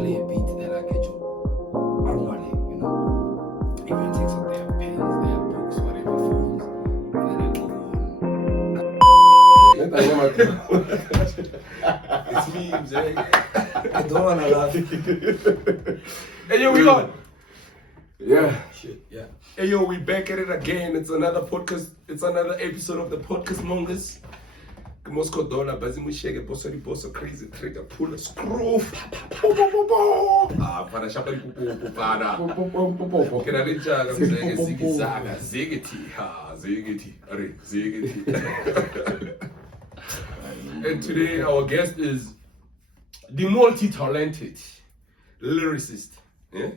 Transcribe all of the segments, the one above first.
play a beat, they're like, hey, Joe, I don't want it, you know. Everyone takes out their pens, their books, whatever, phones, and then I go on. It's memes, eh? I don't wanna laugh. Hey, yo, we on. Yeah. Shit, yeah. Hey, yo, we back at it again. It's another podcast. It's another episode of the Podcast Mongers. Moscow dollar, Bazimu shake a boss, crazy trigger, pull a screw. Ah, para shapa para. Can I reach out and say ziggy zaga, ziggity, ha, ziggity, are ziggity. And today our guest is the multi-talented lyricist, yeah?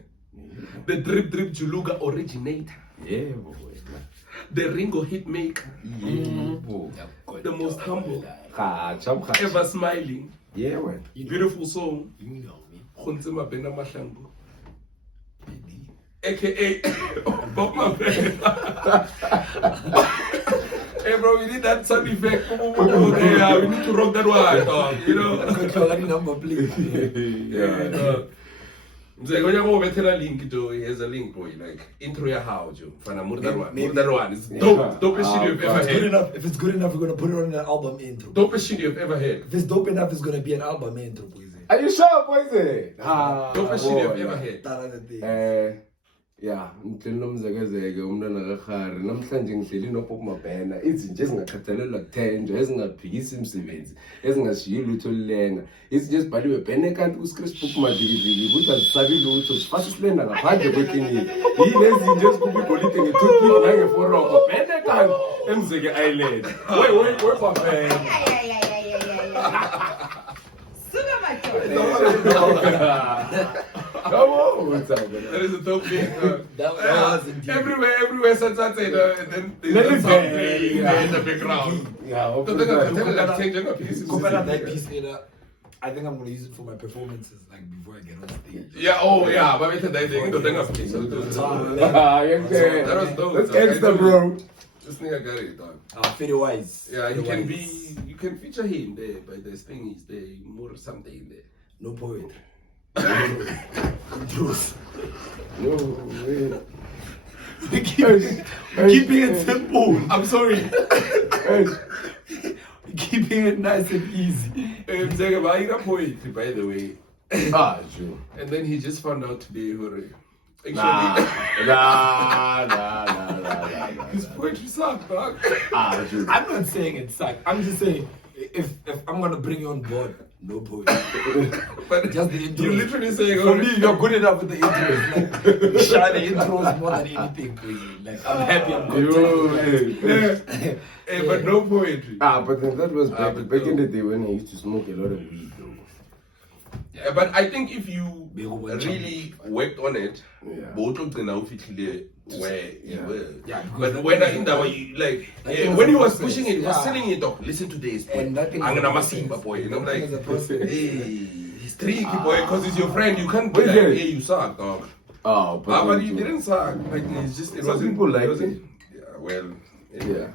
The drip Juluga originator, Yeah, boy. the Ringo hitmaker, the most humble, ever smiling, Yeah, man. beautiful song, You know me. Sanza Lo, aka Bob Mabena. Hey bro, we need that sound effect. Yeah, we need to rock that one, you know. Control number, please. Yeah, dog. When you go to link, Joe, here's a link, boy. Like intro your house, Joe. For the murder one. It's dopest shit you've ever heard. If it's good enough, we're gonna put it on an album intro. Dopest shit you've ever heard. If it's dope enough, it's gonna be an album intro, boys. Are you sure, boys? Dopest shit you've ever heard. That other thing. Yeah, ngicela umzekeze umntwana kaGhari namhlanje ngihleli noBob Mabena izinto ezingakhathalelwa kuthenjwa ezingaphikisi imisebenzi ezingashiyi lutho lilenga izinto ezibhaliwe bhene kanti kuScriptbook madikidiki ukuthi azisabi lutho sifasa isilenda ngaphandle kwekliniki yilezi zinto ezikuba igolide ngetoothpick nangeforoko bhene kanti emzeke island we Mabena. That is a dope thing. That was indeed. Everywhere, Sanza Lo, and then there's sound playing in the background. Yeah, That piece later, I think I'm gonna use it for my performances, like before I get on stage. Yeah, oh yeah, but I think that thing, that was dope. That's gangsta, bro. This nigga got it, dog. Fitty wise. Yeah, you can feature him there, but this thing is there, more something there. No poetry. Juice. No way. Keeping it simple. I'm sorry. Keeping it nice and easy. I'm saying about a poetry, by the way. True. And then he just found out to be a hurry. Nah. His poetry sucked, dog. True. I'm not saying it sucked. I'm just saying if I'm gonna bring you on board, no poetry. But Just the intro. you're literally saying, For me, you're good enough with the intros. Like, shine the intros more than anything, crazy. Like, I'm happy, I'm content. Hey, but no poetry. But then that was back but in the day when I used to smoke a lot of weed, though. Yeah, but I think if you really worked on it, both of them now fit where you were. Yeah, but when in that way, you like when he was pushing it, he was selling it off. Listen to this, boy. And nothing. I'm gonna Simba boy, and I'm like, Nothing is a process. hey, he's tricky, boy, because he's your friend. You can't be like, hey, you suck, dog. But he didn't suck. Like it's just it Some wasn't. people like wasn't, it. Yeah, well, Yeah.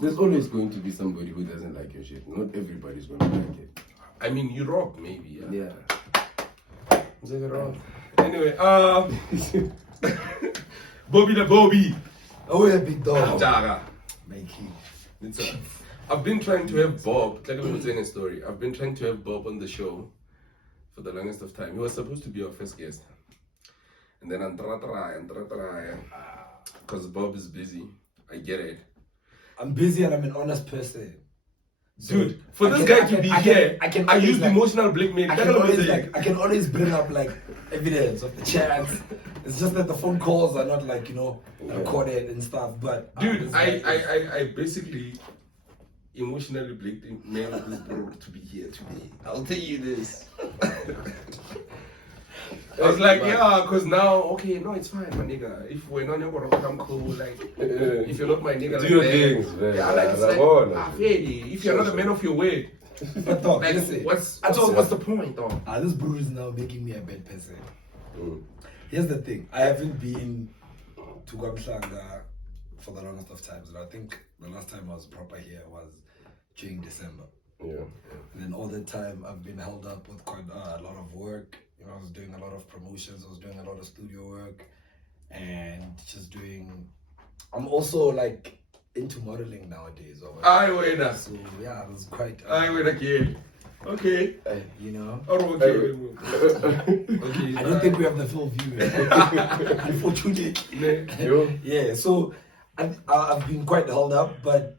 There's always going to be somebody who doesn't like your shit. Not everybody's going to like it. I mean, you rock, maybe. Yeah. Is that wrong? Anyway, Bobby the Bobby. Oh, yeah, big dog. Jaga. My king. I've been trying to have Bob. Tell me a story. I've been trying to have Bob on the show for the longest of time. He was supposed to be our first guest, and then I'm try, because Bob is busy. I get it. I'm busy and I'm an honest person. So dude, for this guy to be here, I use like, emotional blackmail. I can always bring up like evidence of the chats. It's just that the phone calls are not like, you know, recorded and stuff. But dude, I basically emotionally blackmailed this bro to be here today. I'll tell you this. I was like, yeah, because now, okay, no, it's fine, my nigga. If we're not your rock, I'm cool. Like, if you're not my nigga, do your things, man. Yeah, like, it's like, if you're not a man of your word, but dog, like, listen, what's the point, dog? This bro is now making me a bad person. Here's the thing: I haven't been to Kamhlanga for the longest of times, and I think the last time I was proper here was during December. Yeah. And then all the time I've been held up with quite a lot of work. You know, I was doing a lot of promotions, I was doing a lot of studio work, and just doing. I'm also like into modeling nowadays. I wait. So yeah, it was quite. I wait again. Okay. You know. Oh, okay. Okay. I don't think we have the full view. Unfortunately. Yeah. So I've been quite held up, but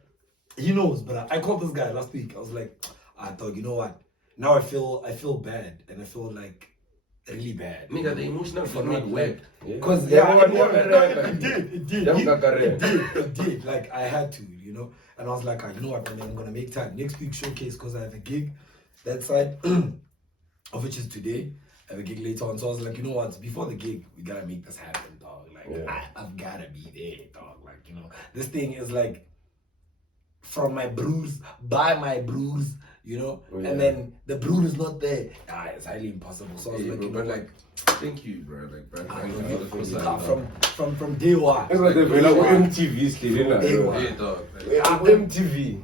he knows. But I called this guy last week. I was like, I thought, you know what? Now I feel bad, and I feel like really bad. Nigga, the emotional for not work. Because it did. Like I had to, you know. And I was like, you know what? I'm gonna make time next week showcase because I have a gig that side, of which is today. I have a gig later on. So I was like, you know what? Before the gig, we gotta make this happen, dog. Like I've gotta be there, dog. Like, you know, this thing is like from my bruise, by my bruise, you know, and then the bruise is not there. It's highly impossible. So I was like, you know, like, thank you, bro. Like, bro, from day one. It's like MTV still, day one. Yeah, dog. MTV.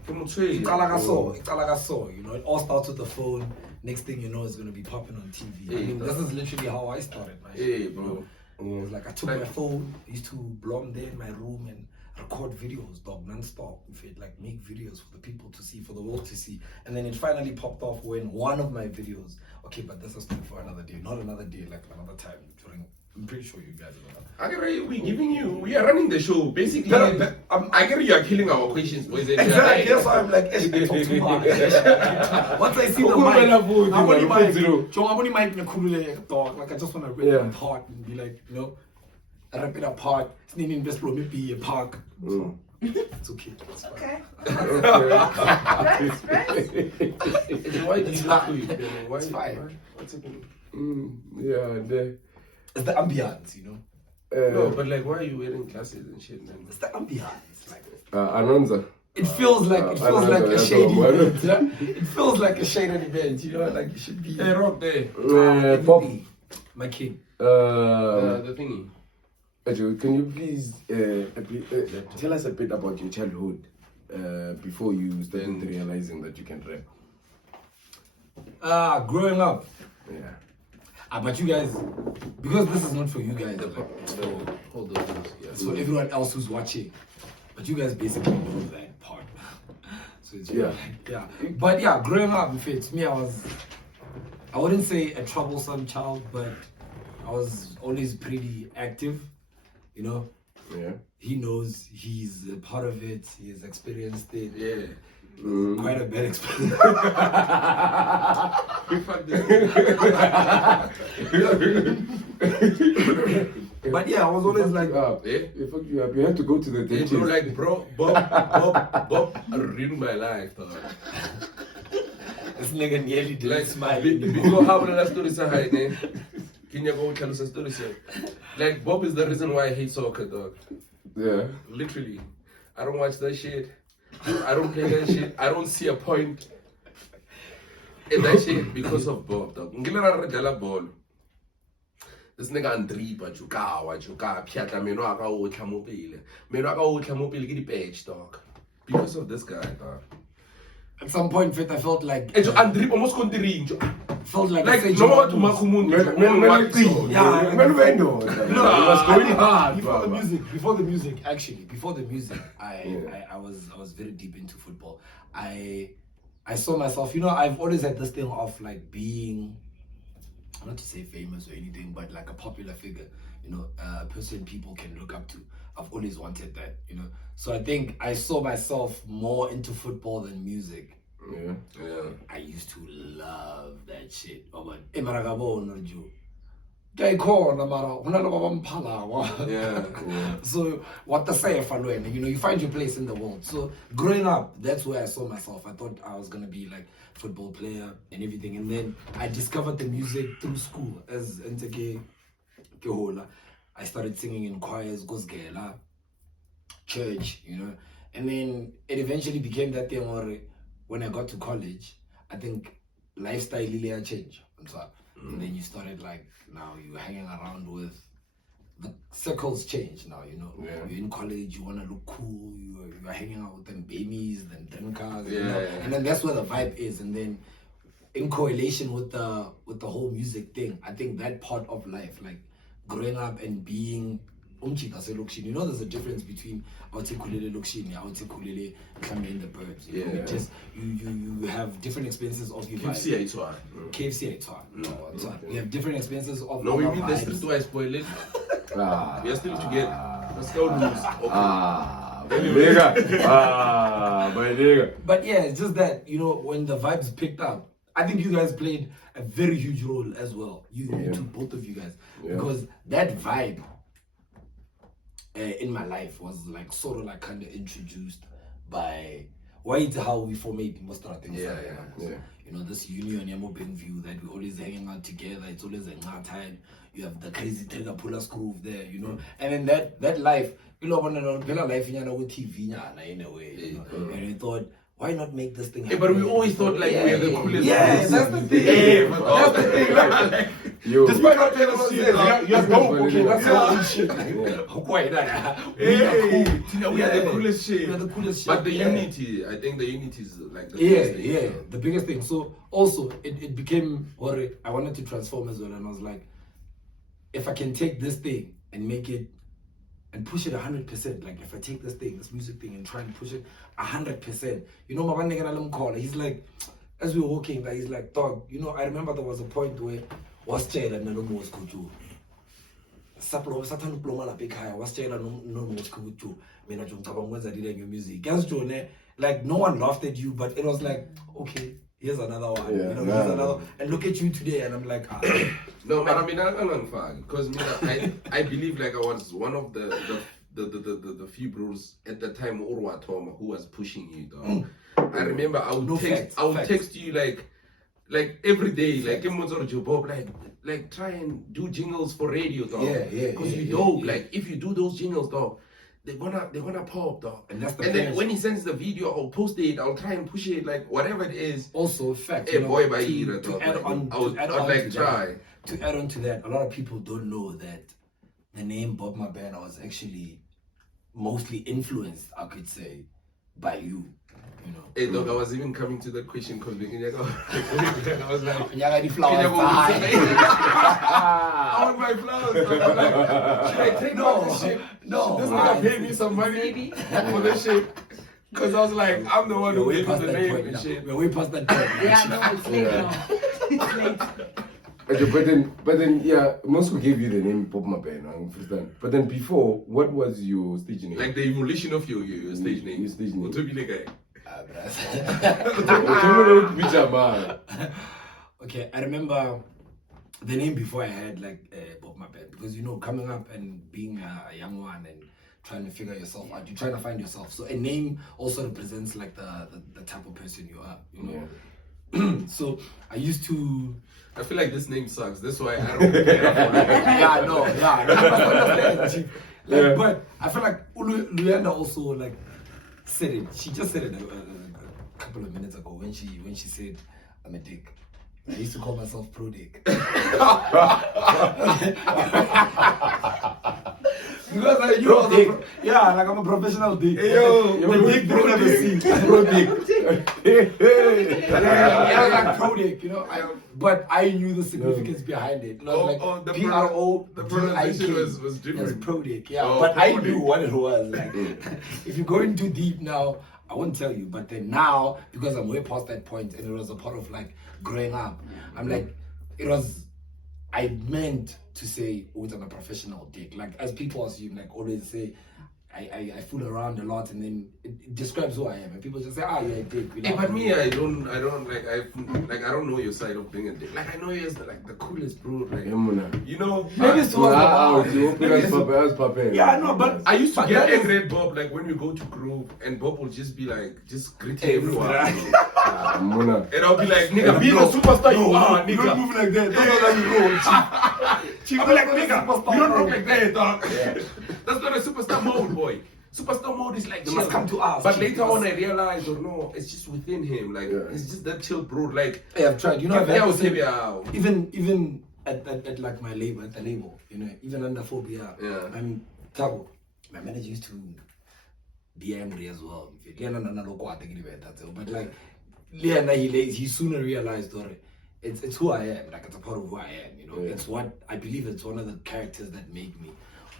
You know, it all starts with the phone. Next thing you know, it's gonna be popping on TV. I mean, this is literally how I started, man. Hey, bro. It was like I took my phone, I used to blom there in my room and record videos, dog, non-stop. If it like make videos for the people to see, for the world to see. And then it finally popped off when one of my videos, okay, but this is time for another day, not another day, like another time during. I'm pretty sure you guys know. We are running the show. Basically, I get you are killing our questions, boys. Exactly, that's why I'm like, I talk too much. Once I see the mic, dog, like I just want to rip it apart and be like, you know, I rip it apart. It's not even best maybe a park. So, it's okay. It's okay. Why do you laugh? Why? It's fine. What's happening? It's the ambiance, you know. No, but like, why are you wearing glasses and shit, man? It's the ambiance, like. Anonza. It feels like a shady event. Yeah? It feels like a shaded event, you know. Like it should be. Hey, Rob there. Pop. My king. The thingy. Can you please tell us a bit about your childhood before you started realizing that you can rap? Growing up. Yeah. But you guys, because this is not for you guys, it's for Hold on. it's for everyone else who's watching. But you guys basically know that part. So it's But yeah, growing up, if it's me, I wouldn't say a troublesome child, but I was always pretty active, you know. Yeah. He knows he's a part of it. He has experienced it. Yeah. Quite a bad experience. But yeah, I was always like, you have to go to the dentist. Bro, like, Bob ruined my life, dog. This nigga nearly did Like, smile. because how will I story say hi, ne? Can you go tell us a story, sir? Like, Bob is the reason why I hate soccer, dog. Yeah. Literally. I don't watch that shit. I don't play that shit. I don't see a point in that shit because of Bob, dog. Ngila ball. This nigga Andripa, Chuka, Piata, Menaka, Otlamobile. Menaka, Otlamobile, get the page, dog. Because of this guy, dog. At some point, I felt like. Andripa almost continuing. Felt like no to Makumun. Before the music, actually, I was very deep into football. I saw myself, you know, I've always had this thing of like being, not to say famous or anything, but like a popular figure, you know, a person people can look up to. I've always wanted that, you know. So I think I saw myself more into football than music. Yeah. I used to love that shit. So what the say, you know, you find your place in the world. So growing up, that's where I saw myself. I thought I was gonna be like football player and everything. And then I discovered the music through school as Nteke Kehola. I started singing in choirs, Gosgela, church, you know. And then it eventually became that thing where when I got to college, I think lifestyle really changed. And then you started like, now you're hanging around with the circles change now, you know. Yeah. You're in college, you want to look cool, you're hanging out with them babies, them drinkers, you Yeah, know. yeah. And then that's where the vibe is. And then in correlation with the whole music thing, I think that part of life, like growing up and being lokshin, you know, there's a difference between lokshin and in the burbs. You know? Yeah. Just you have different experiences of your KFC vibe. it's one. KFC, we have different experiences of No, we our mean the vibes. street twice spoil it. Ah. We are still together. Let's go lose. Okay. My nigga. My nigga. But yeah, it's just that, you know, when the vibes picked up, I think you guys played a very huge role as well. You two, both of you guys. Yeah. Because that vibe in my life was like sort of like kind of introduced by how we formed most of the things. Yeah. You know, this union Yamo view that we're always hanging out together. It's always a time. You have the crazy trigger puller groove there, you know. And then that life, you know, when life with TV in a way, you know. And we thought, why not make this thing happen? But we always thought like we're the coolest. Yeah, that's the thing. That's the thing. Like, Yo. despite not telling us shit, you're dope. Okay, that's all shit. Hey, We are the coolest shit. We are the coolest shit. But the yeah. unity, I think the unity is like the biggest thing. The biggest thing. So also it became what I wanted to transform as well, and I was like, if I can take this thing and make it and push it 100%, like if I take this music thing and try and push it 100%, you know, my man call. He's like, as we were walking, like, he's like, dog, you know, I remember there was a point where was chair and no was kutu. Saplo Satan Ploma la Pekaya was chair and no was kutu. Mena Jumtabang was I did your music. Like no one laughed at you, but it was like, okay, here's another one. Yeah, you know, here's another. And look at you today, and I'm like, No, but I mean, because I believe like I was one of the few bros at the time, Orwa Toma, who was pushing you, dog. I remember I would text you like every day, like Bob, like try and do jingles for radio, dog. Because you dope. Like if you do those jingles, dog, they're gonna pop, dog. And then when he sends the video, I'll post it. I'll try and push it, like whatever it is. Also, fact. Hey, boy, by to add on, try. To add on to that, a lot of people don't know that the name Bob Mabena was actually mostly influenced, I could say, by you. You know. Hey, dog, I was even coming to the question because I was like, I want my flowers. Should I take off this shit? No. This nigga pay me some money for this shit. Because I was like, I'm the one who gave him the name and shit. We're way past that point. Yeah, no, it's late now. It's late. But then, yeah, Moscow gave you the name Bob Mabena, I understand. But then before, what was your stage name? Like the evolution of your stage name. Your stage name. What to be the guy? Okay, I remember the name before I had like Bob Mabena, because you know, coming up and being a young one and trying to figure yourself out, you're trying to find yourself. So a name also represents like the type of person you are, you know. Yeah. So I used to. I feel like this name sucks. That's why I don't care for it. But I feel like Luyanda also like said it. She just said it a couple of minutes ago when she said I'm a dick. I used to call myself pro dick. Because I'm a professional dick. Hey, yo, the dick they never see. Pro dick. I was like pro dick, you know. But I knew the significance behind it. It was like PRO. The pronunciation was different. Yes, pro dick. Yeah, but I knew what it was. Like, if you go into deep now, I won't tell you. But then now, because I'm way past that point, and it was a part of like growing up, I'm like, I meant to say, oh, I'm a professional dick. Like, as people assume, like, always say, I fool around a lot, and then it describes who I am. And people just say, you're a dick. Hey, but me, I don't know your side of being a dick. Like, I know you're like the coolest bro. Like, you know, maybe it's Yeah, no, but I used to get angry at Bob, like when we go to group, and Bob would just be like, just greeting everyone. And I'll be like, nigga, be the superstar you are, nigga. Don't move like that. Don't know that you I'll be like, nigga, you don't look like that, dog. That's not a superstar mode, boy. Superstar mode is like, you must come to us. But later on, I realized, no, it's just within him. Like, it's just that chill, bro. Like, I've tried. You know, even at like my label, at the label, you know, even under Phobia, I'm Tabo. My manager used to be angry as well. But like, he sooner realized, it's who I am. Like, it's a part of who I am, you know. It's what I believe. It's one of the characters that make me.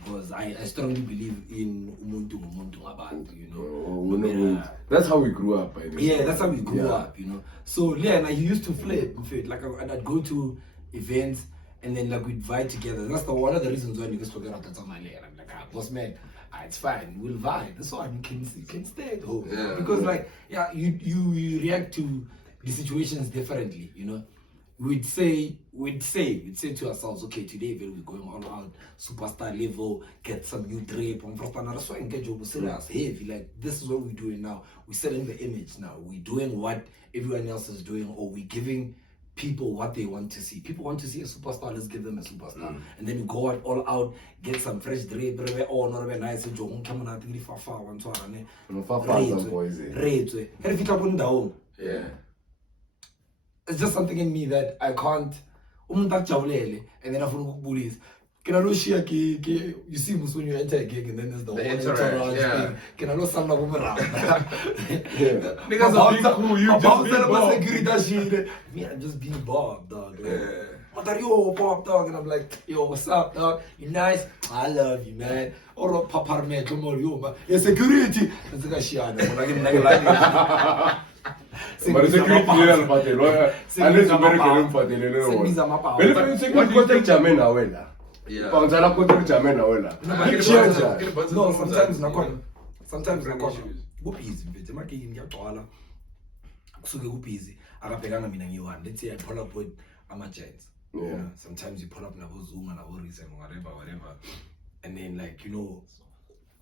Because I strongly believe in umuntu abantu, you know. That's how we grew up, I think. Yeah, that's how we grew up, you know. So yeah, like he used to flip. Like I'd go to events and then like we'd vibe together. That's one of the reasons why niggas forget out that's on my layer. I'm like, boss man, it's fine, we'll vibe. That's why you can stay at home. Yeah, because like you react to the situations differently, you know. We'd say to ourselves, okay, today we're going all out, superstar level, get some new drape, that's why engage serious, heavy. Like this is what we're doing now. We're setting the image now. We're doing what everyone else is doing, or we're giving people what they want to see. People want to see a superstar, let's give them a superstar. And then we go out all out, get some fresh drape, or not very nice, yeah. It's just something in me that I can't. And then I feel bullies. Can I lose share? You see, when you enter a gig, and then there's the whole interaction. Yeah. Can I lose some of them around? Niggas are being cool. You just being Bob. Security. Me, I'm just being Bob, dog. What are you, Bob, dog? And I'm like, yo, what's up, dog? You nice? I love you, man. Or Papa, man, come on, you, man. Yeah, security. That's the guy she had. When I get like. But it's a great deal, but the lawyer, unless American for the little but it's a good contact German away. Yeah. No, sometimes not. Sometimes not. Go busy, but my game get all. So go busy. I got pegana mina ngiwan. Let's say I pull up with Giants. Yeah. Sometimes you pull up na Zuma na Maphorisa and whatever. And then like, you know,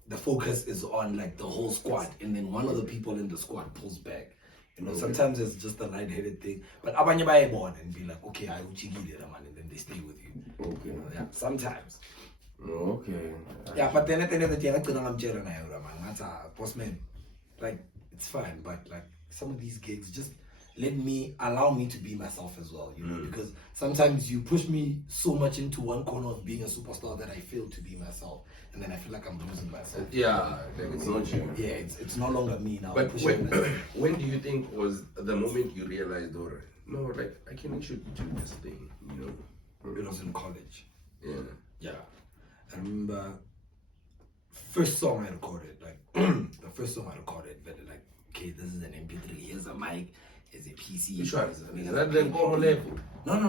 the focus is on like the whole squad, and then one of the people in the squad pulls back. You know, sometimes it's just a light-headed thing. But abanye baye born and be like, okay, I uchigile man, and then they stay with you. Okay. Yeah, sometimes. Okay. Yeah, but then at the end of the day, I'm jealous man. That's a postman. Like, it's fine, but like some of these gigs just allow me to be myself as well, you know, because sometimes you push me so much into one corner of being a superstar that I fail to be myself, and then I feel like I'm losing myself. Yeah, it's not you. Yeah, it's no longer me now. But when do you think was the moment you realized, no, like I can actually do this thing, you know? It was in college. Yeah. I remember first song I recorded, like but like, okay, this is an MP3, here's a mic, here's a PC. Which one? Is that the common level? No.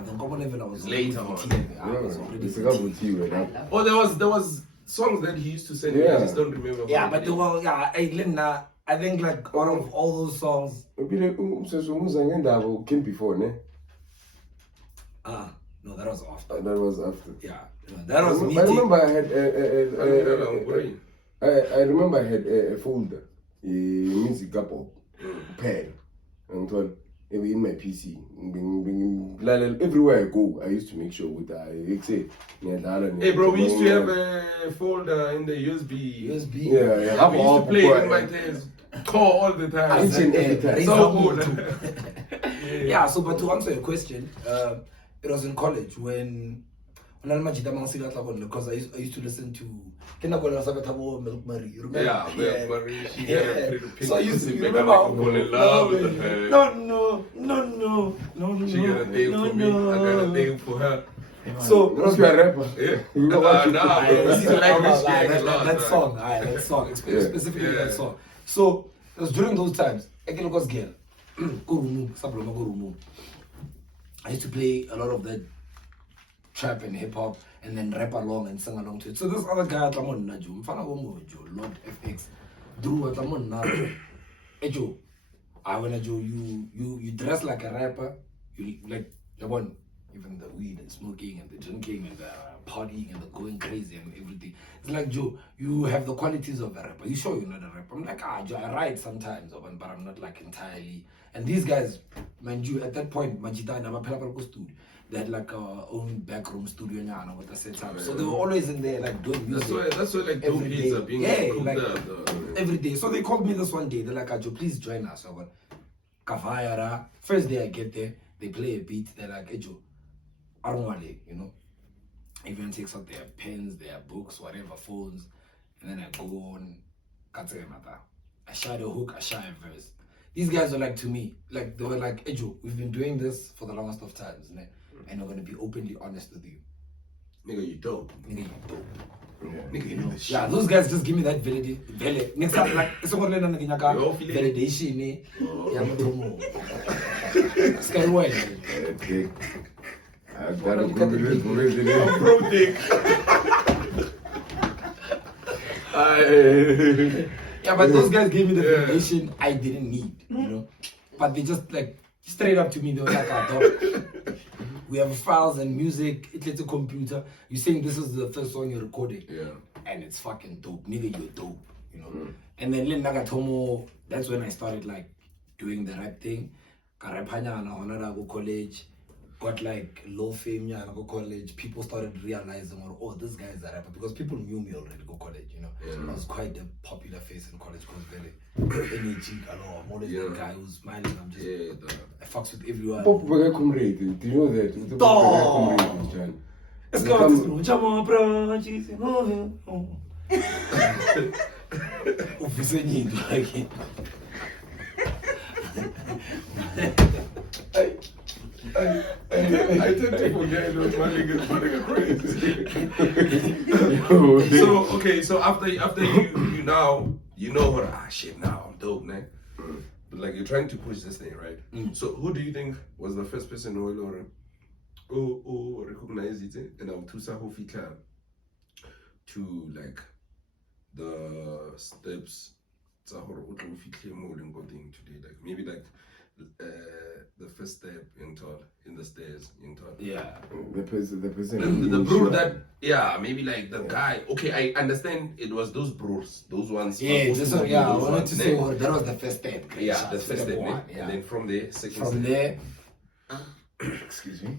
The common level I was later on. on. I was already There was songs that he used to send me, I just don't remember. Yeah, but I think like out of all those songs. Came before, ne? No, that was after. That was after. Yeah, that was me. I remember I remember I had a folder, a music couple, pen, and in my PC. Everywhere I go, I used to make sure with Hey bro, we used to have a folder in the USB. Yeah. We used to play it in my days. Call all the time. Each and every time. So good. Yeah, so but to answer your question, it was in college when because I used to listen to Milk Marie. You remember? Yeah, Milk Marie. She had a pretty pink. So I used to remember fall in love with her. No. She got a thing for me. I got a thing for her. So it was a rapper. Yeah. That song, specifically that song. So it was during those times. I used to play a lot of that trap and hip hop, and then rap along and sing along to it. So this other guy, Lord FX, Drew Ejo. I wanna Joe, you dress like a rapper, you like even the weed and smoking and the drinking and the partying and the going crazy and everything. It's like, Joe, you have the qualities of a rapper. You sure you're not a rapper? I'm like, Joe, I write sometimes, but I'm not like entirely. And these guys, mind you, at that point, Majida and Amapela studio, they had like our own backroom studio with a setup. So they were always in there like doing music. That's why like dope beats are being every day. So they called me this one day. They're like, Joe, please join us. I went, Kavayara. First day I get there, they play a beat. They're like, hey, Joe, you know. Everyone takes out their pens, their books, whatever, phones, and then I go on. I shot a hook, I shot a verse. These guys were like to me, like they were like, Ejo, we've been doing this for the longest of times, né? And I'm gonna be openly honest with you. Nigga, you dope. Nigga, you dope. Nigga, you know this shit. Yeah, those guys just give me that validation. Next time, like, it's all validation. Yeah, but it's kind of weird. I gotta go with this. Bro, dick. Yeah, but those guys gave me the validation I didn't need, you know. But they just like straight up to me, they were like, we have files and music, it's a computer. You're saying this is the first song you're recording. Yeah. And it's fucking dope. Nigga, you're dope, you know. And then Nagatomo, that's when I started like doing the rap thing. Go college, got like low fame, go college. People started realizing, oh, this guy's a rapper, because people knew me already. Go college, you know. I was quite a popular face in college because very energy. I'm always the guy who's smiling. I'm just I fucks with everyone. Do you know that? Let's go. I tend to forget those my niggas crazy. So okay, so after you now you know what shit now I'm dope, man. But like you're trying to push this thing, right? So who do you think was the first person who recognized it and who fitla to like the steps today, like maybe like the first step in the stairs in town. Yeah. The person the bro that maybe like the guy. Okay, I understand it was those bros, those ones. Yeah, I wanted to say that was the first step. Yeah, the first step. And then from there, second from step. there excuse me.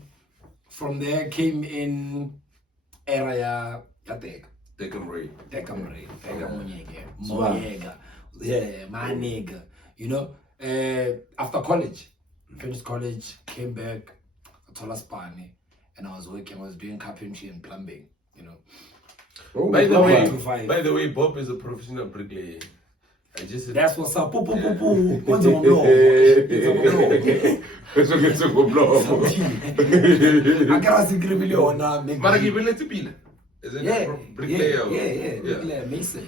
From there came in area Yatek. Tekamre. Yeah, my nigga. You know, after college, finished college, came back, Tola Spani, and I was doing carpentry and plumbing, you know. Oh, by the way, Bob is a professional bricklayer. That's what's up. What's on I can't see million now. Is it bricklayer? Yeah. Bricklayer, Mason.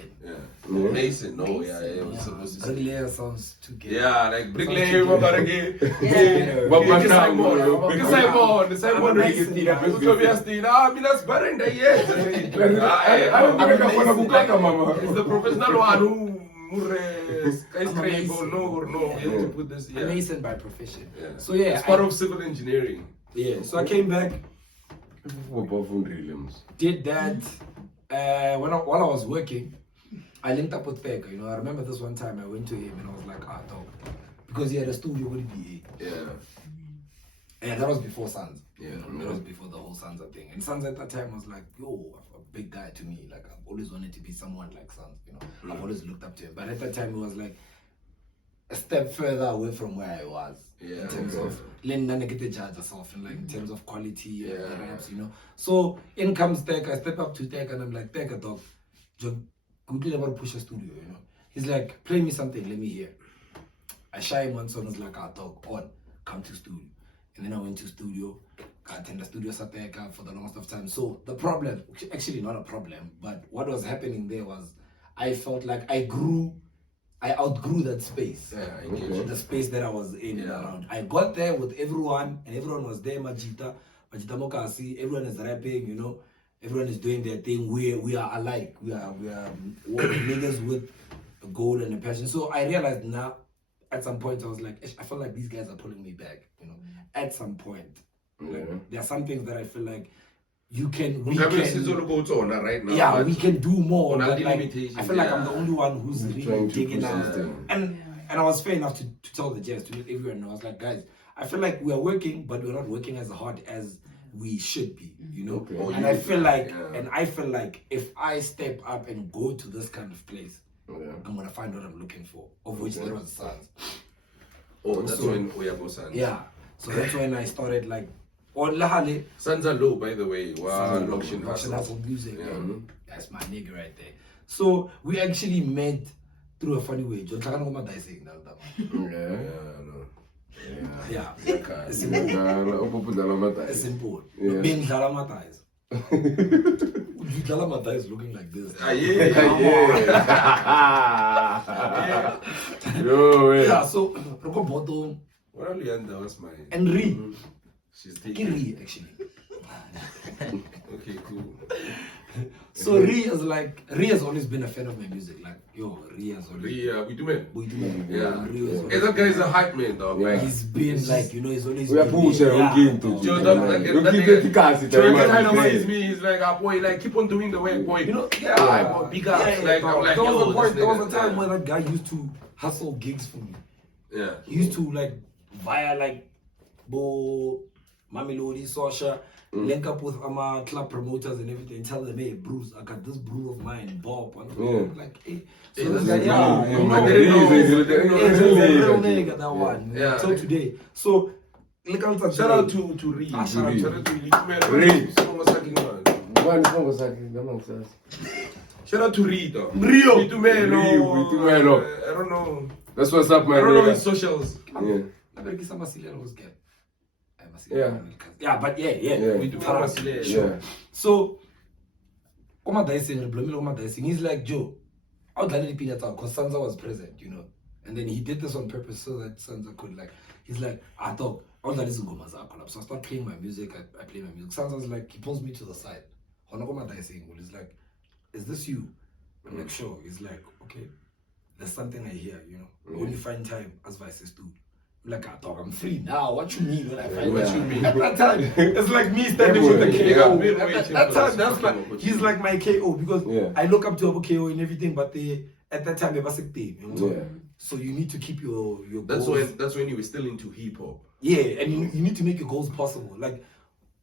Mason, no, it was supposed to say. Bricklayer sounds too good. Yeah, like bricklayer, Simon. It's the professional one who skyscraper, no, you have to put this. I'm Mason by profession. So yeah, it's part of civil engineering. Yeah, so I came back, did that. While I was working, I linked up with Theka. You know, I remember this one time I went to him and I was like, dog, because he had a studio with BA. And that was before Sanza. Yeah, that was before the whole Sanza thing. And Sanza at that time was like, yo, a big guy to me. Like, I've always wanted to be someone like Sanza. You know, I've always looked up to him. But at that time, he was like a step further away from where I was. In terms of get the judge yourself, and like in terms of quality and raps, you know. So in comes Theka. I step up to Theka and I'm like, Theka, dog, good about push a studio, you know. He's like, play me something, let me hear. I shy him one song, was like, dog, come to studio. And then I went to studio, I attended the studio Sapeka for the longest of time. So the problem, actually not a problem, but what was happening there was I felt like I outgrew that space. The space that I was in and around. I got there with everyone, and everyone was there, Majita Mokasi, everyone is rapping, you know. Everyone is doing their thing. We are alike. We are niggas with a goal and a passion. So I realized now, at some point, I was like, I feel like these guys are pulling me back. You know, at some point, like, there are some things that I feel like we can right now. Yeah, we can do more. But like, I feel like I'm the only one who's really digging out. And I was fair enough to tell the jazz, to let everyone know. I was like, guys, I feel like we are working, but we're not working as hard as we should be, you know. And I feel like, if I step up and go to this kind of place, I'm gonna find what I'm looking for. Of which there was Sanza. That's when we are both Sanza. Yeah. So that's when I started like, Or lahale. Sanza Lo, by the way. Wow, Lokshin lokshin hustle music. Yeah. That's my nigga right there. So we actually met through a funny way. John Takano Goma Daising now. Yeah. It's simple. Yeah. Being Jalamata is. Jalamata is looking like this. Yeah, so Roko Boto What are you under? What's my and Ri. She's taking Ri actually. Okay, cool. So Ri has always been a fan of my music. Like, yo, Ri has always We do it. Yeah. Ri has always Hey, that guy is a hype man, dog. Yeah. he's been like, you know, he's always We are been pushing there. on game to Joe, sees me, he's like, boy, like, keep on doing the way, boy. You know, Big ups. Like, I'm like, there was yo, a point, this there was a nigga- time where that guy used to hustle gigs for me. Yeah. He used to like via like Bo Mamelodi Sosha, link up with club promoters and everything, tell them, hey Bruce, I got this brew of mine, Bob. And like, hey, so Hey, this that's guy, like, yeah, you you know, know, they know. he's a real nigga, that one. Yeah. So today, so look out Shout out to Reed. Ah, Shout shout out to Reed. Reed. Shout out to Reed. Rio. Vitumelo. I don't know. That's what's up, I man. don't know his socials. Yeah. Yeah. Yeah, but yeah. We do Masile. Yeah. So, Oma Daising, he's like, Joe, I'll tell you because Sanza was present, you know. And then he did this on purpose so that Sanza could like, he's like, I thought, I'll listen to Mazakala. So I start playing my music, I play my music. Sanza's like, he pulls me to the side. He's like, is this you? I'm like, sure. He's like, okay, there's something I hear, you know. I only find time as vices do. I'm like, I thought I'm free now. What you mean when I find What time? you mean? At that time, it's like me standing with the KO. Yeah. At that time, that's like, he's like my KO because I look up to a KO and everything, but at that time, they were sick team. You know? Yeah. So you need to keep your That's goals. when you were still into hip hop. Yeah, and you need to make your goals possible. Like,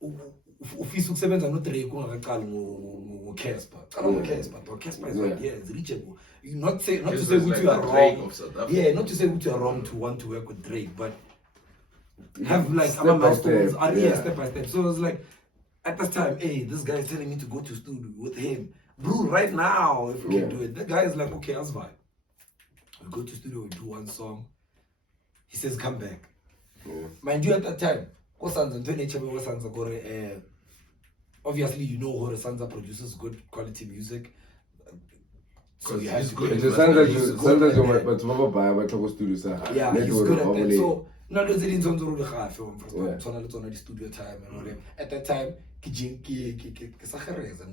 ufisa ukusebenza no-Drake ungakaqali ngo-Casper. Qala ngo-Casper, though. Casper is right here, it's reachable. Not to say Like you are the Drake wrong. of South Africa. Yeah, not to say you are wrong to want to work with Drake, but have like Step by milestones. step, Yeah, step by step. So it was like, at this time, hey, this guy is telling me to go to studio with him. Bro, right now, if we can do it. The guy is like, okay, that's fine. We go to studio, we do one song. He says, come back. Mind you, at that time, obviously, you know how Sanza produces good quality music. So you have to good. It's a Sanza, but studio. yeah, he's good at that. So, not only in terms of the studio time and all that. At that time, I'm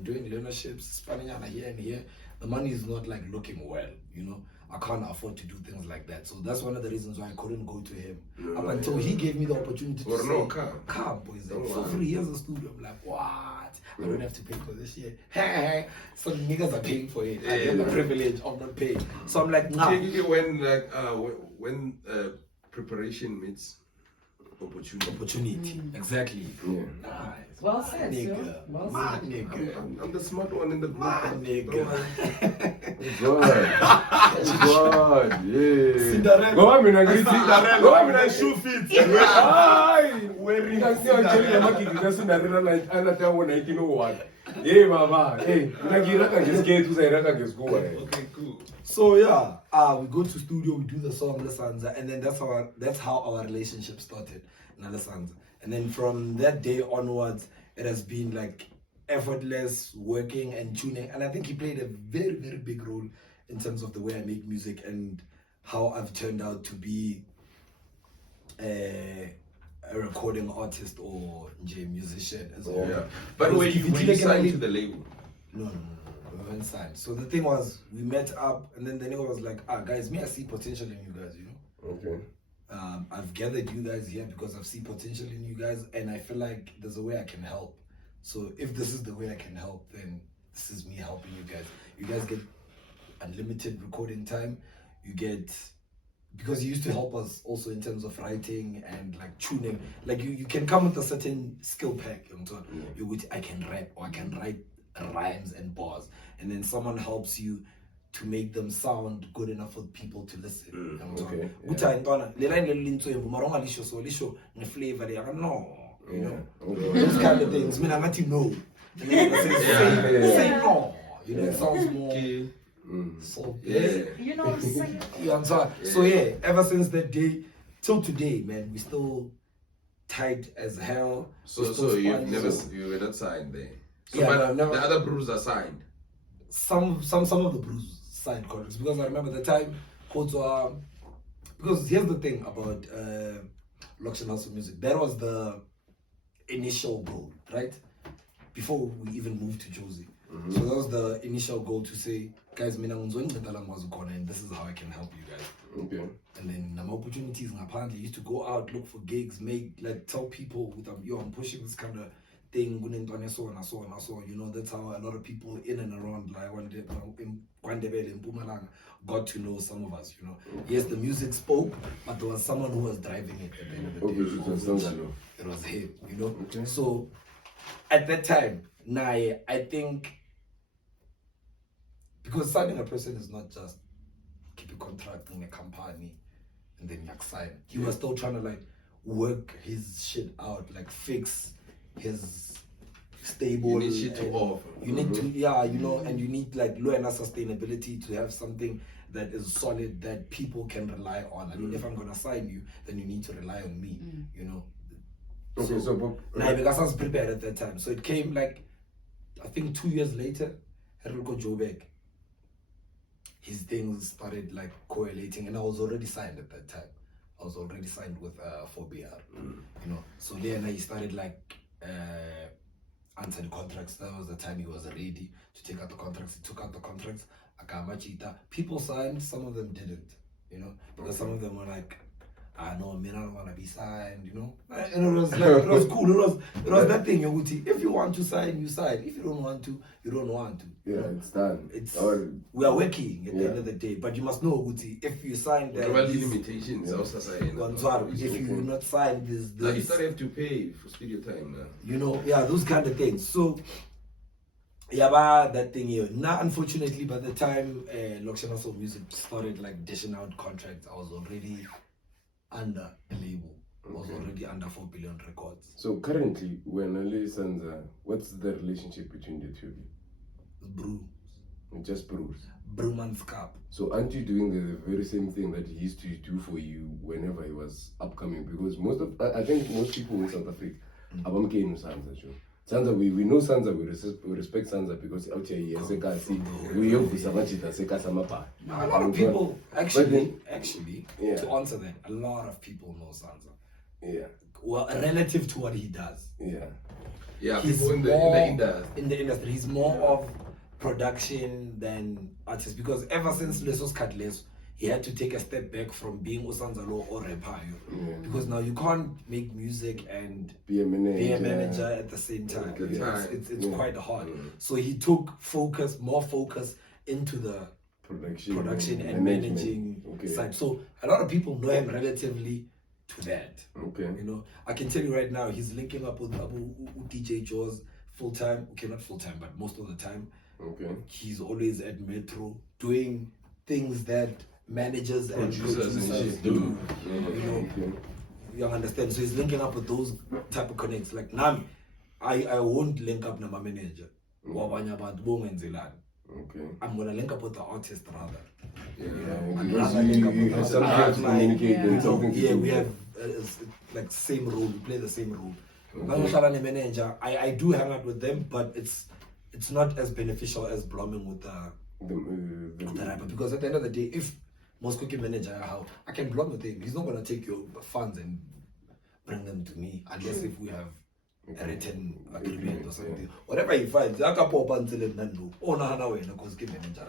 doing learnerships, spanning here and here. The money is not like looking well, you know. I can't afford to do things like that. So that's one of the reasons why I couldn't go to him. Up until he gave me the opportunity to say, come, boys, for free, here's a studio. I'm like, what? I don't have to pay for this shit. Hey, so the niggas are paying for it. I get the privilege of not paying. So I'm like, nah. When preparation meets Opportunity. Exactly. Yeah. Nice. Well said, nigga. sir. Well My said. nigga. I'm the smart one in the group. My nigga. God, yeah. Cinderella. Go on, man. Go on, man. shoe fit. Wearing Cinderella like another 1901. Hey, mama. Hey, Okay, cool. So yeah, we go to studio, we do the song La Sanza, and then that's how our relationship started, La Sanza. And then from that day onwards, it has been like effortless working and tuning. And I think he played a very, very big role in terms of the way I make music and how I've turned out to be a recording artist or a musician as well. Yeah. But when you signed to the label? No, we haven't signed. So the thing was, we met up, and then the nigga was like, guys, I see potential in you guys, you know? Okay. I've gathered you guys here because I've seen potential in you guys, and I feel like there's a way I can help. So if this is the way I can help, then this is me helping you guys. You guys get unlimited recording time. You get, because you used to help us also in terms of writing and like tuning. Like you can come with a certain skill pack. You would, I can rap or I can write rhymes and bars, and then someone helps you to make them sound good enough for people to listen. Okay. No, You know, Okay. those kind of things. I mean, I'm not know. And then I say no. You know, it sounds more. So You know what I'm saying? you understand? So yeah, ever since that day till today, man, we still tight as hell. So you you were not signed there. So Yeah, but no, never. the other brews are signed. Some of the brews signed contracts because I remember the time because here's the thing about lokshin house music. That was the initial goal, right? Before we even moved to Josie. So that was the initial goal to say, guys, and this is how I can help you guys. Okay. And then the opportunities apparently used to go out, look for gigs, tell people yo, I'm pushing this kind of thing, so and so. You know, that's how a lot of people in and around like in Mpumalanga got to know some of us, you know. Yes, the music spoke, but there was someone who was driving it at the end of the day. Okay, so Sanza Lo. It was him, you know. Okay. So at that time, I think because signing a person is not just keep a contract in a company and then you sign. He was still trying to like work his shit out, like fix his stable. You need shit to offer. You need to, you know, and you need like low enough sustainability to have something that is solid that people can rely on. I mean, if I'm gonna sign you, then you need to rely on me, you know. Okay, so because I was prepared at that time. So it came like, I think 2 years later, Herluko Joburg, his things started like correlating, and I was already signed at that time. I was already signed with 4BR, you know. So then he started like answering contracts. That was the time he was ready to take out the contracts. He took out the contracts. People signed, some of them didn't, you know, because some of them were like, no, man, I don't want to be signed, you know. And it was like, it was cool. It was that thing, Yoguti. If you want to sign, you sign. If you don't want to, you don't want to. yeah, it's done. We are working at the end of the day, but you must know, Yoguti, if you sign that. Limitations also saying. If you do not sign this. Like you still have to pay for studio time now. You know, those kind of things. So that thing here. Now, unfortunately, by the time lokshin house music started like dishing out contracts, I was already under a label. I was already under 4 billion records. So currently, when Ali Sanza, what's the relationship between the two? Brew. Just brews. Brewman's Cup. So aren't you doing the very same thing that he used to do for you whenever he was upcoming? Because I think most people in South Africa, abamkeni Sanza, sure. Sanza, we know Sanza, we respect Sanza because out here he has a guy, we have a lot of people actually, yeah. to answer that, a lot of people know Sanza. Yeah. Well, relative to what he does. Yeah. Yeah, He's people in the industry. In the industry, he's more of production than artist because ever since Lesos Katles, he had to take a step back from being Sanza Lo or rapper because now you can't make music and be a manager at the same time. It's quite hard. So he took more focus into the production and managing side. So a lot of people know him relatively to that. Okay. You know, I can tell you right now, he's linking up with DJ Jaws full time. Okay, not full time, but most of the time. Okay. He's always at Metro doing things that managers and producers do. You know, you understand. So he's linking up with those type of connects. Like Nami, I won't link up with my manager. Okay. I'm gonna link up with the artist rather. You have something to communicate and something to do. We have like same role. We play the same role. Manager, I do hang out with them, but it's not as beneficial as blomming with the rapper because at the end of the day, if most cookie manager how I can blom with him, he's not gonna take your funds and bring them to me unless if we have a written agreement or something. Whatever he finds, I can pop until it nando. Oh no, no, because cookie manager,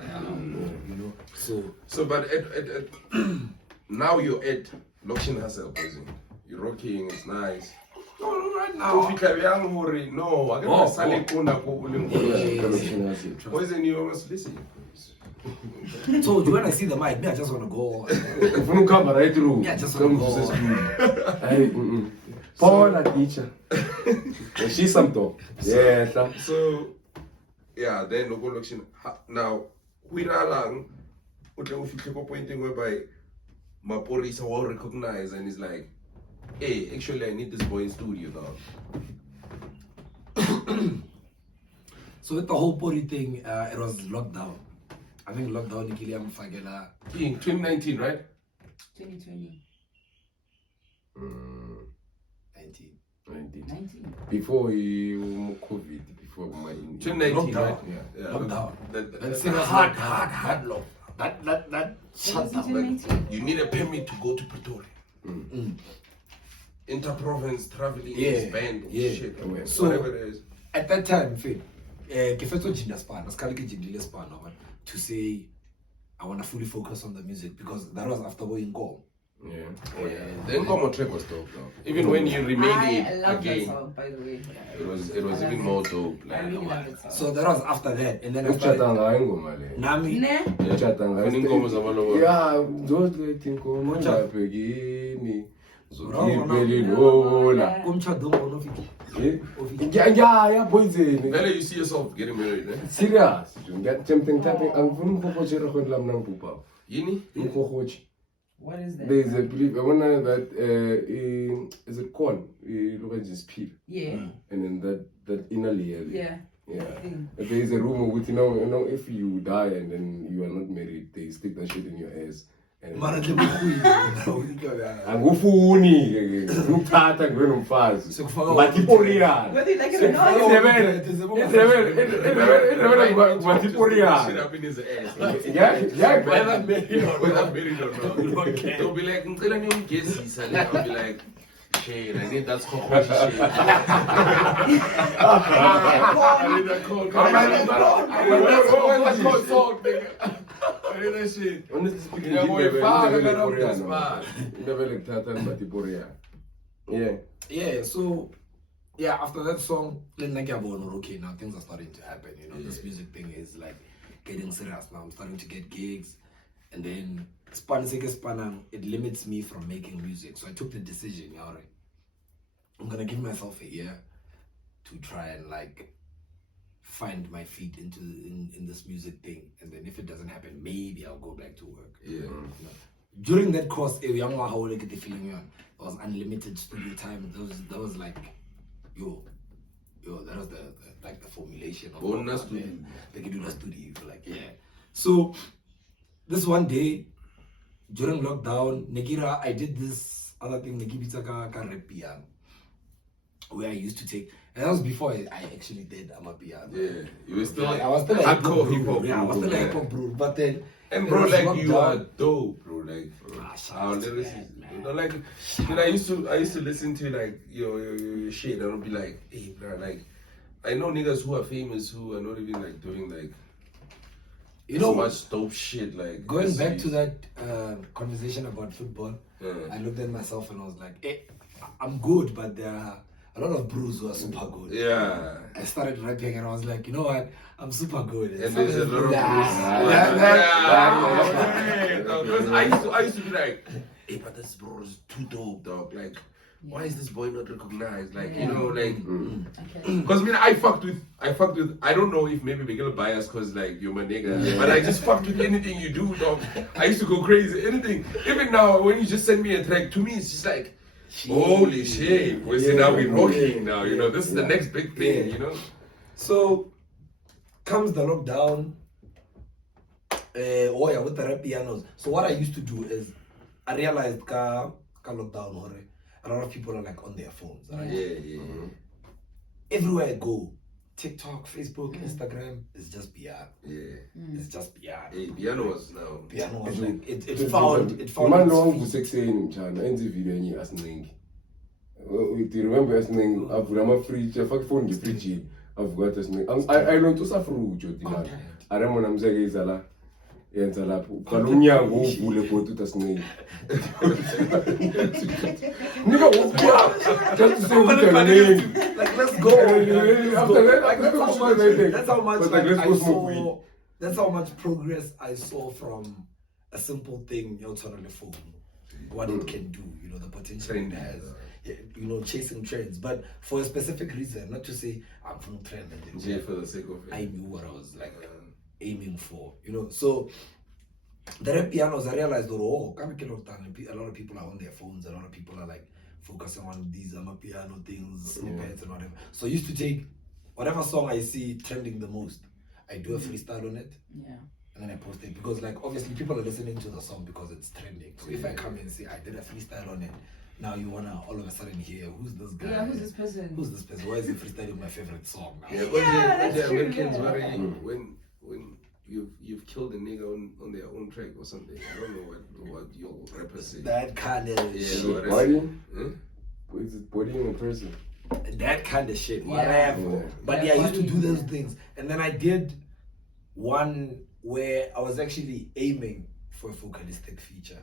you know. So but at now you're at lokshin house present. You're rocking, it's nice. No, right now. No, I can't say poison you almost listen. So when I see the mic, me I just want to go. If you come right through, me I just want to go. Paula teacher. She's some talk. Yeah. So yeah, then local lokshin. Now we are long. What we feel pointing whereby Maphorisa will recognize and is like, hey, actually I need this boy in studio dog. So with the whole party thing, it was lockdown. I think lockdown in Kiliam Fagela. In 2019, right? 2020. 19. 19. Before COVID, before my 2019, Lockdown. right? Yeah. Lockdown. That's Serious hard lockdown. That That was shut in up. 2019. You need a permit to go to Pretoria. Inter-province traveling is banned. Yeah. Shit. So- Whatever it is. At that time, Phil, to say I want to fully focus on the music because that was after going go. Yeah. The Nkomo track was dope though. Even when you remade I it love that again, song, by the way. it was even more dope. I really love that song. So that was after that, and then I started. Uchata ngayo ingoma le. Nami, Ne? Uchata ngayo. Kuninkomo zamalobolo. Yeah, zolethe inkomo ngabhekini. Zokipelinola. kumchado ngono fiki. Yeah, poison. Vele, you see yourself getting married, eh? Serious. Get something tapping. Angifuna umkhokhotshe khona la mina ngibhubha. Yini? Umkhokhotshe. What is that? There is a belief. I wonder that is it corn? Look at this peel, Yeah. and then that inner layer. Yeah. Yeah. Thing. There is a rumor with if you die and then you are not married, they stick that shit in your ass. And Mara ke bukui. angufuni ukuthatha ngibe nomfazi Sekufaka bathi poriyana Whether you like it or not. indebele bathi Shit poriyana up in his ass. yeah Whether married or not. They'll be like, ngicela niyongigezisa le. I'll be like, shit, I need that cockroach shit. I need that cold. I need that cold, nigga. I need that shit. honestly speaking Yeah, boy, fuck, I got off this spot. indebele kuthatha bathi poriyana Yeah, so yeah, after that song, okay, now things are starting to happen. You know, this music thing is like getting serious now. I'm starting to get gigs, and then it limits me from making music. So I took the decision, all right, I'm gonna give myself a year to try and like find my feet in this music thing, and then if it doesn't happen, maybe I'll go back to work. Yeah. You know? During that course, there was unlimited studio time. That was like, yo, that was the formulation of Bonus what, studio. man. They can do the studio, like, yeah. So this one day during lockdown, Negira, I did this other thing, Negibita ka piano, where I used to take, and that was before I actually did amapiano. Yeah. You were still I was still a hardcore hip hop. Yeah, I was still a hip hop bro, but then. And it bro, was like lockdown. you are dope, bro. Like, shout our out to lyrics, that, man. you know, like, dude, I used to listen to like your shit, and I'll be like, hey, bro, like, I know niggas who are famous who are not even like doing like, You so know, much dope shit. Like, going this back is- to that conversation about football, Yeah. I looked at myself and I was like, hey, I'm good, but there are a lot of bros who are super good. Yeah. I started rapping and I was like, you know what? I'm super good. And there's a lot of Because I used to be like, hey, but this bro is too dope, dog. Like, why is this boy not recognized? Like, you know, like, Okay. because I fucked with, I don't know if maybe Miguel biased because like you're my nigga, but I just fucked with anything you do, dog. I used to go crazy, anything. Even now, when you just send me a track, to me it's just like, holy shit, now we're rocking now, you know, this is the next big thing, you know? So comes the lockdown. With the rap pianos. So what I used to do is I realized ka lockdown, a lot of people are like on their phones. Right? Yeah. Everywhere I go, TikTok, Facebook, Instagram, it's just PR. Yeah. It's just PR. Hey, piano was now. Piano was like it found man its lo feet. ngisekuseni mjana enza ivideo enye asiningi do you remember asiningi avula ama-fridge afake ifoni ngefrijini avuka asiningi I know usafuna ujodi la aremona mzekeza la yenza lapho vala umnyango uvule bhoti uthi asiningi nika wokuya just to say ukuthi asiningi Like let's go. After that, Like, let's go smoke anything. that's how much But like, let's I go smoke weed. saw. That's how much progress I saw from a simple thing, your turn on the phone. What it can do, you know, the potential it has. Yeah, you know, chasing trends, but for a specific reason, not to say I'm from trend. And then, For the sake of it. I knew what I was like aiming for, you know. So the rap pianos, I realized, a lot of people are on their phones. A lot of people are like focusing on these amapiano things, snippets and whatever. So I used to take whatever song I see trending the most, I do a freestyle on it. Yeah. And then I post it because, like, obviously people are listening to the song because it's trending. So if I come and say I did a freestyle on it, now you wanna all of a sudden hear who's this guy? Yeah, who's this person? Who's this person? Why is he freestyling my favorite song now? Yeah, that's true, when kids yeah. worry, when you've killed a nigga on their own track or something. I don't know what your rapper say. That kind of shit. Body? Is it bodying a person? That kind of shit. Yeah. Whatever. But yeah, I used to do those things. And then I did one where I was actually aiming for a vocalistic feature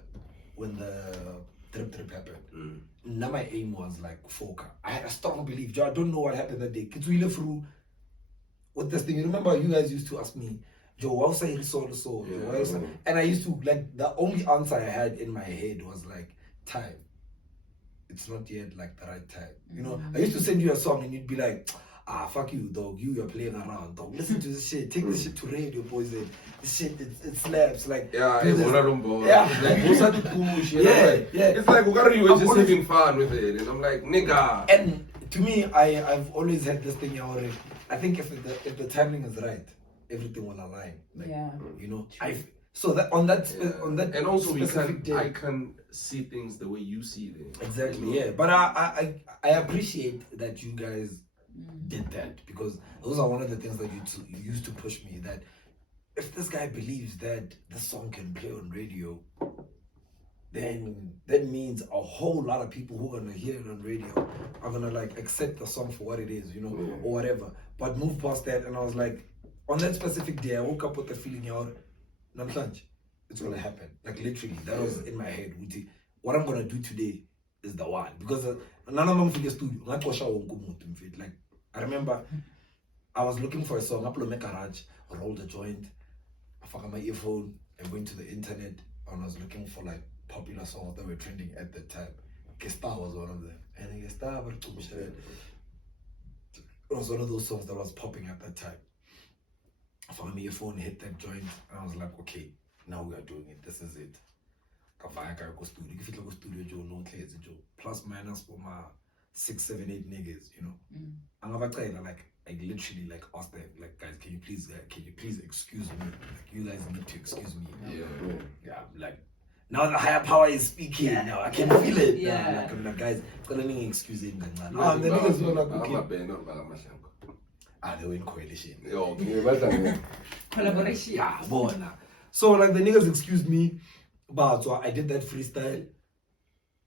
when the trip happened. Now my aim was like foca. I had a strong belief. I don't know what happened that day. Kids we live through with this thing. You remember you guys used to ask me, Joe, why was I so? And I used to, like, the only answer I had in my head was like, time. It's not yet like the right time. You know, I used to send you a song and you'd be like, fuck you, dog. You're playing around, dog. Listen to this shit. Take this shit to radio, boys. This shit, it slaps. Like, yeah, do this. Yeah, it's like, what's that to push? You know, it's like, you were just having fun with it. And I'm like, nigga. And to me, I've always had this thing already. I think if the timing is right, everything will align. Like, you know, so that on that and also I I can see things the way you see them. Exactly, yeah. But I appreciate that you guys did that, because those are one of the things that you used to push me, that if this guy believes that this song can play on radio, then that means a whole lot of people who are gonna hear it on radio are gonna like accept the song for what it is, you know, or whatever. But move past that, and I was like, on that specific day, I woke up with the feeling, it's gonna happen. Like, literally, that was in my head. What I'm gonna do today is the one, because none of them feel studio. Like, I remember I was looking for a song. I put a garage, I rolled a joint, I found my earphone, I went to the internet, and I was looking for like popular songs that were trending at the time. Star was one of them, and Star was one of those songs that was popping at that time. I found my earphone, hit that joint, and I was like, okay, now we are doing it. This is it. Plus minus for my 6, 7, 8 niggas, you know. And I literally like asked them, like, guys, can you please excuse me? Like, you guys need to excuse me. Yeah. Like, now the higher power is speaking. Now I can feel it. Yeah. Like, I'm like, guys, gonna need excuse him. The niggas were like, okay. They were in coalition. Collaboration. Yeah, boy. So like the niggas excused me, but so I did that freestyle.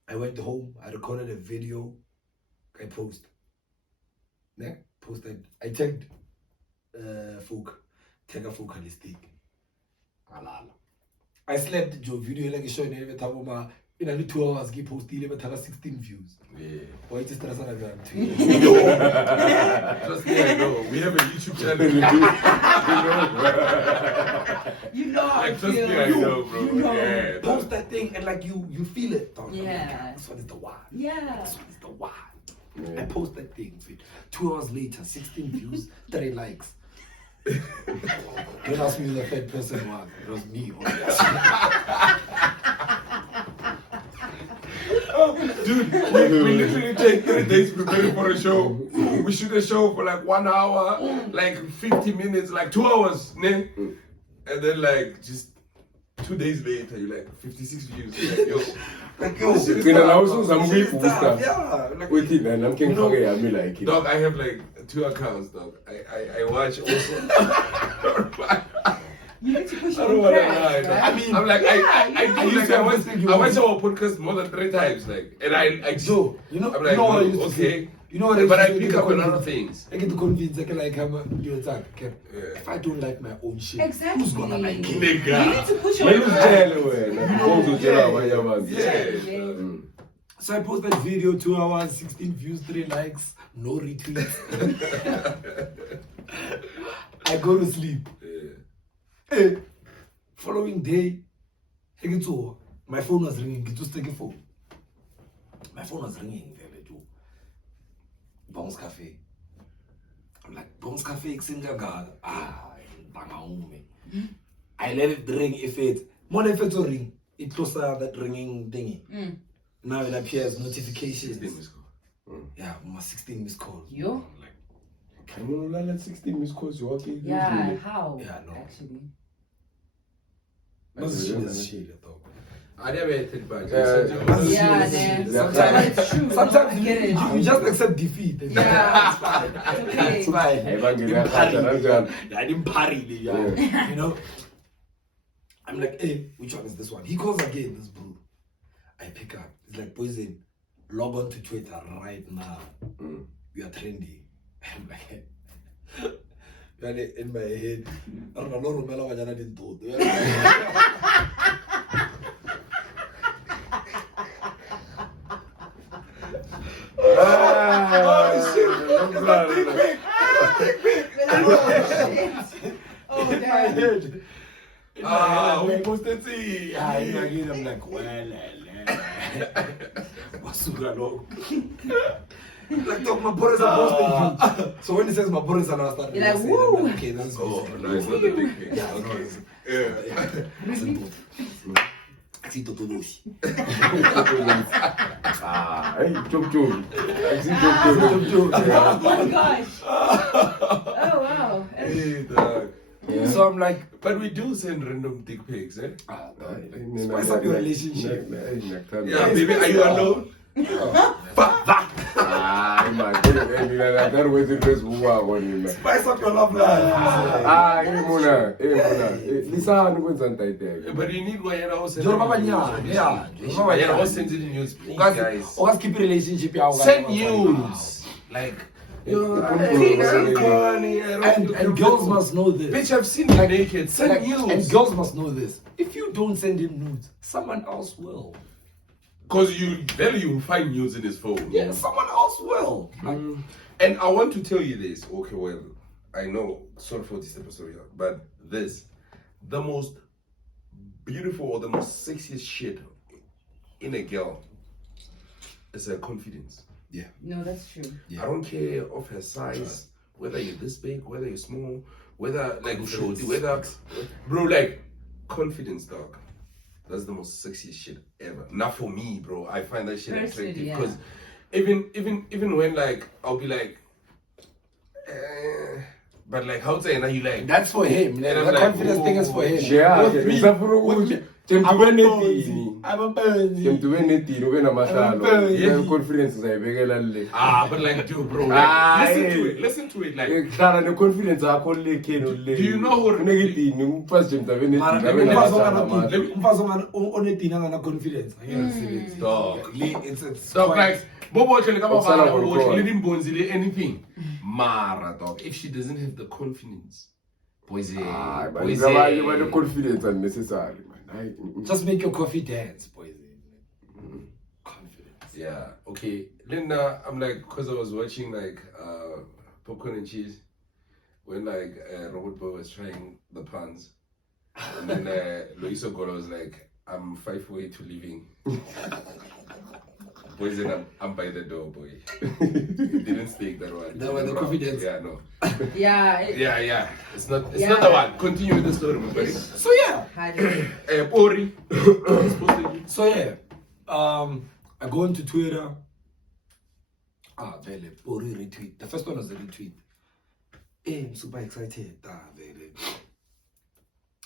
I went home, I recorded a video, I posted. I tagged folk, tag a vocalistic. I slept Joe video like a show in only 2 hours, he posted 16 views. Why is this Trust me, I know. We have a YouTube channel. You know how I Like, trust feel. me, I know, bro. You know. Yeah, post that thing and like you feel it. Yeah. This one is the one. Yeah. This one is the one. I post that thing. 2 hours later, 16 views, 3 likes. Don't ask me who the third person was. It was me. Dude, we literally take 3 days preparing for a show. We shoot a show for like 1 hour, like 50 minutes, like 2 hours, ne? And then like just 2 days later, you're like 56 views. You're like, yo. Like, yo, Busta. yeah. Like, Wait, man, I'm getting like it. Dog, I have like 2 accounts, dog. I watch also. You need to push I your don't want to press, lie. right? I mean, I'm like, I watch our podcast more than 3 times, like, and I Joe, you know, I'm like, what I no, used to okay. say? You know what I But I used to pick say? up a lot of things. I get to convince, I can like, if I don't like my own shit, Exactly. who's gonna like it? You need Nigga. to push When your you press. tell So I post that video, 2 hours, 16 views, 3 likes, no retweets. I go to sleep. Hey, following day, my phone was ringing. Get to take a phone. My phone was ringing. Bounce Cafe. I'm like, Bounce Cafe, I let it ring if it. More if it's a ring, it closer that ringing thingy. Now it appears notifications. 16 missed calls. Yeah, my 16 missed calls. Yo? Can you let 16 missed calls you okay? Yeah, how? Yeah, no. Actually. That's shit, though. I never hated back. That's Yeah, shit. man. Yeah. Sometimes it's true. Sometimes I get it. you just accept defeat. Yeah. It's fine. Okay. It's fine. Hey, man, get that hard, I didn't parry, you know. I'm like, hey, which one is this one? He calls again, this bro. I pick up. It's like, poison. Log on to Twitter right now. We are trendy. I'm like, in my head. I don't know, Romelo, I didn't do it. Oh, In my damn. head. we posted it. I'm like, well, Basura, no. Like, talk, Maphorisa posting you. So when he says Maphorisa, now I start. You're like, saying, woo. I'm like, okay, this is Oh, good. no, it's not the dick pic. Yeah, no, it's. Yeah. Simple. Sito Toloshi. Hey, chop. I see chop. Oh my gosh. Oh wow. Hey, dog. Yeah. So I'm like, But we do send random dick pics, eh? spice up your relationship. Yeah, baby, are you alone? That was the first one. Spice up your love life. Listen, But you need one, you know, send Jorba Banya, yeah. You know, send it in news, please, guys. Or keep a relationship. Send news. Like, and girls must know this. bitch, I've seen you naked. Send news. And girls must know this. If you don't send him nudes, someone else will. Because you will find news in his phone. Yeah, someone else will. And I want to tell you this. Okay, well, I know, sorry for this episode, but the most beautiful or the most sexiest shit in a girl is her confidence. Yeah. No, that's true. Yeah. I don't care of her size, whether you're this big, whether you're small, whether like Short, whether bro, like confidence, dog. That's the most sexiest shit ever. Not for me, bro. I find that shit Personally, attractive yeah. because even when like I'll be like, but like how say now you like That's for him. And I'm The like, confidence thing is for him. Yeah, With me, I'm a confidence but like dude, bro, Ah, like, yeah. listen to it, like confidence do you know who confidence. dog? It's Dog, quite- like Bobo actually come up Oksana and Volkova. let him bonzile anything. Mara, dog. If she doesn't have the confidence, boys, the confidence unnecessary, man. just make your coffee dance, boys. Confidence. yeah, okay. Linda, I'm like, because I was watching like Popcorn and Cheese when like Robert Boy was trying the puns, and then Loiso Gola was like, I'm 5 way to leaving. Boys, and I'm by the door, boy. It didn't stick that one. That one, the confidence. Yeah, no. Yeah. Yeah. It's not Yeah. the one. Continue with the story, my buddy. So yeah. Pori. So yeah. I go into Twitter. Vele, Pori retweet. The first one was a retweet. Hey, I'm super excited. Vele.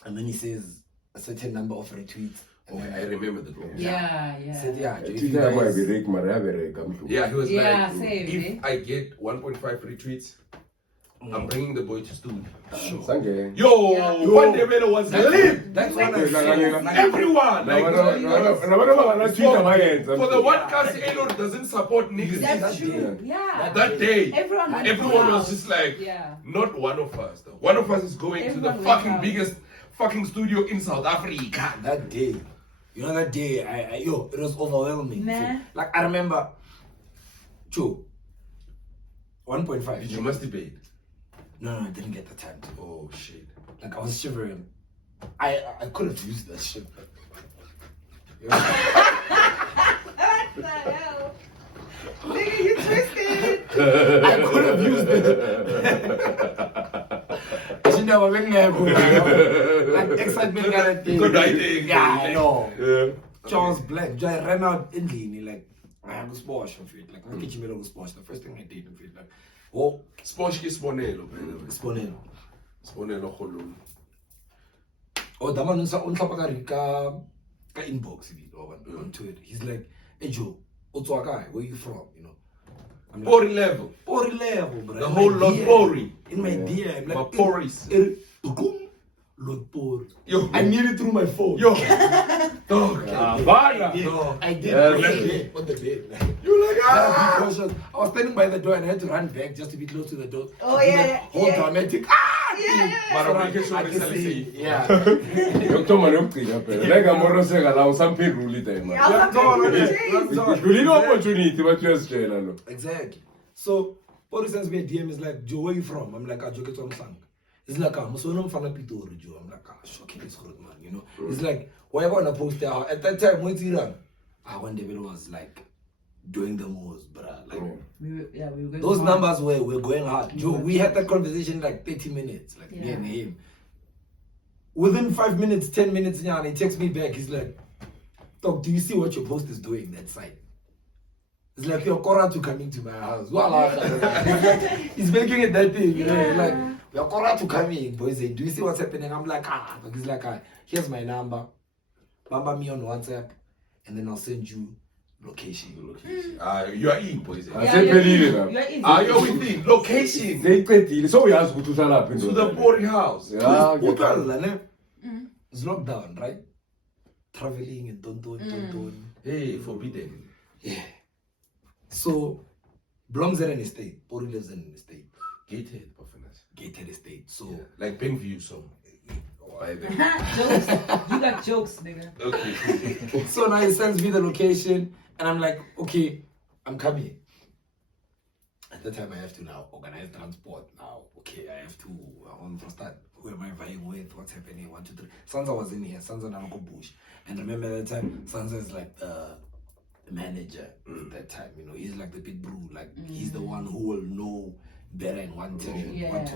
And then he says a certain number of retweets. Oh, I remember the group. Yeah. Said, yeah, if you Twitter might guys- be Rick, Yeah, he was Yeah, like, same, if eh? I get 1.5 retweets, I'm bringing the boy to studio. Sange. Yo, Yeah. one day when it was lit. That's what I Everyone, like, for the one cast, Elon doesn't support niggas. That's true. Yeah. That day, Everyone went everyone out. was just like, Yeah. not one of us. Though. One of us is going to the Everyone went fucking out. biggest fucking studio in South Africa. That day, you know, that day, it was overwhelming. Nah. Like, I remember, 1.5. Did you masturbate? No, I didn't get the time to. Oh shit. Like, I was shivering. I could have used that shit. What the hell? Nigga, you twisted. I could have used it. You know, like, excitement kind of thing. Good writing. Yeah, I know. Yeah. Charles Black, I ran out in Lini, like, Squash of it. Like, I'm kitchen middle squash. The first thing I did of it, like, oh, Sponge ke sponelo, by the way. Sponelo. Sponelo kholong. Oh, the man on top of ka inbox on Twitter. He's like, hey Joe, what's your guy? Where you from? You know. I'm like, Pori level. Pori level, bro. The whole lot Pori. In my DM, like Maphorisa. Lord Pori. Yo. I need it through my phone. Yo. Okay. I did. On the bed. You like I was standing by the door and I had to run back just to be close to the door. Oh, yeah. Whole dramatic. Mara So we ke so I be can sale see. safe. Yeah. Yokutoma nokugcina phela. Like amoroseka la usamphenduli time. Yeah, come on, Jeez. Udlulile opportunity but uyasitshela lo. Exactly. So, Pori sends me a DM. Is like, Joe, where you from? I'm like, Joe, get some sang. He's like, I'm so no fan of Pitori, Joe. I'm like, shocking is good, man. You know. He's like, why you gonna post there? At that time, when he ran, when Devil was like doing the most, bruh. Like, We were going those hard. numbers were going hard. Joe, we had that conversation like 30 minutes, like me and him. Within 5 minutes, 10 minutes, and he texts me back. He's like, Doc, do you see what your post is doing that side? It's like you're Koratu coming to my house. He's making it that thing, you know. He's like, you're Koratu coming, boys. Do you see what's happening? I'm like, He's like, here's my number. Bamba me on WhatsApp, and then I'll send you location. You are in, boys. Asephelile la. You're easy. You're within location Seyiqedile so uyazi ukuthi uhlala phi to the Pori house. Yeah, It's lockdown, right? Traveling and don't. Hey, forbidden. Yeah. So, Blom's in an estate. Pori lives in an estate. Gated, Buffalo. Gated estate. So, Like Benview, so. Jokes. You got jokes, nigga. Okay. so now he sends me the location, and I'm like, okay, I'm coming. At the time, I have to now organize transport. Now, okay, I have to. I want to start. Who am I vying with? What's happening? 1, 2, 3. Sanza was in here. Sanza Lo Bush. And remember that time, Sanza is like the manager at that time. You know, he's like the big bro. Like he's the one who will know better and what to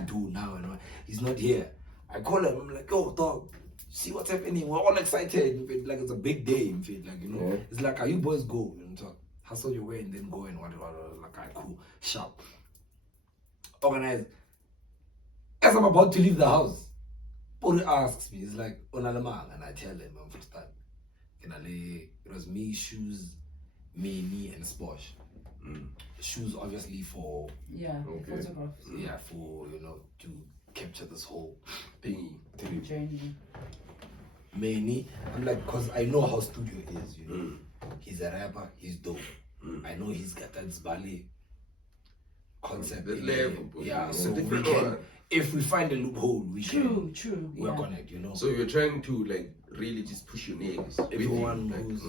do now. And he's not here. I call him. I'm like, yo, dog, see what's happening? We're all excited. Like it's a big day. In fact, like it's like, how you boys go? You know, talk, hustle your way and then go and whatever. Like, cool, sharp, organize. As I'm about to leave the house, Pori asks me, he's like, Onalamang, and I tell him, I'm for start. It was me, shoes, me, and Sposh. Shoes, obviously, for photographs. Yeah, for to capture this whole thing. Journey. Mainly, I'm like, because I know how studio is, He's a rapper, he's dope. I know he's got that ballet concept. The level, so we can, if we find a loophole, we can work on it, So you're trying to like really just push your nails. Everyone who's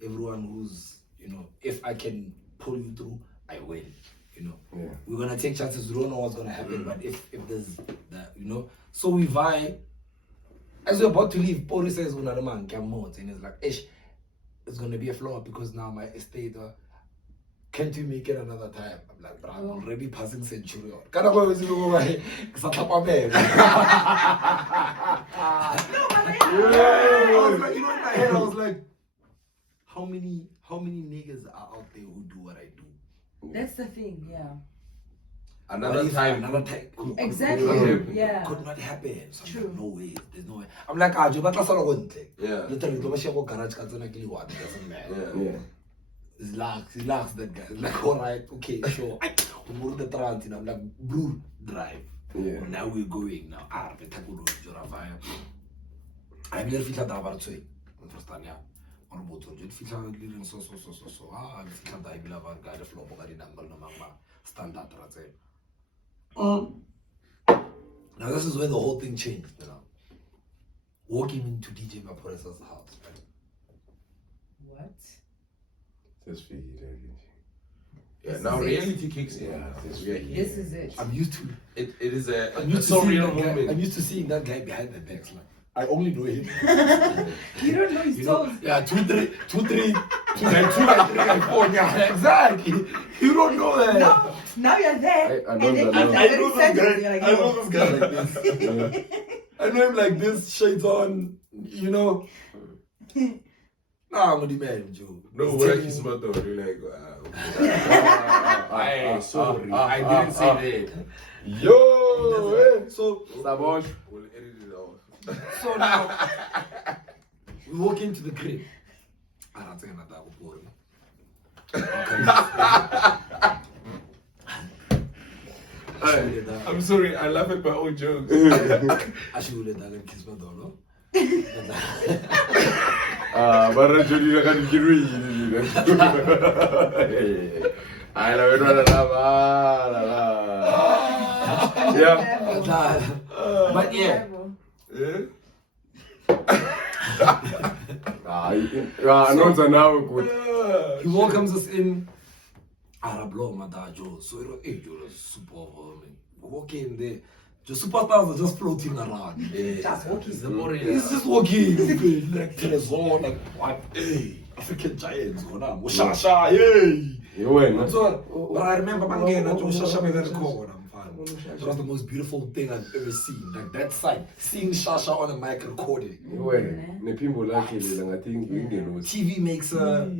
who's, if I can pull you through, I will. We're gonna take chances. We don't know what's gonna happen, but if there's that, so we vie. As we're about to leave, Pori says, "Unaman, come and it's like, ish, it's gonna be a flaw because now my estate. Can't you make it another time?" I'm like, bro, I'm already passing Centurion. Can I go with you? I was like, in my head, I was like, how many niggas are out there who do what I do? That's the thing, Another time. Exactly. Could not happen. So True. Like, no way. There's no way. I'm like, you better sort of want it. Yeah. Literally, garage it doesn't matter. Yeah. Relax, that guy. Like, all right, okay, sure. We move the trans, I'm like, blue drive. Yeah. Now we're going now. I never feel that about it. Understand? Yeah. Standard. Now this is where the whole thing changed, walking into DJ Maphorisa's house, right? What? Just figured it. Yeah, now reality kicks in. Yeah, This is it. I'm used to it. It is a I'm used to surreal seeing that guy. moment. I'm used to seeing that guy behind the decks. Like, I only know him. You don't know his toes. Yeah, 2, 3, 2, 3, 2, 2, 3, 4. Yeah, exactly. You don't know that. Now you're there. I know and then that. I know this you're guy. like, I know this guy like this. I know him like this, shades on, Nah, I'm the man, Joe. No, what is my thought? You're like, sorry, I didn't say that. Yo, So Sabosh. We'll edit it off. So now we walk into the crib. I'm saying that boring. I'm sorry, I laugh at my own jokes. I should let that kiss my dog, no? Bara Jody na kan kiri. I love it, yeah. But yeah. No, now good. He welcomes us in. Arablo, my dad, Joe. So you're super. We walk in there. The superstars are just floating around. Just walking. He's just walking. Like Trezor, like what? Hey, African giants. Shasha, hey. You win. So, but I remember Mangena, Shasha made that call. It was the most beautiful thing I've ever seen. Like that sight, seeing Shasha on a mic recording. You win. Ne people like it, and I think we can lose. TV makes a.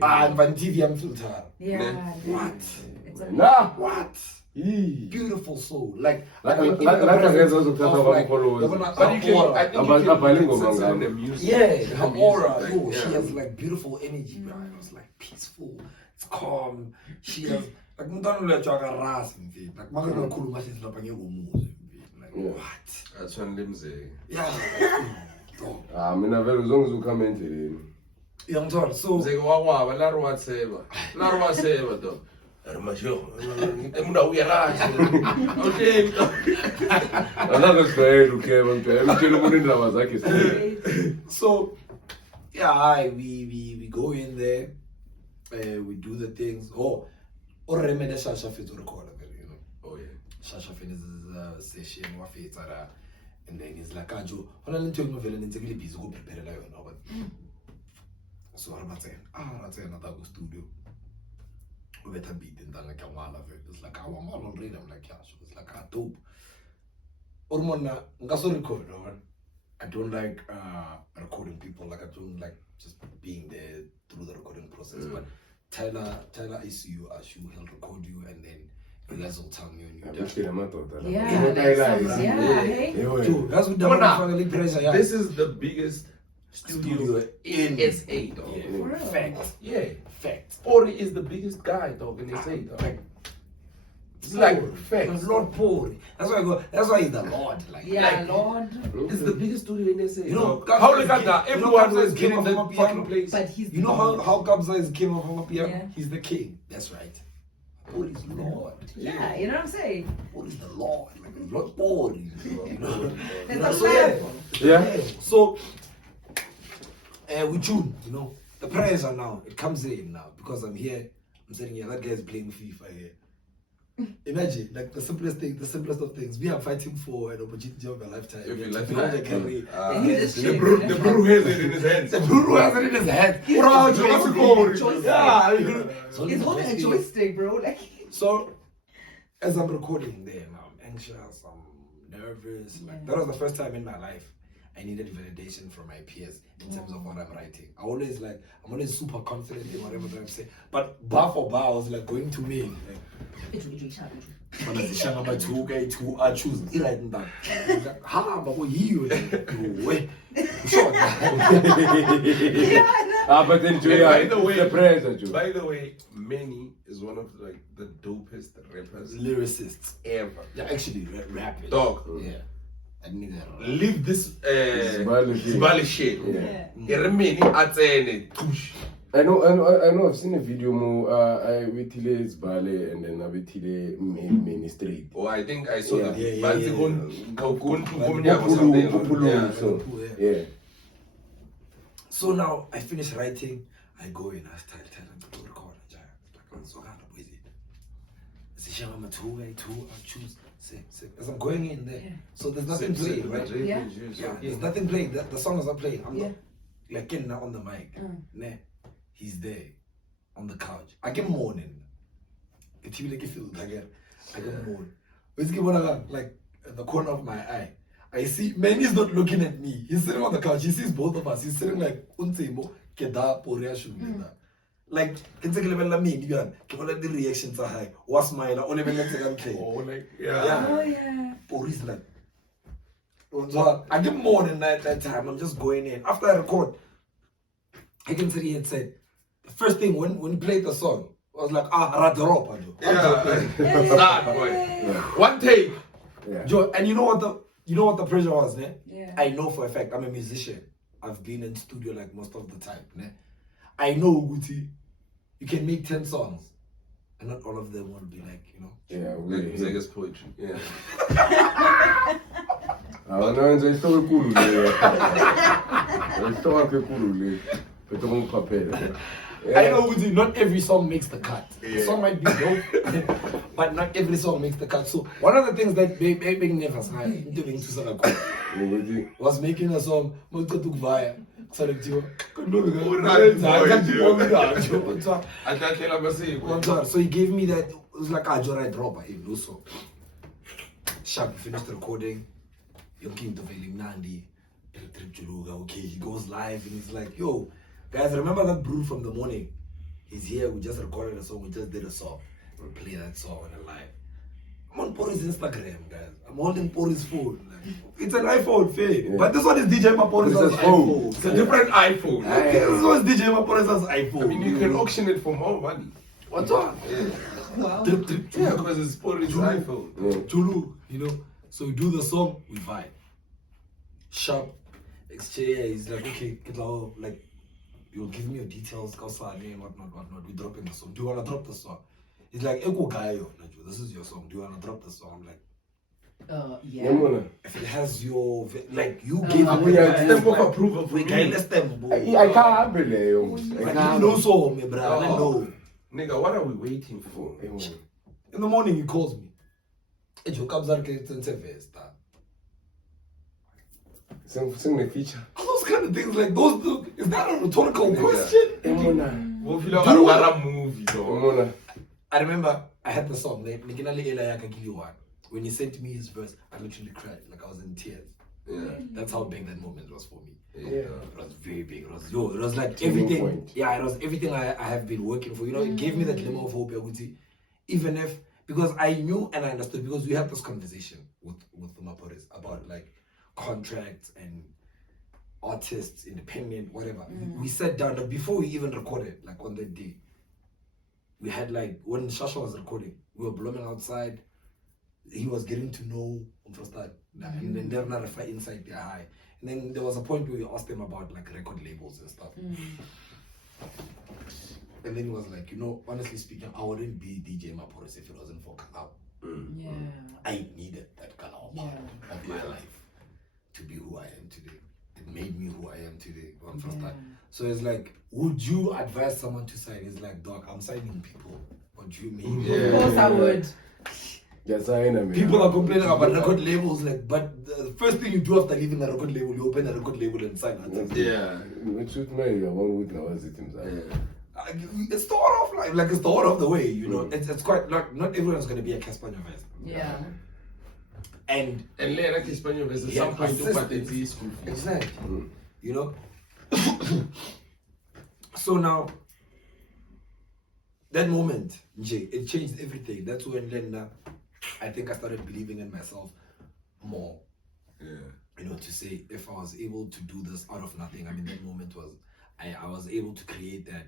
And when TV I'm filter. Yeah. What? Nah. What? Beautiful soul. Like I guess also talk about followers. But you can, I think you can sense on the music. Yeah, her aura. Like, Yo, she has like beautiful energy, right? It was like peaceful. It's calm. She has like like what? That's when them say. Yeah. I mean, as long as you come into Young John, so They go, wow, Larwa Seva. Larwa Seva, though. Okay. So yeah, we go in there, we do the things. Or remember Shasha fit to record it, you know. Oh yeah. Shasha finishes a session, and then he's like, Ajo, I'm not telling you, I'm busy go prepare now, but so I'm not saying another studio. We better beat in like a while of it. It's like I want more already. I'm like, yeah, it's like a dope. Or mona, ngaso record. I don't like recording people. Like I don't like just being there through the recording process. But Tyler ICU, he'll record you, and then you guys will tell me when you're done. This is the biggest studio in SA, dog. Yeah. Fact. Yeah. Fact. Ori is the biggest guy, dog, in SA, dog. It's like facts. Lord Pori. That's why I go. That's why he's the Lord. Like, Lord. It's the biggest studio in SA. You know, how look at that? Everyone was getting the fucking place. But he's you know how kabza is king of amapiano? Yeah. He's the king. That's right. Pori is Lord. Yeah, you know what I'm saying? Pori is the Lord. Like Lord Pori. You know. That's So Yeah. So we tune. You know, the prayers are now. It comes in now because I'm here. I'm sitting here. That guy's playing FIFA here. Imagine, like the simplest of things. We are fighting for an opportunity of a lifetime. If you To like build that. a career. The brew has it in his hands. The brew has it in his hand. He's Bro, joystick. yeah. He's holding a joystick, bro. Like. So, as I'm recording there, I'm anxious, I'm nervous. Like that was the first time in my life I needed validation from my peers in terms of what I'm writing. I'm always super confident in whatever that I'm saying. But bar for bar, I was like going to me. Like, when I say my two guy to choose it right now. Ha, but what you way? Sure. But then By the way, Manny is one of like the dopest rappers, Lyricists ever. Yeah, actually rapping. Dog. Yeah. I need that. Leave this Zbali shit. Yeah. I know. I've seen a video with Tile Zbale and then with Tile Many Street. Oh, I think I saw Yeah. Yeah. So now I finish writing, I go in, I start telling people to record. I choose. As I'm going in there, so there's nothing playing, right? Yeah. There's nothing playing. The song is not playing. I'm Yeah. not like getting on the mic. Nah, he's there on the couch. I get mourning. I get mourning. Like at the corner of my eye. I see, man, he's not looking at me. He's sitting on the couch. He sees both of us. He's sitting like, unsebo, keda, poreashu, like, can take a level of me, you can let the reactions are high. Or smile, or never let them play. Oh, like, yeah. Oh, yeah. Or is like, so I did more than that time. I'm just going in. After I record, I can see he had said, the first thing when he played the song, I was like, radropa. Yeah. Start, boy. Yeah. One take. Yeah. Joe, and you know what the pressure was, ne? Yeah. I know for a fact, I'm a musician. I've been in studio like most of the time, ne? I know, Guti, you can make 10 songs, and not all of them will be like, you know. Yeah, Like Zega's poetry. Yeah. I know it's so cool. It's so cool. But don't compare. I know, Guti, not every song makes the cut. The Yeah. song might be dope, but not every song makes the cut. So one of the things that made me nervous was making a song, so he gave me that. It was like Jora drop so sharp. Finished recording. Okay, he goes live and he's like, yo, guys, remember that brew from the morning? He's here. We just recorded a song. We just did a song. We'll play that song on the live. I'm on Pori's Instagram, guys. I'm holding Pori's phone. Like, it's an iPhone, fair. Yeah. But this one is DJ Maphorisa's iPhone. It's a different iPhone. Okay, this one is DJ Maphorisa's iPhone. I mean, you can auction it for more money. What's on? Yeah. Wow. Drip, Yeah, because it's Polish iPhone. Chulu, you know. So we do the song, we vibe. Sharp, exchange. He's like, okay, like, you'll give me your details, and whatnot. We dropping the song. Do you wanna drop the song? He's like, Eko Gayo, this is your song. Do you wanna drop the song? I'm like, Yeah. if it has your, like, you gave me Stamp of approval for we me. can't stamp. I can't believe I didn't know so, me brother. I didn't know. Nigga, what are we waiting for? In the morning, he calls me. Hey, your kabza gets into Vesta. Sing the feature. Those kind of things, like those, is that a rhetorical question? We'll feel like a movie, though. I remember I had the song, when he sent me his verse, I literally cried, like I was in tears. Yeah. That's how big that moment was for me. Yeah. It was very big. It was like Turning everything. point. Yeah, it was everything I have been working for. You know, it gave me that glimmer of hope, Yaguti. Even if, because I knew and I understood, because we had this conversation with Maphorisa about like contracts and artists, independent, whatever. We sat down, like, before we even recorded, like on that day, we had like, when Shasha was recording, we were blooming outside. He was getting to know Busta, and then they're not a fight inside their high. And then there was a point where we asked him about like record labels and stuff. And then he was like, you know, honestly speaking, I wouldn't be DJ Maphorisa if it wasn't for Kakao. Yeah. I needed that Kakao part of my life to be who I am today. It made me who I am today. So it's like, would you advise someone to sign? It's like, dog, I'm signing people. What do you mean? Of course I would. Yes, I know. People are complaining about record labels, like, but the first thing you do after leaving a record label, you open a record label and sign it. Yeah. Which would make one week now as it himself. It's the order of life, like it's the order of the way, you know. It's quite like not everyone's gonna be a Casper Nyovest. Yeah. And like Hispanic at some point to patent these school fees. exactly, you know. So now, that moment, it changed everything. That's when then I think I started believing in myself more. Yeah. You know, to say if I was able to do this out of nothing. I mean, that moment was I was able to create that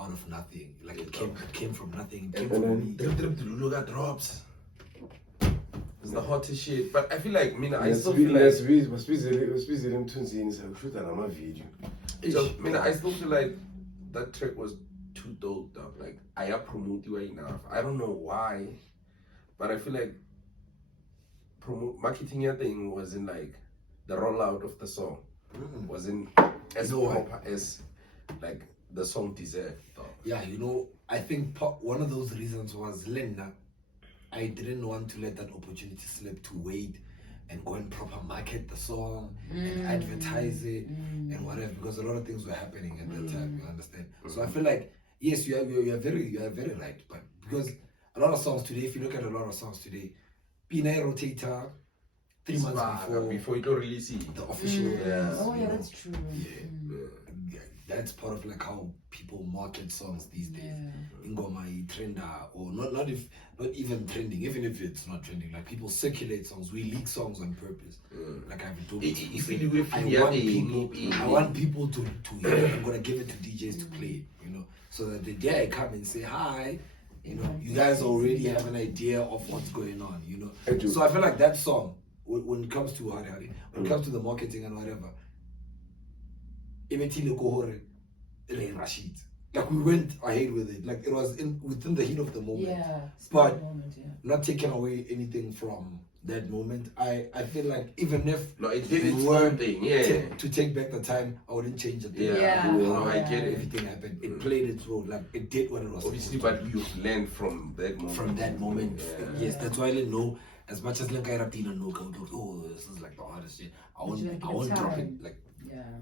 out of nothing. Like it came from nothing. It came from me. Drip to Luluga drops. It's the hottest shit. But I feel like, I still feel like. I still feel like that track was too dope, though. Like, I promote you enough. I don't know why, but I feel like marketing your thing wasn't like the rollout of the song wasn't as proper as like the song deserved, though. Yeah, you know, I think one of those reasons was Lena. I didn't want to let that opportunity slip to wait and go and proper market the song and advertise it and whatever, because a lot of things were happening at that time. You understand? So I feel like yes, you are very right, but because a lot of songs today, if you look at a lot of songs today, Pina Rotator, 3 months before it release it. the official. Oh, yeah, you know. that's true. Yeah, that's part of like how people market songs these days. Ingoma trender or not even trending, even if it's not trending. Like people circulate songs, we leak songs on purpose. Like I've been talking. I want people to hear. I'm gonna give it to DJs to play it, you know, so that the day I come and say hi, you know, you guys already have an idea of what's going on, you know. So I feel like that song, when it comes to when it comes to the marketing and whatever, like we went ahead with it, like it was within the heat of the moment, but not taking away anything from that moment. I feel like even if it did its own thing, to take back the time, I wouldn't change it. I get it. Everything happened. It played its role, like it did what it was. Obviously, but you've learned from that moment. From that moment, yes, that's why I didn't know. As much as like I didn't know, oh, this is like the hardest shit. I won't drop it, like,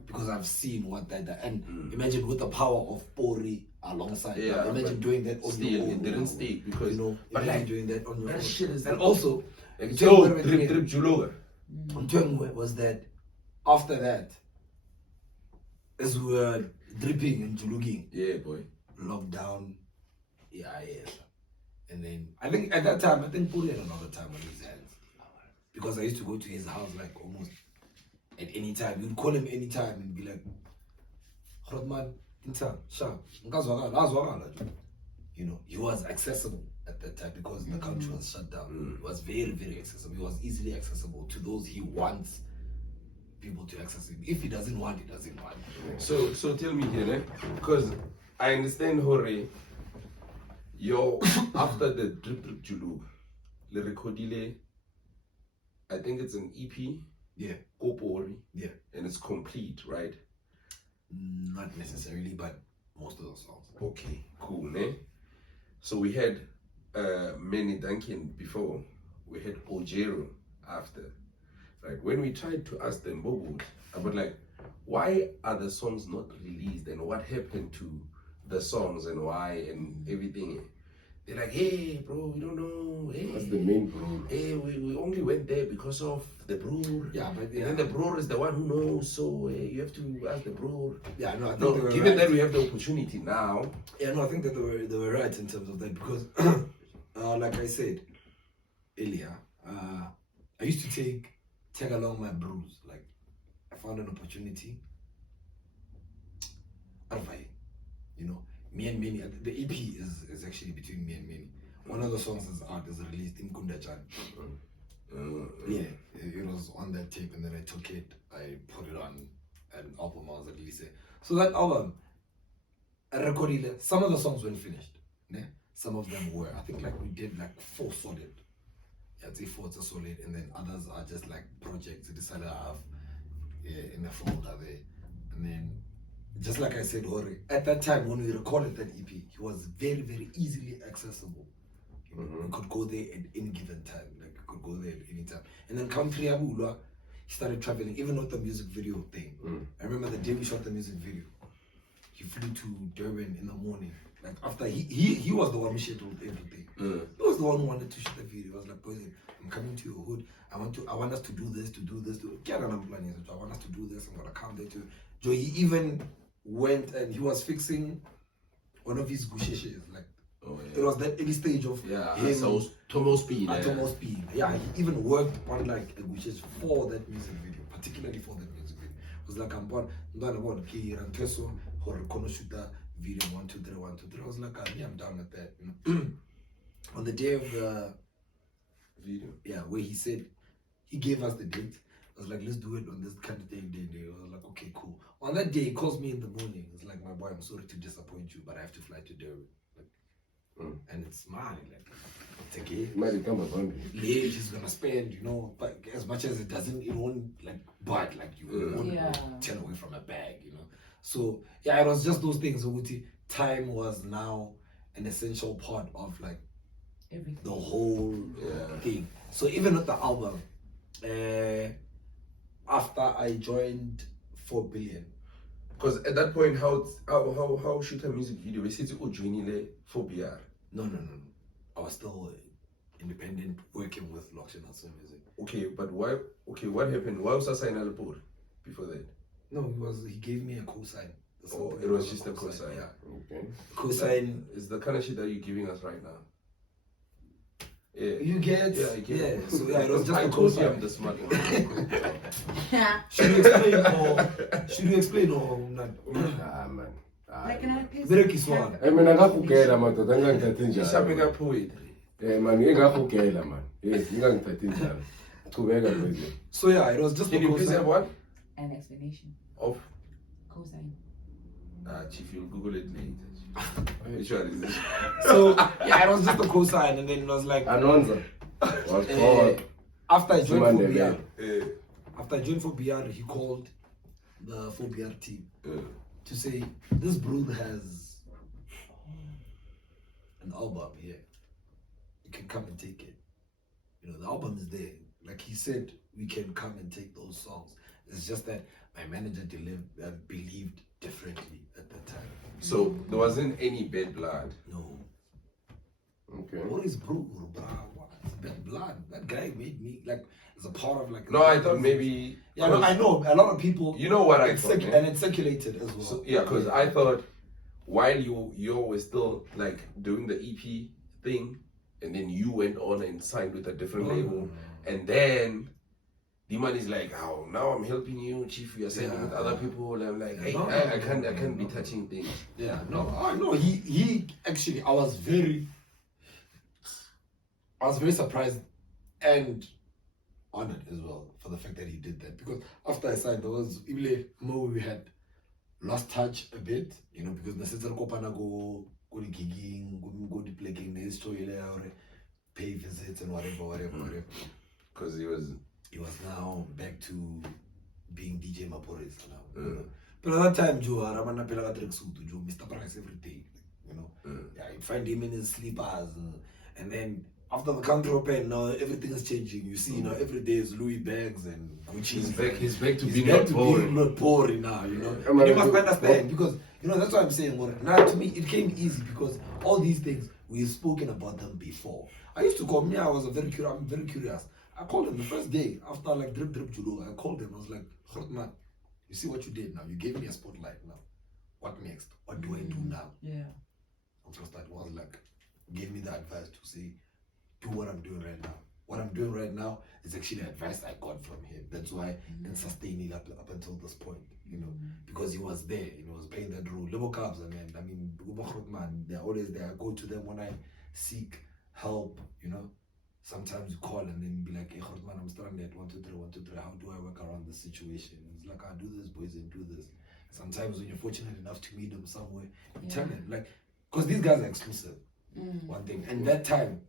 because I've seen what that and imagine with the power of Pori alongside. Like, imagine doing that on your own. It didn't stick because, you know, but like doing that on your own. Shit is and also, drip Juloga. I'm telling you, was that after that, as we were dripping and julugging, lockdown, and then I think at that time, Puri had another time on his hands, because I used to go to his house like almost at any time. You'd call him anytime and be like, Rodman, you know, he was accessible at that time because the country was shut down. He was very, very accessible. He was easily accessible to those he wants people to access him. If he doesn't want, he doesn't want. So tell me here, because I understand Hore, after the Drip Julug, le recordile, I think it's an EP. Kopori. And it's complete, right? Not necessarily, but most of those songs. Okay, cool, ne? So we had Manny Duncan before, we had Ojero after. Right? When we tried to ask them about like, why are the songs not released and what happened to the songs and why and everything, they're like, hey bro, we don't know. Hey, what's the main bro? Hey, we only went there because of the bro. And then the bro is the one who knows, so you have to ask the bro. I think given that we have the opportunity now. I think that they were right in terms of that, because like I said earlier, I used to tag along my bros. Like I found an opportunity. You know, me and Many. The EP is actually between me and Many. One of the songs is released in Kundachan. It was on that tape, and then I took it, I put it on an album I was releasing. So that album, I recorded it. Some of the songs weren't finished. Some of them were. I think like we did like 4 solid. I'd say 4 to solid, and then others are just like projects I decided I have in the folder there. And then, just like I said, at that time when we recorded that EP, he was very, very easily accessible. You could go there at any given time. Like you could go there at any time. And then country Abula, he started traveling, even with the music video thing. I remember the day we shot the music video, he flew to Durban in the morning. Like after he was the one who scheduled everything. He was the one who wanted to shoot the video. I was like, boys, I'm coming to your hood. I want us to do this. I want us to do this. I'm gonna come there too. So he even went and he was fixing one of his gusheshes. Like it was that early stage of him. So Tomo Speed. He even worked on like a gushes for that music video, particularly for that music video. It was like I'm about K and Teso or Konoshuta video 1, 2, 3, 1, 2, 3. I was like, I'm down with that. You know? On the day of the video, where he said he gave us the date. I was like, let's do it on this kind of day. I was like, okay, cool. On that day, he calls me in the morning. It's like, my boy, I'm sorry to disappoint you, but I have to fly to Durban. And it's mine. Like, it's okay. She's gonna spend, you know, but as much as it doesn't, it won't like bite like you won't turn away from a bag, you know. So it was just those things. Time was now an essential part of like everything, the whole thing. So even with the album, after I joined 4 Billion, because at that point, how shoot a music video? We said you joined 4 BR. No. I was still independent, working with lokshin and some music. Okay, but why? Okay, what happened? Why was I signing Alpur before that? No, he gave me a cosign. Oh, it was just a cosign. Yeah. Okay. Cosign is the kind of shit that you're giving us right now. Yeah. You get? Yeah, I get. Yeah. So yeah, it was just I a told you cosign. I'm the smart one. Should you explain or not? Ah man. Like an artist. Very kiswan. Mina ngakugela madoda ngangithatha njalo. Shopping up poetry. Man, ngikakugela man. Yes, ngangithatha njalo. Qhubeka manje. So yeah, it was just Can a you please have cosign. what? An explanation. Of Cosine. Chief, you'll Google it later. Which one is it? So yeah, it was just a cosign, and then it was like Anonza. Was called after I joined for Zuma. BR. After I joined for BR, he called the 4BR team to say this brood has an album here. You can come and take it. You know, the album is there. Like he said, we can come and take those songs. It's just that my manager believed differently at that time. So there wasn't any bad blood. No. Okay. What is brood, bro? It's bad blood. That guy made me like as a part of like. No, I thought maybe. Yeah, no, I know a lot of people. You know what I thought, and it's circulated as well. So, yeah, because I thought while you were still like doing the EP thing, and then you went on and signed with a different label, and then the man is like, "Oh, now I'm helping you, Chief. You're signing with other people." And I'm like, "Hey, I can't be touching things." Yeah, no. He actually, I was very surprised and honored as well for the fact that he did that, because after I signed, there was even more we had lost touch a bit, you know, because the sister kopana go gigging, go to playing the story or pay visits and whatever. Because he was now back to being DJ Maphorisa now. You know? But at that time, Joe, Ramana Pelaga Trexutu, Joe, Mr. Price every day, you know. Yeah, you find him in his sleepers, and then after the country open, now everything is changing. You see, now every day is Louis bags and Gucci. He's back to being not boring now, you know. And you must understand, because you know that's what I'm saying. Now to me, it came easy because all these things we've spoken about them before. I used to call me. I'm very curious. I called him the first day after like drip judo. I called him. I was like, man, you see what you did now? You gave me a spotlight now. What next? What do I do now? Yeah. And so that was like, gave me the advice to say, do what I'm doing right now. What I'm doing right now is actually advice I got from him. That's why I can sustain it up until this point, you know, because he was there, you know, was playing that role. Little Kabza, man. I mean, they're always there. I go to them when I seek help, you know. Sometimes you call and then be like, hey, man, I'm stranded, 1, 2, 3, 1, 2, 3. How do I work around this situation? It's like, I do this, boys, and do this. Sometimes when you're fortunate enough to meet them somewhere, you tell them, like, because these guys are exclusive, one thing. And that time,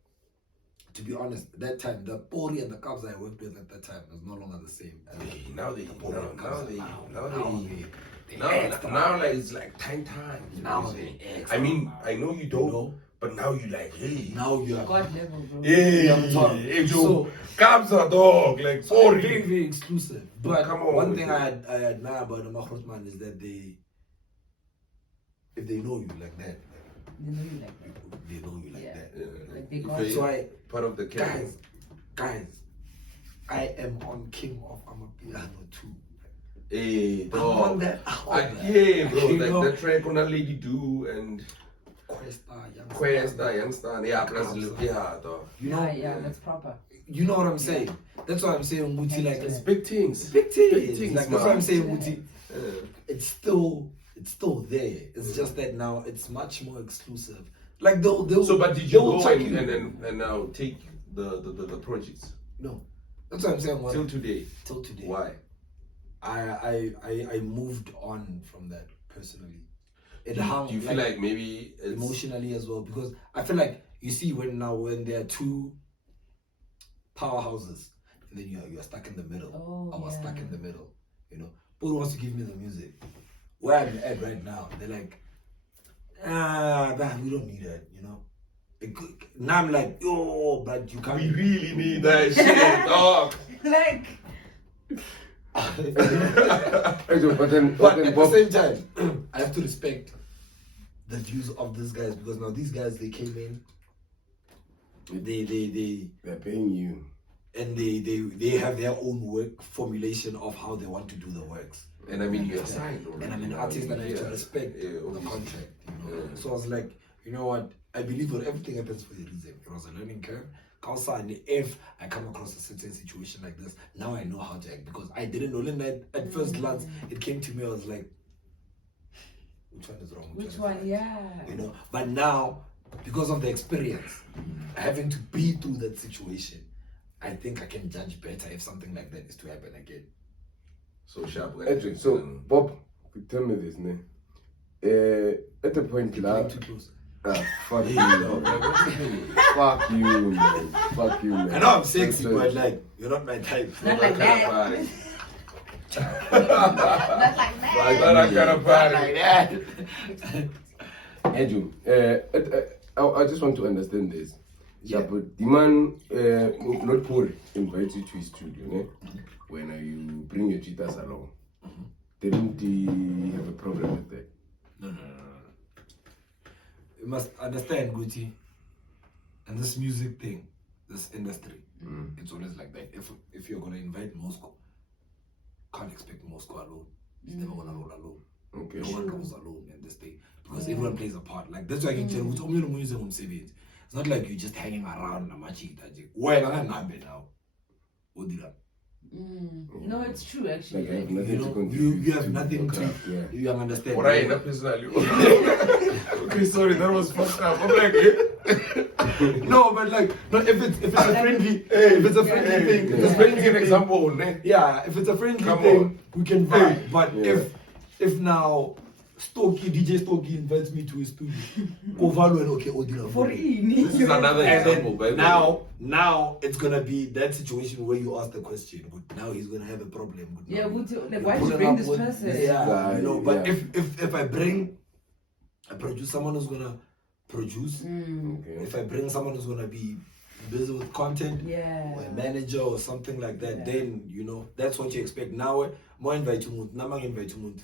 to be honest, that time, the Pori and the Kabza I worked with at that time was no longer the same. Now like it's like time. Now I mean, I know you don't, but now you like, hey. Now you are God level, bro. Hey, so Kabza dog, like very, sorry. very exclusive. But Come on, one thing I admire about the Maphorisa is that if they know you like that, They know you like that. they know you like that. Like they If got they- So I, part of the camp. guys, I am on King of Amapiano too. Hey, I'm on dog. that. Yeah, bro, You like know? the track on a Lady Do and Questa, Youngster, yeah, plus yeah, dog. You know, yeah, that's proper. you know what I'm saying. That's what I'm saying, Muti. Like It's big things. big things. Big things, Like man. that's what I'm saying, Muti. Yeah. It's still there. It's just that now it's much more exclusive. Like they'll So, but did you they'll go check and now take the projects No, that's what I'm saying. till today? Till today. Why? I moved on from that personally. It Do hung. you feel like maybe it's emotionally as well, because I feel like you see when there are two powerhouses and then you're stuck in the middle. Oh, I was yeah. stuck in the middle, you know. Who wants to give me the music? Where I'm at right now, they're like, man, we don't need that, you know. Now I'm like, yo, but you can't. we really need that shit, dog? Like, But at the same time, I have to respect the views of these guys, because now these guys, they came in They're paying you. and they have their own work formulation of how they want to do the works. And I mean, you're signed already. And I'm an artist that I need to respect the contract, you know. So I was like, you know what? I believe that everything happens for a reason. It was a learning curve. If I come across a certain situation like this, now I know how to act, because I didn't know. At first glance, it came to me, I was like, which one is wrong? Which one? Yeah. You know, but now, because of the experience, having to be through that situation, I think I can judge better if something like that is to happen again. So sharp. Actually, so Bob, tell me this, ne? At the point now, Too close. fuck you, fuck you, man. Fuck you, man. I know I'm sexy, but like, you're not my type. Not like that. Not Not like that. that kind of party. Like that. Andrew, I just want to understand this. Yeah. But the man, not poor, invites you to his studio, ne? When you bring your guitars along. Didn't he have a problem with that? No. You must understand, Gucci, and this music thing, this industry, it's always like that. If you're gonna invite Moscow, can't expect Moscow alone. He's never gonna roll alone. Okay. No one comes alone in this thing, because everyone plays a part. Like that's why I can tell you, it's not like you're just hanging around and matching that. Well, I'm not now. What did I? No, it's true actually. Like, I have nothing You to know, contribute you have nothing to. yeah. You understand? What I end up personally. Okay, sorry, that was fucked up. I'm like, No, but like, no, if it's a friendly, if it's a friendly thing, Just it's a bring friendly an thing. example, ne? Yeah, if it's a friendly Come thing, on. we can vibe. But Yeah. if now DJ Stokey invites me to his studio, Kovalo and okay, Odila. For This is another And example, then by the way. now it's gonna be that situation where you ask the question. But now he's gonna have a problem. But Yeah, now like, why did you pulling bring up this with- person? Yeah, Guy, you know. But yeah. if I produce someone who's gonna produce. Okay. If I bring someone who's gonna be busy with content, Yeah. or a manager or something like that, Yeah. then you know that's what you expect. Now, more invite you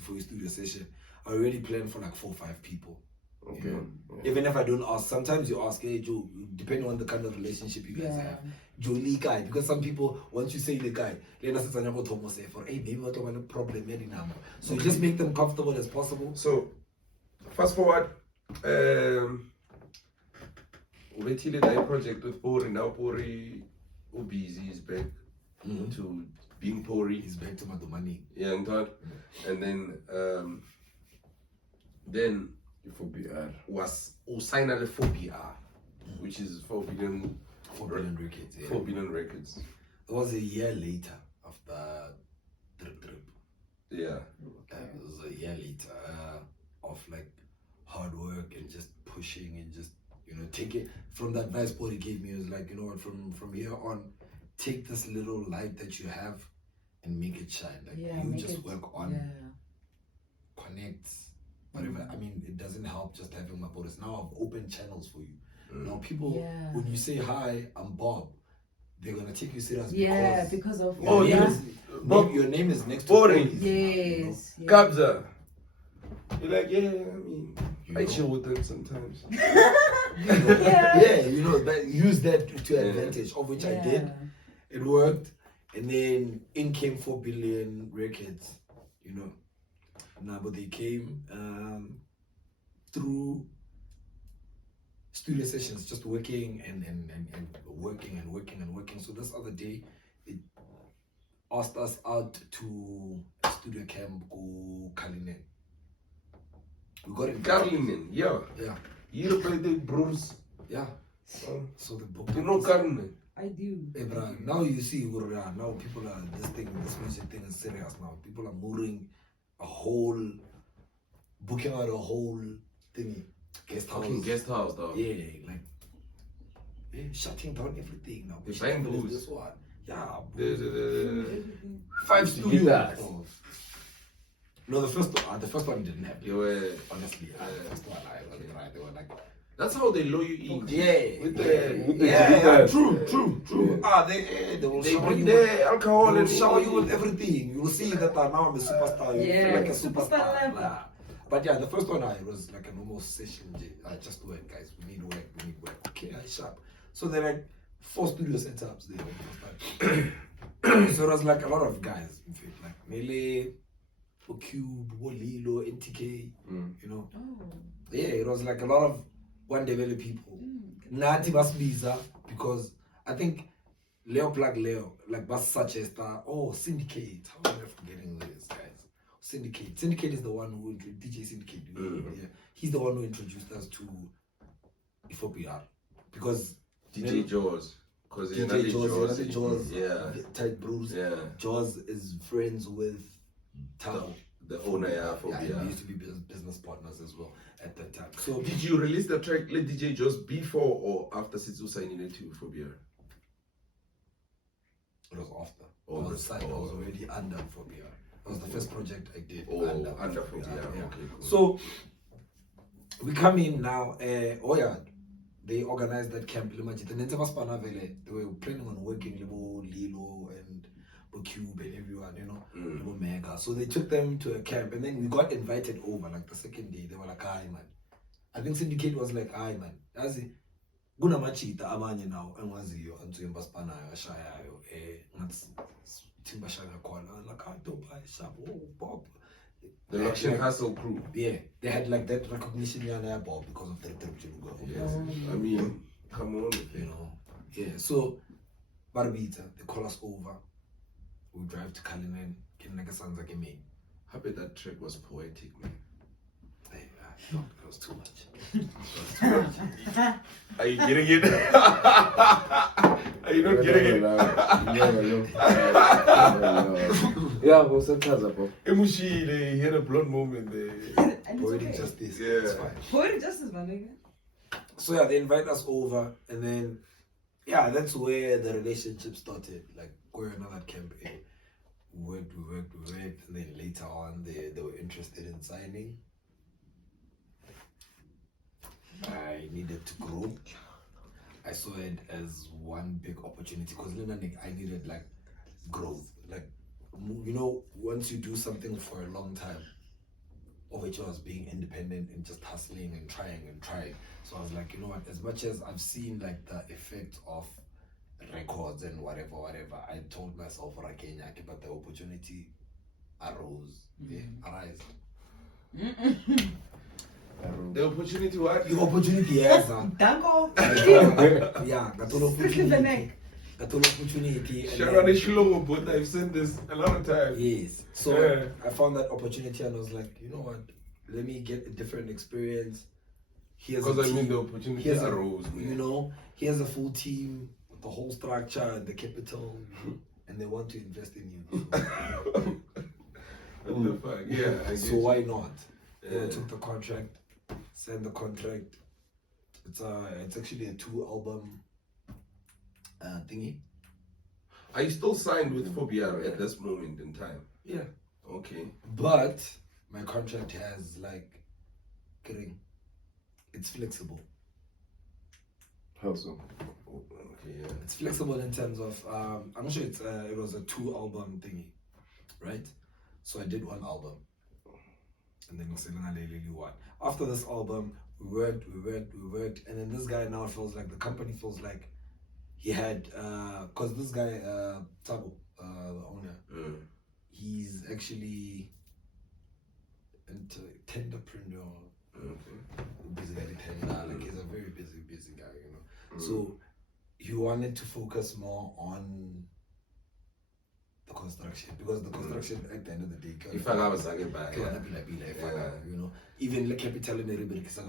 for a studio session. I already planned for like 4 or 5 people. Okay. You know? Yeah. Even if I don't ask, sometimes you ask, hey Joe, depending on the kind of relationship you guys have. Jolie guy, because some people, once you say the guy, they say, hey, maybe what a problem, so you just make them comfortable as possible. So, fast forward. We did a project with Pori. Now Pori, busy, is back to being Pori. He's back to Madomani. Yeah, and that. And then For BR. was signed a 4BR, which is 4 billion 4 billion records. Yeah. 4 billion records. It was a year later after Drip. Yeah. It was a year later of like hard work and just pushing and just, you know, take it from that advice Paul he gave me. It was like, you know what, from here on, take this little light that you have and make it shine. Like you just work on, connect, whatever. I mean, it doesn't help just having Maphorisa. Now I've opened channels for you. Now people, when you say hi, I'm Bob, they're gonna take you serious because of your name is next to Boring. Yes. Kabza. You're like, yeah, I mean, I chill with them sometimes. Yeah, you know, use that to advantage, of which I did. It worked, and then in came 4 billion records, you know. Now, but they came through studio sessions, just working and working. So this other day, it asked us out to a studio camp go Kalinen. We got in Kalinen, yeah. You play the bros. Yeah. So the book. You know Kalinen? I do. Hey, bro, now you see, now people are, this music thing is serious now. People are booking out a whole thingy. Guest house. Though. Yeah, like, shutting down everything now. They're buying booze. This one. Yeah, The 5 studios. guitars. No, the first one didn't have. You were, Honestly, the first one, they were like, that's how they lure you in. yeah, With the guitars. True. They will they shower bring you the alcohol They will and shower you with everything. You will see that now I'm a superstar. You feel like a superstar. level. Nah. But yeah, the first one it was like a normal session. I just work, guys. We need work. Okay, I sharp. So they're like 4 studio setups there. So it was like a lot of guys, in fact, like Mele, Cube, Lilo, NTK, you know. Oh. Yeah, it was like a lot of one developed people. Nati bas Biza, because I think Leo, like bas such as that. Oh, Syndicate. How am I forgetting these guys? Syndicate. Syndicate is the one who DJ Syndicate. Yeah, he's the one who introduced us to Ifopr, because DJ Jaws. Because DJ Jaws, yeah, Tight Bruce. yeah. Jaws is friends with Tao. The owner, Yeah, they used to be business partners as well at that time. So did you release the track Let DJ Jaws before or after Sitsu signing it to Phobia? it was after. Oh, I was already under Phobia. It was the first project I did. Oh, under Phobia. Yeah. Okay, cool. So we come in now. They organized that camp. They were planning on working with Lilo and Cube and everyone, you know, Mega. So they took them to a camp, and then we got invited over. Like the second day, they were like, "Hi, man." I think Syndicate was like, "Hi, man." As guna machita amanye now engaziyo antsuyemba spana ashayayo ngathi timba shaka khona like dopa shabo Bob. The Lokshin Hustle crew. Yeah, they had like that recognition yeah, Bob, because of the Yes. I mean, come on, you know. Yeah, so Barbita, they call us over. We drive to Kalinin, get like a Sanza Lo. Happy that track was poetic, man. No, it was too much. Are you getting it? Are you not getting it? Yeah, what's up, bro? Emushile, he had a blood moment there. And Poetic it's okay. justice. Yeah. It's fine. Poetic justice, my nigga. So yeah, they invite us over, and then yeah, that's where the relationship started. Like going on that campaign, we worked, and then later on, they were interested in signing. I needed to grow. I saw it as one big opportunity because I needed like growth. Like, you know, once you do something for a long time, of which I was being independent and just hustling and trying. So I was like, you know what, as much as I've seen like the effect of records and whatever, I told myself, but the opportunity arose. Arise. The opportunity what? The opportunity, yes. Danko. Yeah, got all Strictly the neck. opportunity. Sharon is slow, but I've seen this a lot of times. Yes. So Yeah. I found that opportunity and I was like, you know what? Let me get a different experience. Because I mean the opportunity arose. You know, here's a full team, with the whole structure, the capital, and they want to invest in you. What the fuck? Yeah. I So get you. why not? Yeah. I took the contract, signed the contract. It's actually a 2-album thingy. Are you still signed with Phobia at this moment in time? Yeah. Okay. But my contract has like, it's flexible. How so? Okay, yeah. It's flexible in terms of I'm sure it was a 2-album thingy, right? So I did 1 album, and then one. After this album, we worked, and then this guy now feels like the company feels like he had because this guy Tabo, the owner, he's actually into tenderpreneur. Busy tender, like he's a very busy guy, you know. So he wanted to focus more on the construction, because the construction at the end of the day, If I was talking about you know, even the capital in the music, so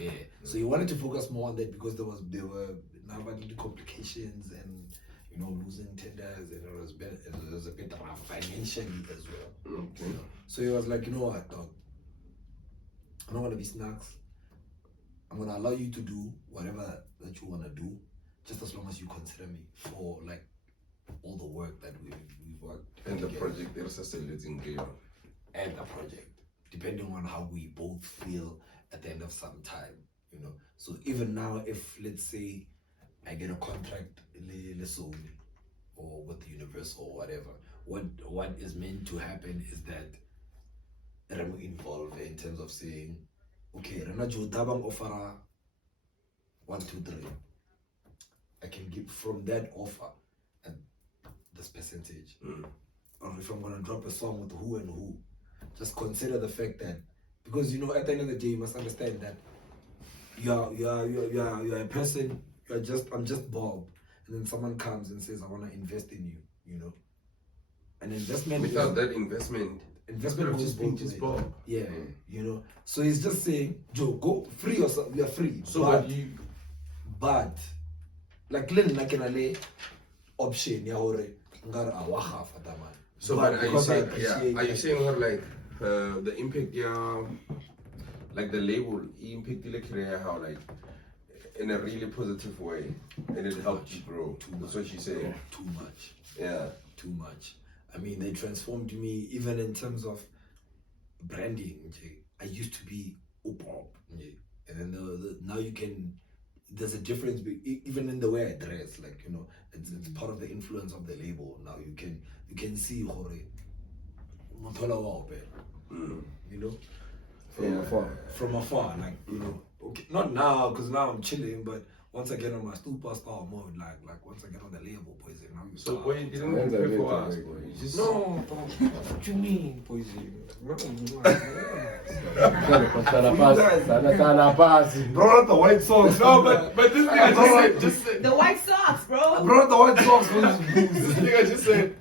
yeah. So he wanted to focus more on that because there were now complications and, you know, losing tenders, and it was a bit rough financially as well. Okay. You know? So he was like, you know what, dog, I'm not gonna be snacks. I'm gonna allow you to do whatever that you wanna do, just as long as you consider me for like all the work that we've worked And the together. project there's a celebrating game. And the project, depending on how we both feel at the end of some time, you know. So even now, if let's say I get a contract or with the Universal or whatever, what is meant to happen is that I'm involved in terms of saying, okay, Rana Jotabang offera 1, 2, 3. I can give from that offer at this percentage. Or if I'm gonna drop a song with who and who, just consider the fact that, because you know, at the end of the day, you must understand that you're a person. I'm just Bob, and then someone comes and says, I want to invest in you. You know, an investment. Without that investment goes just being both just ways. Bob. Yeah, you know. So he's just saying, Joe, go free yourself. You're free. So but like Lynn, like in a option, yeah, or ngar awaha for that man. So, but are you saying, appreciate are you saying what, like the impact, like the label impact, like how, like in a really positive way, and it helped you grow? That's what you say. Too much. Yeah, too much. I mean, they transformed me even in terms of branding. I used to be Bob, and then now you can. There's a difference even in the way I dress. Like, you know, it's part of the influence of the label. Now you can see Hore, you know, from afar, like, you know. Okay, not now, because now I'm chilling, but once I get on my superstar mode, like once I get on the label, poison. Now you so start. boy, you didn't prepare for us, boy. You just No, what do you mean, poison? Brought the white socks. No, but this nigga just said, The white socks, I bro. brought the white socks for this this nigga just said,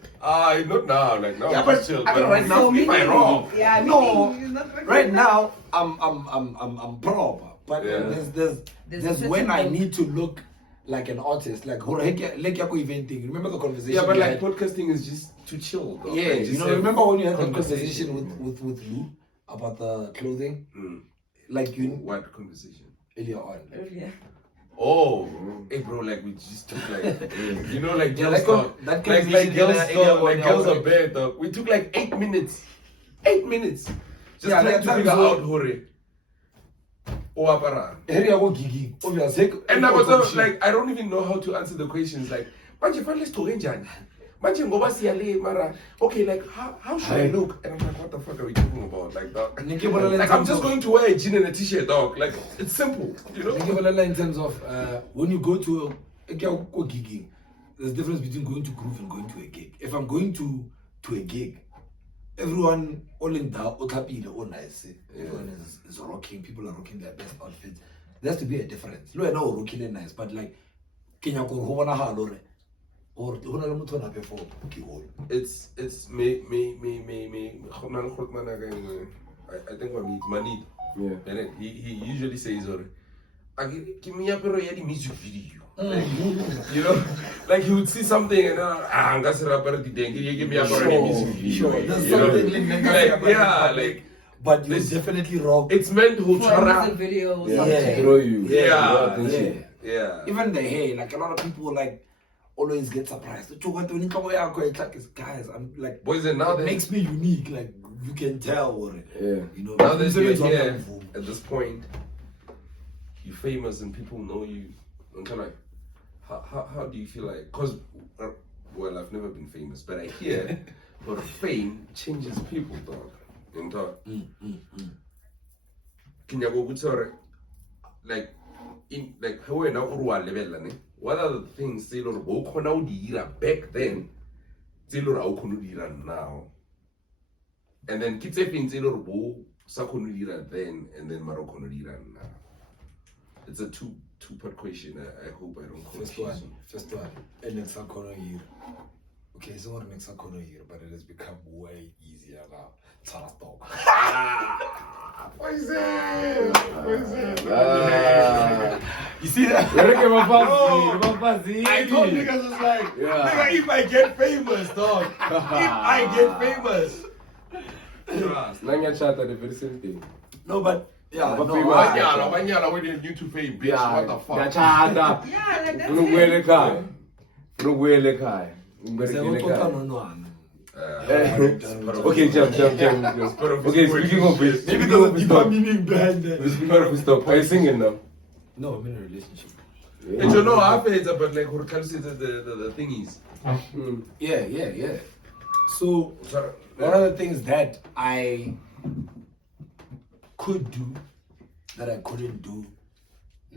not now, like now. Yeah, I'm but chill. I don't right now. So If I meaning- wrong, Yeah, no. meaning it's not Right now, I'm proper. But Yeah. there's when I need to look like an artist, like event thing. Remember the conversation? yeah, but we like had? podcasting is just too chill. Though. Yeah, Like, just you know, have remember when you had the conversation. conversation with Lou about the clothing? Mm. Like you What conversation? earlier on. earlier. Oh, hey bro, like we just took like, you know, like Yeah, girls talk, that like conversation girls earlier talk, on, like yeah, girls okay. are bad dog. We took like 8 minutes, 8 minutes, just Yeah, trying that to figure time out Hore, Oapara. Area go gigi. Obviously. And I was like, I don't even know how to answer the questions. Like, manje fanele sigcoke njani? Manje ngoba siyale mara, okay, like how should I look? And I'm like, what the fuck are we talking about? Like, dog. Like I'm just going to wear a jean and a t-shirt, dog. Like it's simple, you know. In terms of when you go to a gigging, there's a difference between going to groove and going to a gig. If I'm going to a gig, everyone all in the all nice. Everyone is rocking. People are rocking their best outfits. There has to be a difference. No, I know rocking is nice, but like Kenya ko hona halore or hona le motho na before It's me. I think what means money. Yeah. And then he usually says, or give me a music video. Like, you know, like he would see something and I'm gonna give me a music video. Sure. There's You know? something Like, yeah, like, but you this- definitely rock. it's meant to For a try. music video or Yeah. something. Throw you. Yeah. Yeah. Yeah. Yeah. Even the hair, like a lot of people like always get surprised. Guys, I'm like, Boys, and now it that makes me unique. Like you can tell, or yeah. you know. Now that usually you're it's not here helpful. at this point, you're famous and people know you. I'm kind of like, how do you feel like? Cause well, I've never been famous, but I hear, but fame changes people, dog. And can you go good sorry? Like in like how we now level, what are the things they don't go now back then? They don't now. And then kids have been zero bo sakonudira then and then Morocco now. It's a two-part question. I hope I don't confuse you. First one, and next corner year. Okay, it's not next corner year, but it has become way easier now. Tara talk. You see that? I told niggas was like, nigga, if I get famous, dog. If I get famous. The very same thing. No, but yeah, no, Banyala when you're new to fame, bitch. What the fuck? Yeah, like that's it. Okay, jump. Okay, speaking of which, maybe there's a deeper meaning behind that. Stop. Are you singing now? No, I'm in a relationship. And you know, I've heard about like what the thing is. Yeah. So one of the things that I could do that I couldn't do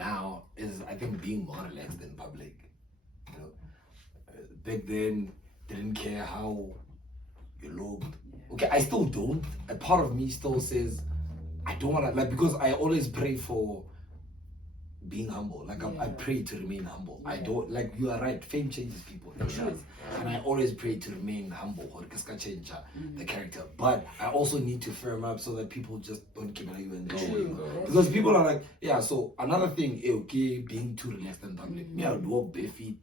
now is, I think, being more relaxed in public. You know, back then, didn't care how you looked. Okay, I still don't. A part of me still says, I don't want to, like, because I always pray for being humble. Like, I pray to remain humble. I don't, like, you are right, fame changes people. It does. And I always pray to remain humble, because can change the character. But I also need to firm up so that people just don't keep you in the way. Because people are like, yeah, so another thing, okay, being too relaxed in public. Me, I would walk barefoot.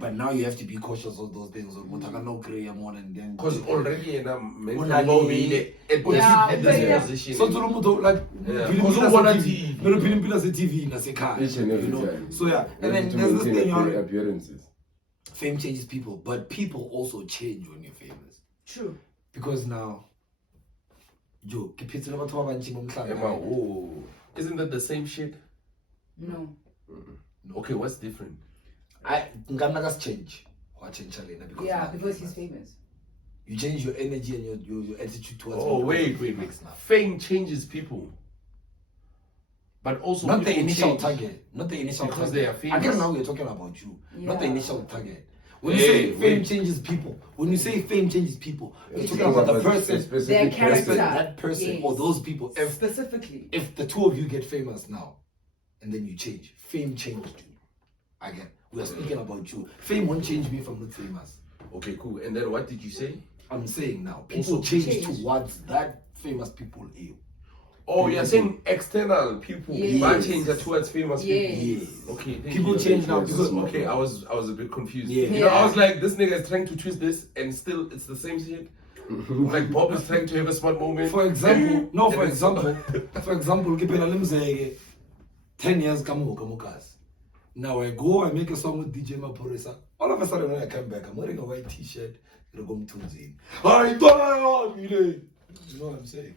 But now you have to be cautious of those things. Because already in a mental at this position. So like TV in a car. You know? So yeah, and then there's this thing, appearances. Fame changes people, but people also change when you're famous. True. Because now, Joe, Isn't that the same shit? No. Okay, what's different? Nganagas change. Because he's famous. You change your energy and your attitude towards. Oh, wait. Fame changes people. But also not the initial change. target. Not the initial because target. They are famous. I guess now we're talking about you. Not the Yeah. initial target. When you say fame changes people, you're talking about the person, Their character. that person, or those people. Specifically. If the two of you get famous now, and then you change, fame changed you. Again, we are speaking about you. Fame won't change me if I'm not famous. Okay, cool. And then what did you say? I'm saying now, people change towards that famous people. Oh, you're saying external people might change towards famous people. Yes. Okay. People change now because okay, I was a bit confused. Yeah. You know, I was like, this nigga is trying to twist this, and still it's the same shit. Like Bob is trying to have a smart moment. For example, give me a 10 years kamukas. Now I go, I make a song with DJ Maphorisa. All of a sudden when I come back, I'm wearing a white t-shirt and I'm tunes. You know what I'm saying?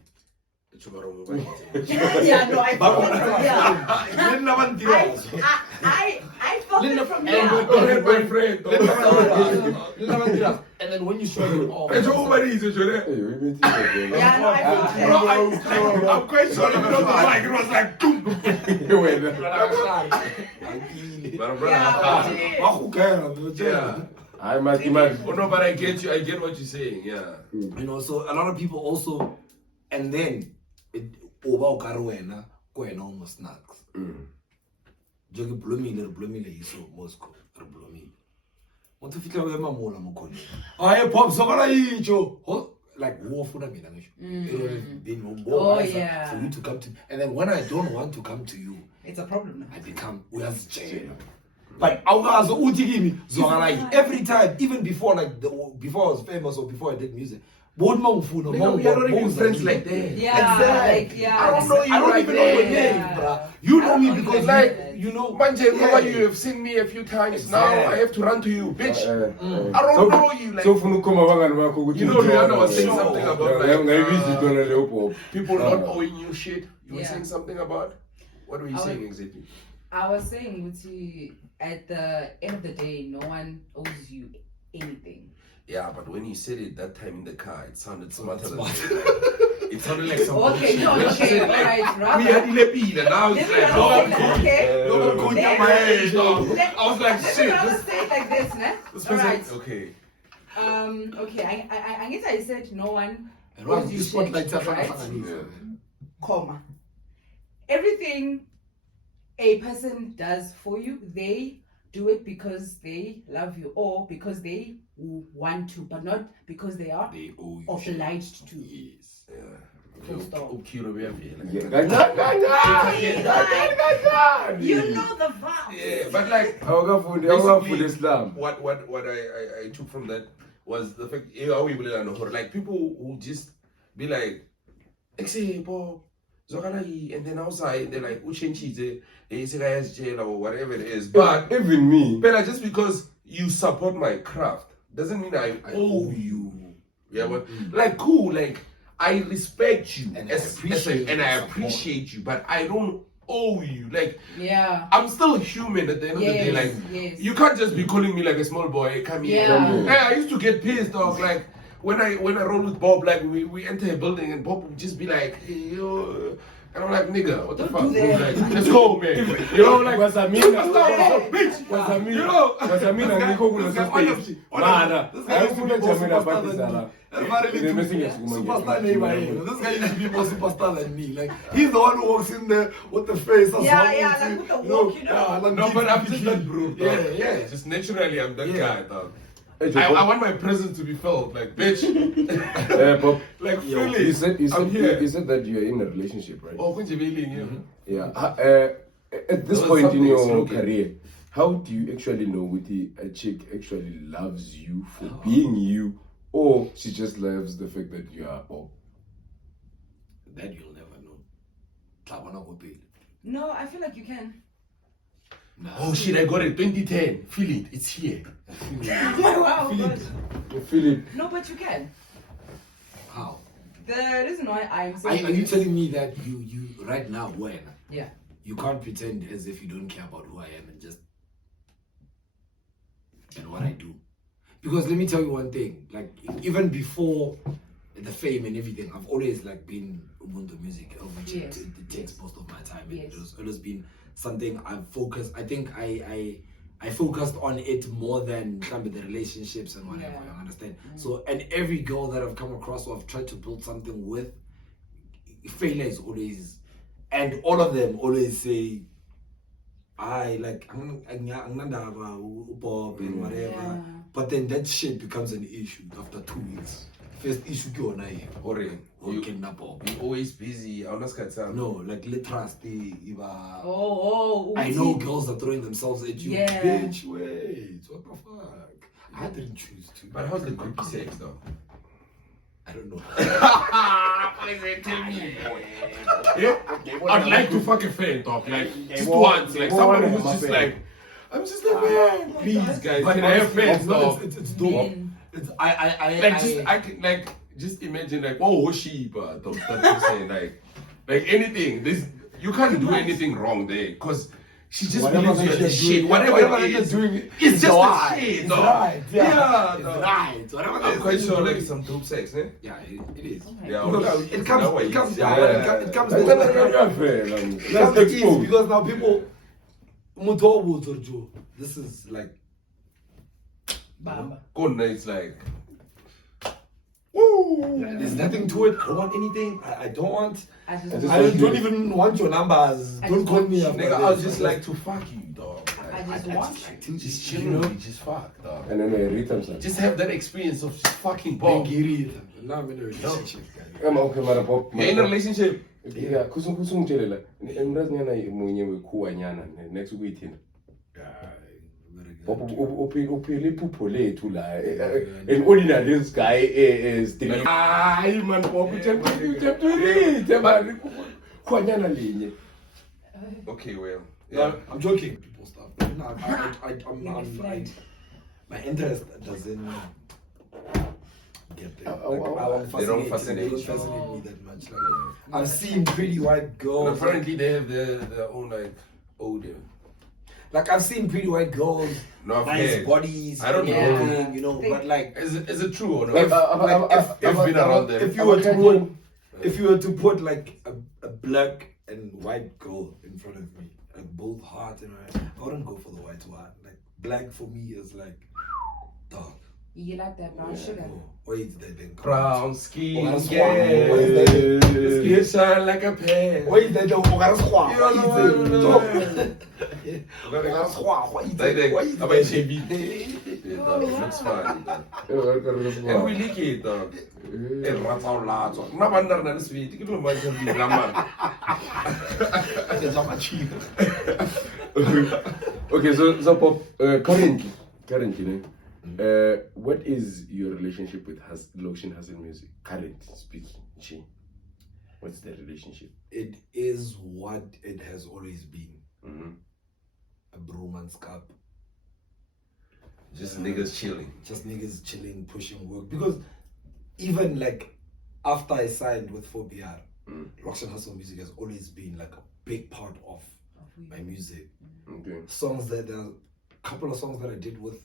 Yeah, no, I felt it from here. My friend. And then when you show them off, I'm quite sure you know the mic. It was like, boom. I must Oh no, but I get you. I get what you're saying. Yeah. You know, so a lot of people also, and then over Karuena, almost snacks. Jogi blumile iso Moscow, blumile. Want to feel like my mola mukoni. I pop so like war for me. Oh yeah. For you to come to, and then when I don't want to come to you, It's a problem. I become jail. But every time, even before before I was famous or before I did music, we are not even friends like that. Yeah, Exactly. like, I don't know you. I don't like even know your that. name, bruh. You know me because you know, Manje, you have seen me a few times. Now I have to run to you, bitch. I don't know you. Like, so you know, Rihanna was saying something about people not owing you shit. You were saying something about? What were you saying exactly? I was saying, at the end of the day, no one owes you anything. Yeah, but when you said it that time in the car, it sounded smarter than it sounded like some Okay, no, okay, alright, we had Ilepina, now it's like, I was like, shit. Let's say it like this, ne? Alright. Okay. Okay, I guess I said no one and owes what you you shit, spotlight right? Comma. Everything a person does for you, they do it because they love you or because they want to, but not because they are obliged to. Yes. Yeah. Full stop. You know the vibe. Yeah, but like Islam. what I took from that was the fact like people who just be like, and then outside they're like, jail or whatever it is. But even me, Bella, just because you support my craft doesn't mean I owe you. Yeah, but like cool, like I respect you and I appreciate you, but I don't owe you. Like, yeah, I'm still human at the end of the day. Like, you can't just be calling me like a small boy. Come here. Hey, I used to get pissed off. Like when I roll with Bob, like we enter a building and Bob would just be like, hey, yo, And I'm like, nigga, what the Don't fuck? do that. Like, let's go, man. You know, like, was bitch. You know, Honestly, Mara, this guy used to be more Jamila superstar than Batizala. me. That's not really They're true. missing a Superstar name I am. This guy used to be more superstar than me. Like, he's the one who walks in there with the face. As Yeah, well, yeah, like with the walk, you know. Yeah, like no, but I'm just that bro. Yeah, dog. yeah. Just naturally, I'm that Yeah. guy, dog. I want my presence to be felt, like, bitch. Bob, Like, Yo, really, you said I'm here. you said that you're in a relationship, right? Oh, kunje feeling, yeah. Yeah. At this That was point in something your slogan. career, how do you actually know whether a chick actually loves you for being you, or she just loves the fact that you are Bob? That you'll never know. No, I feel like you can. Oh shit, I got it. 2010. Feel it. It's here. Wow, Feel God. it. You feel it? No, but you can. How? The reason why I'm Are saying you this- telling me that you right now, when Yeah. you can't pretend as if you don't care about who I am and what I do? Because let me tell you one thing, like even before the fame and everything, I've always like been the music, which Yes. it takes most of my time. And Yes. it was always been something I've focused. I think I focused on it more than the relationships and whatever. Yeah. You understand? So, and every girl that I've come across or I've tried to build something with, failure is always, and all of them always say, I like Bob and whatever. Yeah. But then that shit becomes an issue after 2 weeks. First issue go na Or you kidnap Bob. you always busy. I'm not scared. No, like literally, Oh, I know girls are throwing themselves at you. Yeah. Bitch, wait, what the fuck? I didn't choose to. But how's the groupie sex though? I don't know. Tell me, boy. Yeah? I'd like to fuck a fan, dog. Like, just once. Like, somebody who's just like, I'm just a fan. Please, guys, But can I have fans, no, dog? it's dope. Men. It's Just imagine like, oh, sheep, that's what I'm saying. Like anything. This you can't do anything wrong there, cause she just Whatever believes you're they're the shit. doing, Whatever whatever it they're is, doing, it's just right. the shit, It's dog. right. Yeah, It's right. Whatever I'm they're quite sure doing, like it's some dope sex, eh? yeah, it is. Yeah, Because it comes it it comes Let's easy because now people this is like Bamba. Kona, it's like, there's nothing to it. I don't want anything. I don't want. I just just- want, Don't even want your numbers. I Don't just call want me you. after nigga, this. I was just like to fuck you, dog. I Like, just I want. just like to just chill, chill, just fuck, dog. And then I read them. Just have that experience of just fucking Bob. Now I'm in a relationship, guys. Okay, Mara Bob. You're in a relationship. Yeah, kusungitshela. Emraznyana munye wekhuwa nyana next week yini. Bob uphile iphupho lethu la. And only that this guy is the hayi man Bob uthemba man khuwa nyana linye. Okay, well, Yeah, yeah. I'm joking. People stuff. No, my interest doesn't get there. They don't fascinate fascinate you. me that much. Like, I've seen pretty white But girls. apparently they have their own like odor. Like I've seen pretty white girls, No, I've nice heard. bodies. I don't know. everything, you know. They- But like, Is it true or not? if I've been around them. if you were to put like a black and white girl in front of me, like both hot and I wouldn't go for the white one. Like black for me is like dog. You like that brown sugar? Wait, they then Brown skin, Oh, that's yeah. why. Skin shine like a pan. Wait, they don't. You don't know. I'm a chevy. That's fine. And we like it, dog. El ratao lazo. Na bandar na sweet. Ke lo manje di lama. Okay, so Bob, currently, what is your relationship with Lokshin Hustle Music? Currently speaking, what's the relationship? It is what it has always been. Mm-hmm. A bromance cup. Just niggas chilling. Just niggas chilling, pushing work. Because even like after I signed with 4BR, Lokshin Hustle Music has always been like a big part of my music. Okay. Songs there are a couple of songs that I did with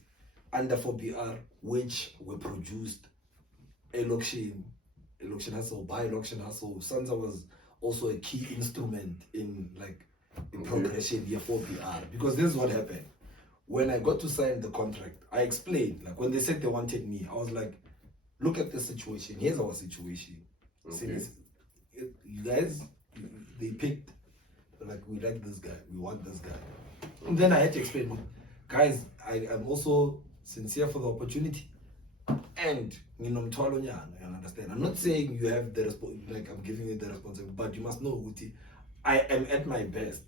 under 4BR, which were produced a Lokshin Hustle by Lokshin Hustle. Sanza was also a key instrument in like the progression here for PR. Because this is what happened. When I got to sign the contract, I explained, like when they said they wanted me, I was like, look at the situation. Here's our situation. Okay. You guys, they picked, like, we like this guy, we want this guy. And then I had to explain, guys, I'm also sincere for the opportunity. And, you know, I understand. I'm not saying you have the like I'm giving you the responsibility, but you must know, Uti, I am at my best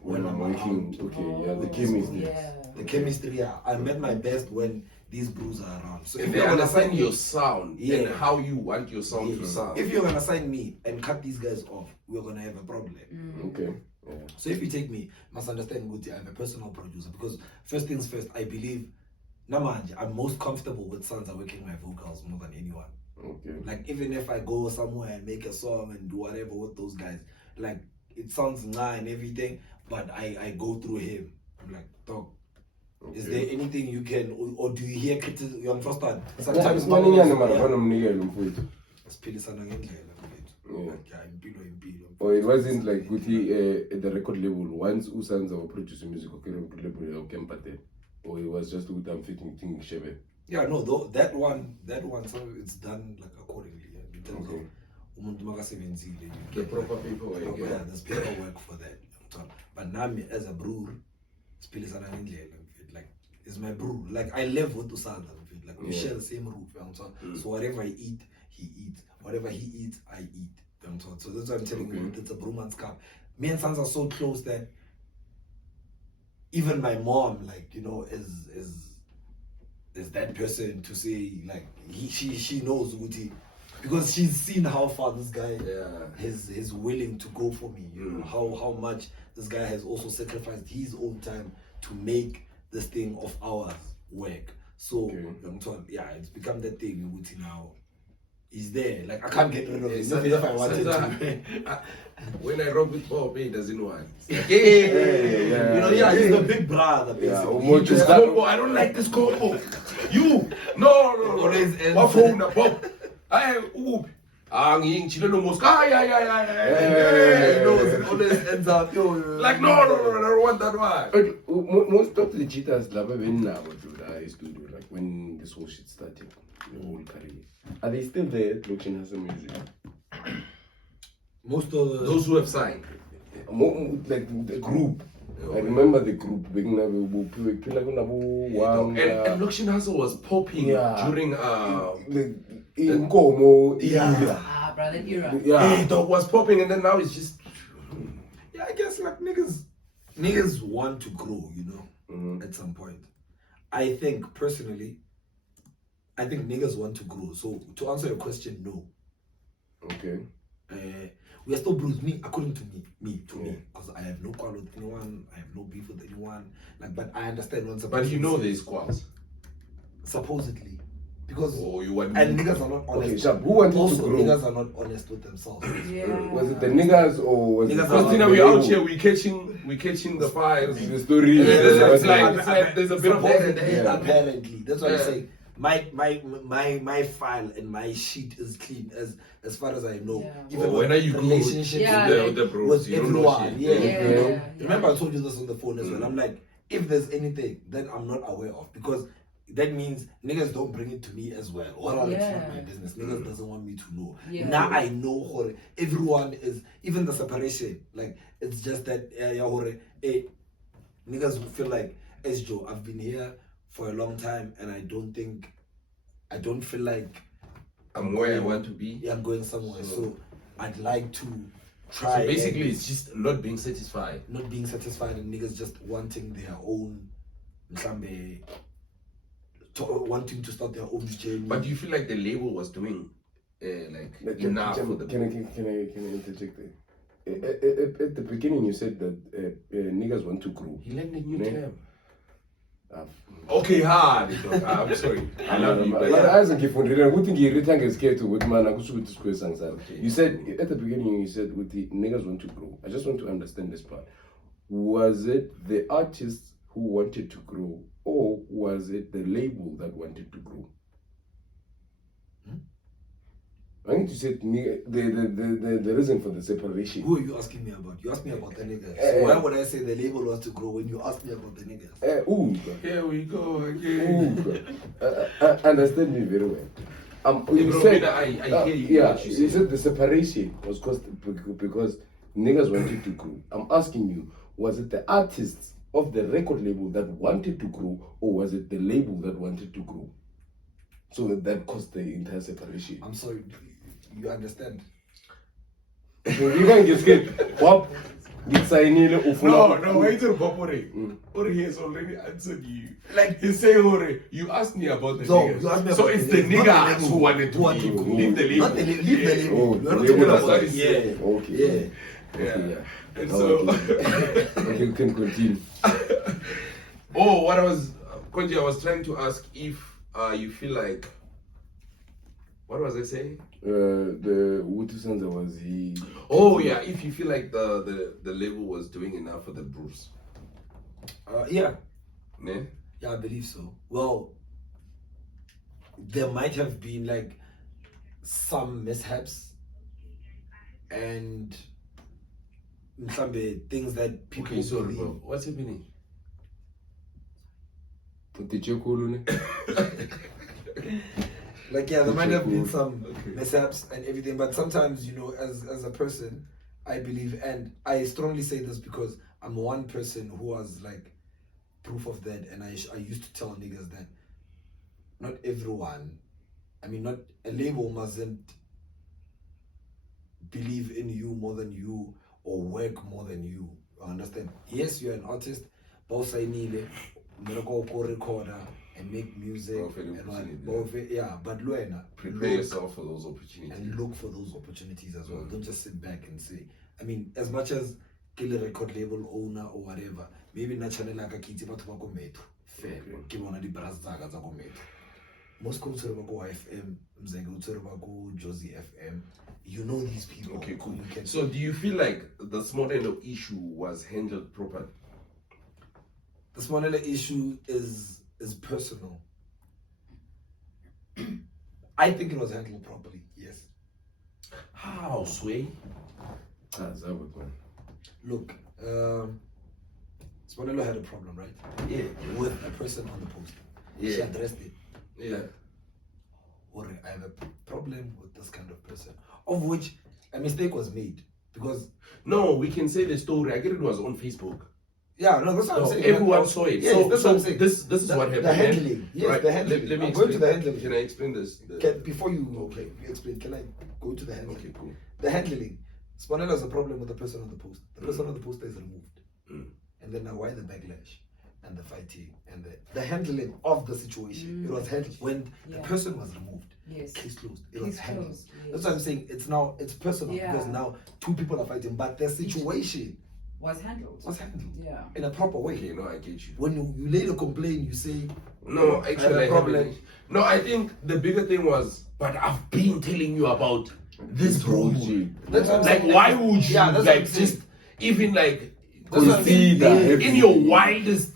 when I'm working. Okay, yeah, the chemistry. Yeah. The chemistry, yeah. I'm at my best when these brews are around. So If you understand your sound and how you want your sound to sound. If you're gonna sign me and cut these guys off, we're gonna have a problem. Okay. Yeah. So if you take me, must understand, Guti, I'm a personal producer, because first things first, I believe Namanje, I'm most comfortable with Sanza working my vocals more than anyone. Okay. Like even if I go somewhere and make a song and do whatever with those guys, like it sounds nice and everything, but I go through him. I'm like, dog, is there anything you can, or do you hear criticism? You understand? Sometimes or it wasn't like with at the record label, once Usanza or producer music or record label or it was just with them fitting thing shebe. Yeah, no, that one, some of it's done like accordingly. In terms of the proper people. Yeah, there's paperwork for that. But Nami as a brewer, like is my brew. Like I live with Usanza, like we share the same roof. So whatever I eat, he eats. Whatever he eats, I eat. So that's why I'm telling you, it's a brewman's cup. Me and Sanza are so close that even my mom, like, you know, is that person to say, like, she knows Uti, because she's seen how far this guy is willing to go for me. You know how much this guy has also sacrificed his own time to make this thing of ours work. So it's become that thing Uti now. He's there. Like I can't get rid of it. If I wanted to. When I rock with Bob, he doesn't want. Like, You know, he's the big brother. I don't like this combo. You no. What phone, Bob? It always ends up. Like no, I don't want that one. But most of the cheaters love when now to studio, like when this whole shit started, the whole career. Are they still there looking at some music? Most of those who have signed, like the group. I remember the group. And Lokshin Hustle was popping during in Como brother era. It was popping, and then now it's just I guess like niggas want to grow, you know, at some point. I think personally, niggas want to grow. So to answer your question, no. Okay. We are still bruised. Me, according to me, because I have no quarrel with anyone. I have no beef with anyone. Like, but I understand once. But you know there's quarrels. Supposedly, because and niggas are not honest. Okay, who wanted also, to grow? Niggas are not honest with themselves. Was it the niggas or was niggas it? Because we out here, we catching the files. The story. It's like there's a bit of apparently. That's what I'm saying. My file and my sheet is clean as far as I know. Even when are you relationships with the bros, with everyone. Yeah. Remember I told you this on the phone as well. I'm like, if there's anything that I'm not aware of, because that means niggas don't bring it to me as well. Or it's not my business. Niggas doesn't want me to know. Now I know everyone is, even the separation, like it's just that niggas feel like, as Joe, I've been here for a long time and I don't feel like I'm where I want to be. I'm going somewhere. So I'd like to try. So basically it's just not being satisfied. Not being satisfied and niggas just wanting their own wanting to start their own journey. But do you feel like the label was doing enough for the Can I interject there? At the beginning you said that niggas want to grow. He learned a new term. Okay, hard. I'm sorry. I love you. But I wasn't giving you good thing. You return is scared to what man. I go to square Sanza. You said at the beginning. You said with the niggas want to grow. I just want to understand this part. Was it the artists who wanted to grow, or was it the label that wanted to grow? I need to say the reason for the separation. Who are you asking me about? You asked me about the niggas. So why would I say the label was to grow when you asked me about the niggas? Here we go again. Understand me very well. You said, I hear you. Yeah, you said the separation was caused because niggas wanted to grow. I'm asking you, was it the artists of the record label that wanted to grow, or was it the label that wanted to grow? So that caused the entire separation. I'm sorry, you understand? You can't get scared. What? No, wait till Bob Ori has already answered you. Like he's saying, Ori, you asked me about the niggas. You asked me so about it's the the niggas who wanted to leave the label. Not the leave the label. Oh, We're not the talking label about has it. Okay. Yeah. And so, okay, you can continue. what I was trying to ask if you feel like, what was I saying? The Wutu Sanza was he. Oh yeah, if you feel like the label was doing enough for the Bruce. Yeah. Ne? Yeah, I believe so. Well, there might have been like some mishaps and some things that people. Okay, sorry, bro. What's happening? Like, yeah, there might have been some mishaps and everything, but sometimes, you know, as a person, I believe, and I strongly say this because I'm one person who has like proof of that, and I used to tell niggas that not everyone, not a label mustn't believe in you more than you or work more than you. Understand? Yes, you're an artist, but go recorder and make music but prepare yourself for those opportunities and look for those opportunities as well. Don't just sit back and say, as much as kill a record label owner or whatever, maybe na channel like a kitty but go metro fair give one of the brass zaga za go metro most go to go FM mzenga to go Josie FM. You know these people. Okay, cool. So do you feel like the Small issue was handled properly? The Small issue is personal. I think it was handled properly, yes. How, Sway? Look, Small had a problem, right? Yeah. With a person on the poster. Yeah. She addressed it. Yeah. Or I have a problem with this kind of person, of which a mistake was made. Because no, we can say the story. I get it was on Facebook. Yeah, no, that's what I'm saying. Everyone saw it. Yeah, so that's what I'm saying. This is what happened. The handling. Yes, right. the handling. Let me I'm going to the handling. Can I explain this? Before you explain, can I go to the handling? Okay, cool. The handling. Spanella has a problem with the person on the post. The person on the poster is removed. And then now why the backlash and the fighting and the handling of the situation? It was handled when the person was removed. Yes. Case closed. It was handled. Yes. That's what I'm saying. It's personal because now two people are fighting, but the situation was handled. Yeah. In a proper way. Okay, no, I get you. When you later complain, you say no, actually I problem. No, I think the bigger thing was, but I've been telling you about this rule. That's like, why would you like just even like consider in your wildest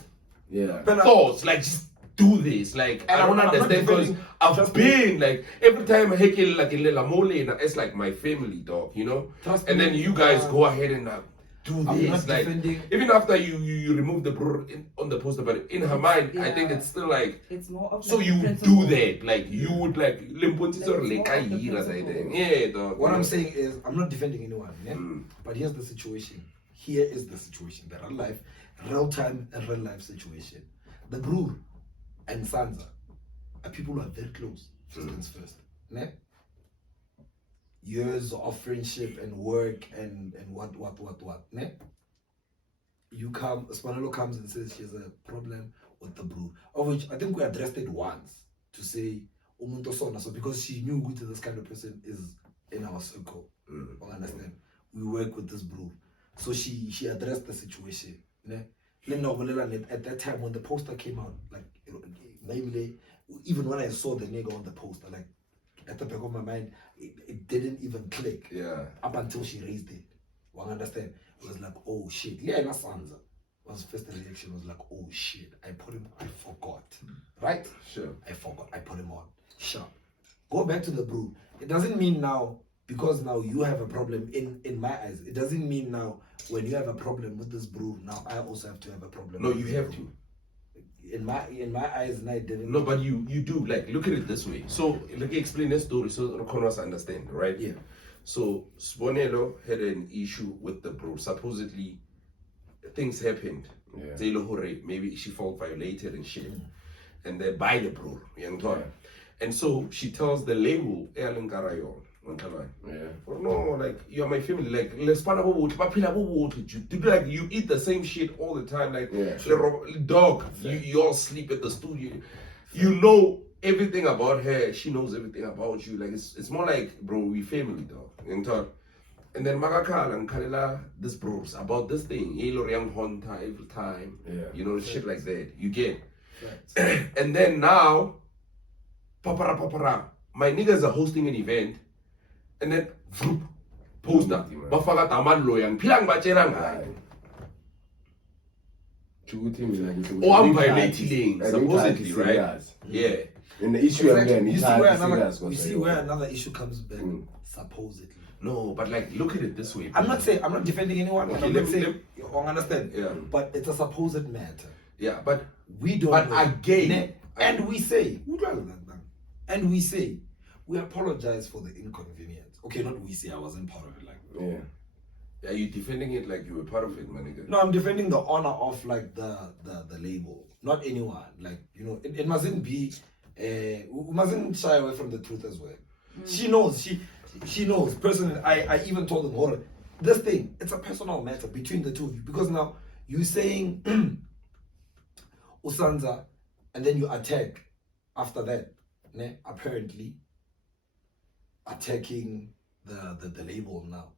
Yeah. thoughts, like just do this. Like I don't understand because I've been like every time Hekel like it's like my family dog, you know. And then you guys go ahead and do this. Like even after you remove the brr on the poster, but in her mind, I think it's still like it's more of so you do that. Like you would like yeah, dog. What I'm saying is I'm not defending anyone, but here's the situation. Here is the situation. The real life, real time and real life situation. The Brewer and Sanza are people who are very close. First things first. Ne? Years of friendship and work and what. Ne? You come, Spanello comes and says she has a problem with the Brewer. Of which I think we addressed it once to say Umuntu Sona. So because she knew who this kind of person is in our circle. Understand? We work with this Brewer. So she addressed the situation. Ne? At that time when the poster came out, like namely, even when I saw the nigga on the poster, like at the back of my mind, it didn't even click. Yeah. Up until she raised it. Well, understand? It was like, oh shit. Yeah, Sanza. Was first reaction was like, oh shit. I forgot. Right? Sure. I forgot. I put him on. Sure. go back to the brew. It doesn't mean now, because now you have a problem in my eyes. It doesn't mean now when you have a problem with this brew, now I also have to have a problem. No, with you this have brew. to. In my eyes, and I didn't. No, but you do. Like, look at it this way. So, let me explain the story so Rokonos understand, right? Yeah. So, Sponelo had an issue with the brew. Supposedly, things happened. Yeah. Taylor Hore, maybe she felt violated and shit. And they buy the brew, young toy. And so she tells the label, Erlen Karayon, Yeah. or no, like, you're my family, like, let's part of water, like, you eat the same shit all the time, like, Yeah, dog, you all sleep at the studio. You know everything about her, she knows everything about you. Like, it's more like, bro, we family, dog. And then Magakala and Kalila, this bros about this thing, every time, you know, shit like that. You get. And then now, papara, my niggas are hosting an event, and then poster, Bafaka Taman Loyan, Pilang Bacherang. Oh, I'm violating, supposedly, right? Yeah. And the issue again, you see where another issue comes back, supposedly. No, but like, look at it this way. I'm not defending anyone. Okay, I'm let not me- saying, you understand. Yeah. But it's a supposed matter. Yeah, but We don't But know. again- and we say, we apologize for the inconvenience. Okay, not we say, I wasn't part of it. Like, are you defending it like you were part of it, my nigga? no, I'm defending the honor of like the label, not anyone. Like, you know, it mustn't be. We mustn't shy away from the truth as well. She knows. She knows. Personally, I even told them, hold on, this thing, it's a personal matter between the two of you, because now you saying Usanza, and then you attack after that. Ne? Apparently attacking the label now.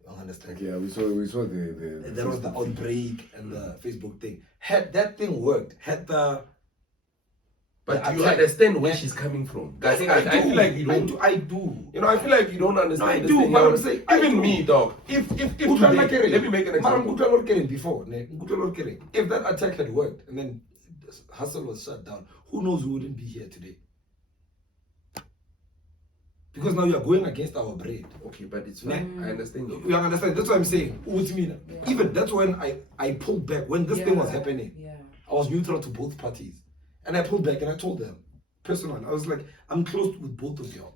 You understand? Yeah, we saw the There was the outbreak and the Facebook thing. Had that thing worked, But the you attack- understand where she's coming from. Guys, I feel like you don't. I do. You know, I feel like you don't understand. No, I this do, thing. but You know, I'm saying, I even do. me, dog. If today, let me make an example. If that attack had worked and then Hustle was shut down, who knows we wouldn't be here today? Because now you are going against our bread. Okay, but it's fine. I understand you. You understand? That's what I'm saying. Even that's when I pulled back when this thing was happening. Yeah. I was neutral to both parties. And I pulled back and I told them, personally, I was like, I'm close with both of y'all.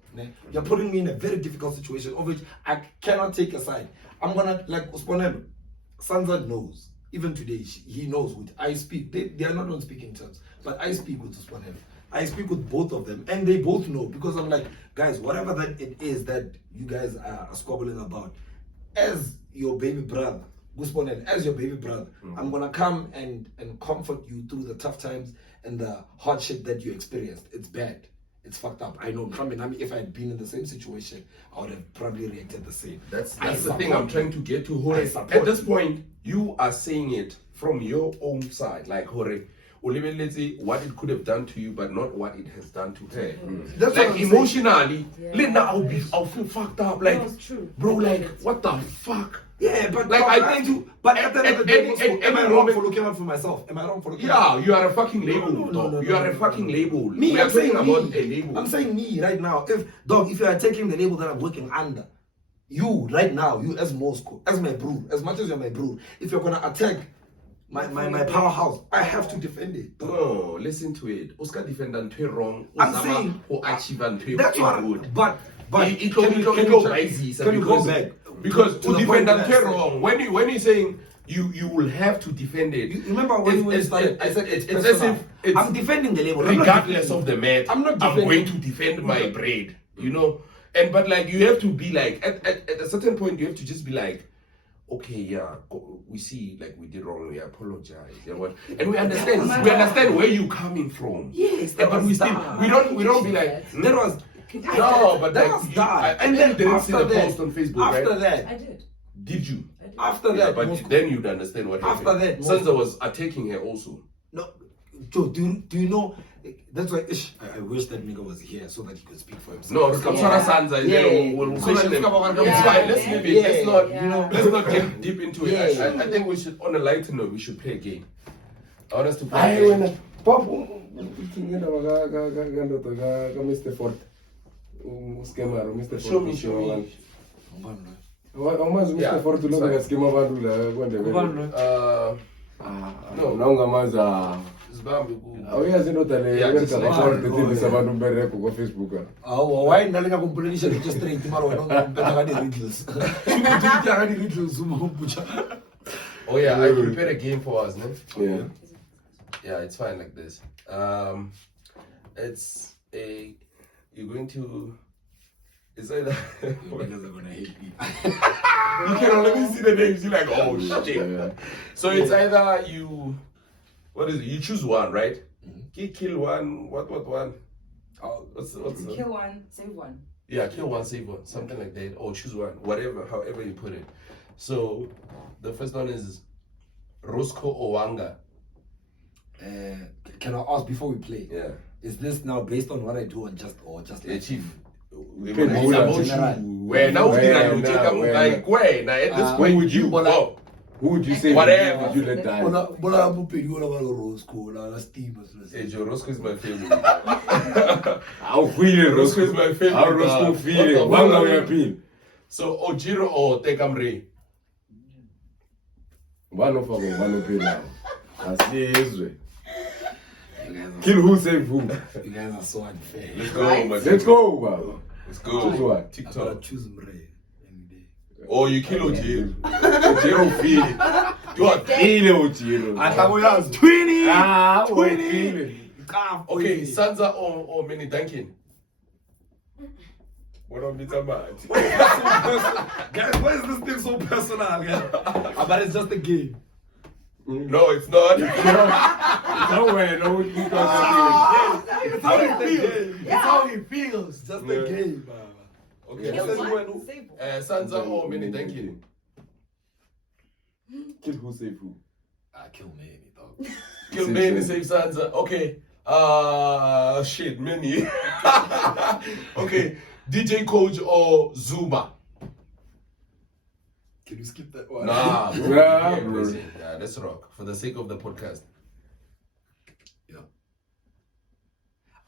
You're putting me in a very difficult situation of which I cannot take a side. I'm gonna, like Usponelo, Sanza knows. Even today, he knows with I speak. They are not on speaking terms, but I speak with Usponelo. I speak with both of them, and they both know, because I'm like, guys, whatever that it is that you guys are squabbling about, as your baby brother, Gusponel, as your baby brother, I'm gonna come and comfort you through the tough times and the hardship that you experienced. It's bad. It's fucked up. I know. If I had been in the same situation, I would have probably reacted the same. That's the thing I'm trying to get to, Hore. I support At this point, you are saying it from your own side, like Hore. What it could have done to you, but not what it has done to her. That's Like what I'm emotionally, Yeah. Linda, I'll feel fucked up. Like, No, it's true. bro, I like, get it. what the fuck? Yeah, but Like, I think you. But at the end of the day, am I wrong for looking out for myself? Am I wrong for looking out? Yeah, you are a fucking label, No, dog. You are a fucking label. Me, we are I'm saying talking about a me. label. I'm saying me right now. If you are taking the label that I'm working under, you right now, you as Moscow, as my bro, as much as you're my bro, if you're gonna attack my powerhouse, I have to defend it. No, listen to it. Oscar defendant wrong. I'm saying who achieve and that's what. good. But It can you go back? Because to to the point defend that I said. wrong. When you're saying you will have to defend it. You remember when we started? I said it's it's as personal. if it's I'm defending the label, I'm not regardless defending of the match. I'm not I'm defending- going to defend my bread. You know, but like you have to be like at a certain point you have to just be like, okay, yeah, we see like we did wrong. We apologize. You know what? And we understand. We understand where you coming from. Yes, Yeah, but we still we don't be like That was. no, but that like was you, that. and then you didn't after see the that, post on Facebook, after right? that, I did. Did you? I did. after Yeah, that, but Moscow- then you'd understand what happened. After that, Sansa was attacking her also. No, Joe, do you know? That's why I wish that nigga was here so that he could speak for himself. No, Kamsara Sansa, and then we'll So question let's him. talk about- It's fine. Let's leave it. Let's not. Yeah. You know, Let's not get deep into it. Yeah. I think we should, on a lighter note, we should play a game. I want us to play Hayi a game. wena pop uthingena ka Mr. Ford. Scammer, Mr. Show me. Awumazi Yeah, Mr. Fortu lo ngaskema abantu la kwandebele. No. Nawungamaza. Zibambe ku. Awuyazi indoda le Yeah, yenza just like ama-account that. ethembisa abantu umbereko ku-Facebook. Why nalinga kumpulelisha just straight mara wena ungampetha kani riddles. Uthi kani riddles Zuma umbucha. Oh yeah, I prepared a game for us, no? Yeah. Yeah, it's fine like this. It's a you're going to. It's either You guys are gonna hate me. you can only see the names. You're like, oh shit. Yeah. So it's either you. What is it? You choose one, right? Kill one. What one? Oh, What's Kill one, save one. Yeah, kill one, save one, something like that, or choose one, whatever, however you put it. So the first one is Roscoe Owanga. can I ask before we play? Yeah. Is this now based on what I do or just Yeah, chief. Hey, It's Busta, about general. you. Where now Where you now, take a where like where now at this who point would you- go. Who would you say Whatever. would you let die? Bola bupedi wala wala rose ko la steam Hey, Joe, Roscoe is my favorite. How feeling Roscoe is my favorite. How Roscoe What feeling? the Wanga fuck? uyaphi? So Ojiro or Tekamre. Vanofaka vanophi now. Asizwe. Kill who save who. You guys are so unfair. Let's go, Right? my Let's go, baba. Let's Choose go. one. I gotta TikTok. choose Mre any day. Or you kill Ojiro. Ojiro feel it. You are Ile ujiro. Atakuyazi 20. Ah, 20. okay. Sanza or Mini Duncan. What on Mr. Mad? Guys, why is this thing so personal, guys? But it's just a game. No, it's not. No way, no. It's how he feels. It's Yeah. how he feels. Just Yeah. a game. Okay. Kill This is one, when- save one. Sanza or Mini Duncan. Kill who save who. Kill me, dog. Kill Save Mini, who? save Sanza. Okay. Shit, Mini. Okay. DJ Coach or Zuma. Can you skip that one? Nah, bro. Nah, Yeah, bro. yeah, let's rock for the sake of the podcast.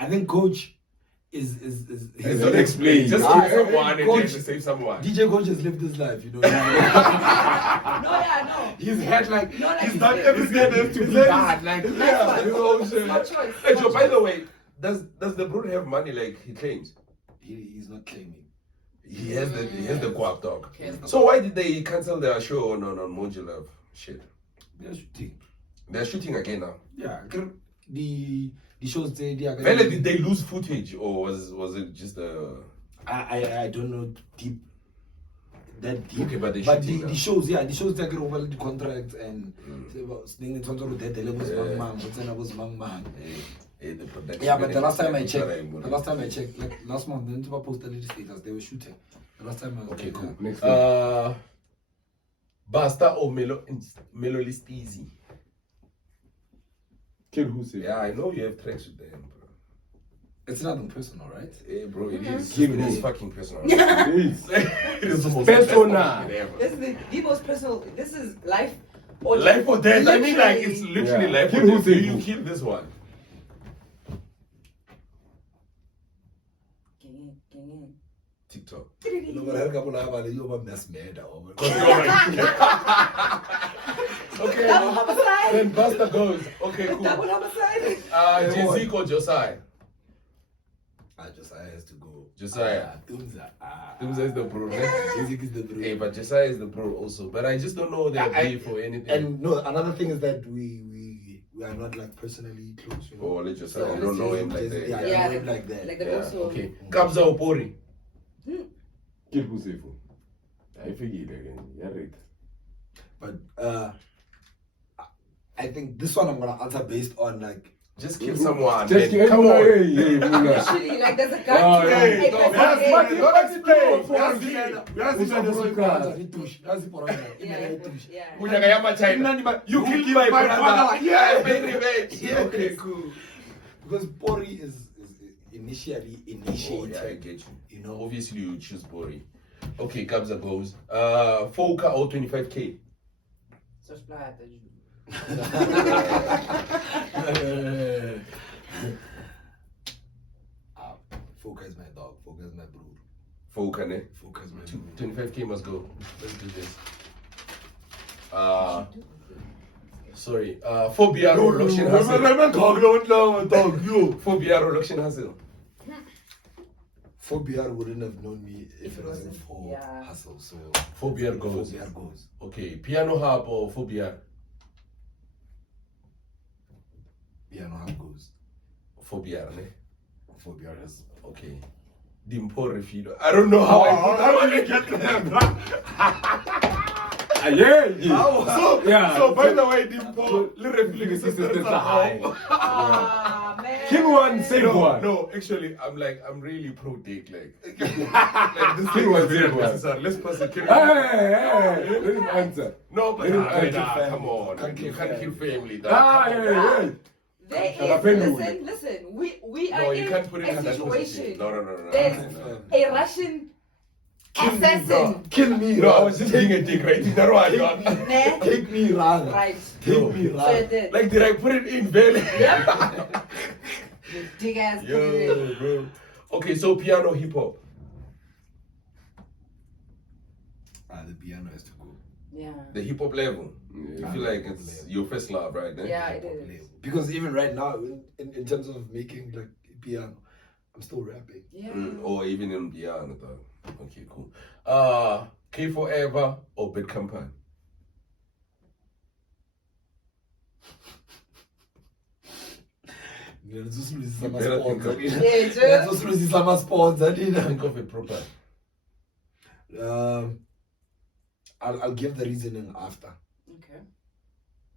I think Coach is It's not explained. Just Ah, kill someone and Coach- then save someone. DJ Coach has lived his life, you know. No, yeah, no. He's had like No, like he's he's done been- everything there to be bad. Like Yeah, you know what I'm saying? No choice. Hey, No Joe, by choice. the way, does the bro have money like he claims? he's not claiming. He has the guap dog. He has the So why did they cancel their show on Modular? Shit. They're shooting. They're shooting again now. Yeah, the shows they are. Really, did they lose footage or was it just a? I don't know that deep. Okay, but they But shooting the now. shows, yeah, the shows take over the contracts and thing in terms of that the levels Yeah. man. The production Yeah, but the last time I manager, checked, like last month, they didn't post the status. They were shooting. The last time I was Okay, like, cool. Next one. Busta or Melolisteezy? Kill who save. Yeah, I know you have tracks with them, bro. it's nothing personal, right? Hey, bro, it is. Kill It is who? fucking personal. Please. It is the most Personal. personal shit ever. This is the most personal. This is life or Life or death. I mean, like, it's Literally. literally Yeah. life Kill or who death. Do save you who? kill this one? TikTok. No, but I have a mess made. Okay, Double homicide. then Busta goes. Okay, Double cool. homicide. Jessica or Josiah? Josiah has to go. Josiah. Tumza. Tumza is the bro, right? Jessica is the bro. Hey, but Josiah is the bro also. But I just don't know their beef or anything. And no, another thing is that we are not like personally close, you know. Oh, let Josiah. So You don't know him like Just- that. Yeah, Yeah, I know him like that. Like Yeah, that also. okay. Kabza or Pori? Kill who save who. Ayifekile ke. Yarate. But I think this one I'm gonna answer based on like Just kill someone. Just man. kill. Come on. Hey, Muna. Actually, like there's a gun. Oh, to hey, it. don't- There's that's a- what you- Don't explain. Kunyaka yama China. You killed my brother. Yeah, pay revenge. Yeah, Okay, cool. because Pori is initially Oh, initiated. yeah, I get you. You know, Obviously, you choose Bori. Okay, Kabza goes. 4K or 25K? So splatter you. Focus my dog. Focus Focus, my bro. Focus, ne? Focus, my 25k must go. Let's do this. Sorry. For BR or lokshin hustle. For BR or lokshin hustle. For BR wouldn't have known me if it wasn't for hustle. So for BR goes. For BR goes. Okay. Piano harp or for BR? Piano harp goes. For BR, ne? For BR has. Okay. Dimpo refido. I don't know how I get them. So by the way, Dimpo, little high. Man. King one, save one. No, actually, I'm really pro dick. Like this thing was very necessary. Let's pass it. Hey, let him answer. No, but come on. You can't kill family. Listen. We are you in can't put it a in that situation. position. No. There's a Russian assassin. Kill me. No, I was just being a dick, right? Take me, rather. Right. Take me, rather. Like, did I put it in belly? Yep. You dig ass. Yo, bro. Okay, so piano, hip hop. The piano has to go. Yeah. The hip hop level. You feel like it's your first love, right? Yeah, it is. Because even right now, in terms of making like piano, I'm still rapping. Yeah. Or even in piano, though. Okay, cool. K Forever or Bad Company? Think of it proper. I'll give the reasoning after. Okay.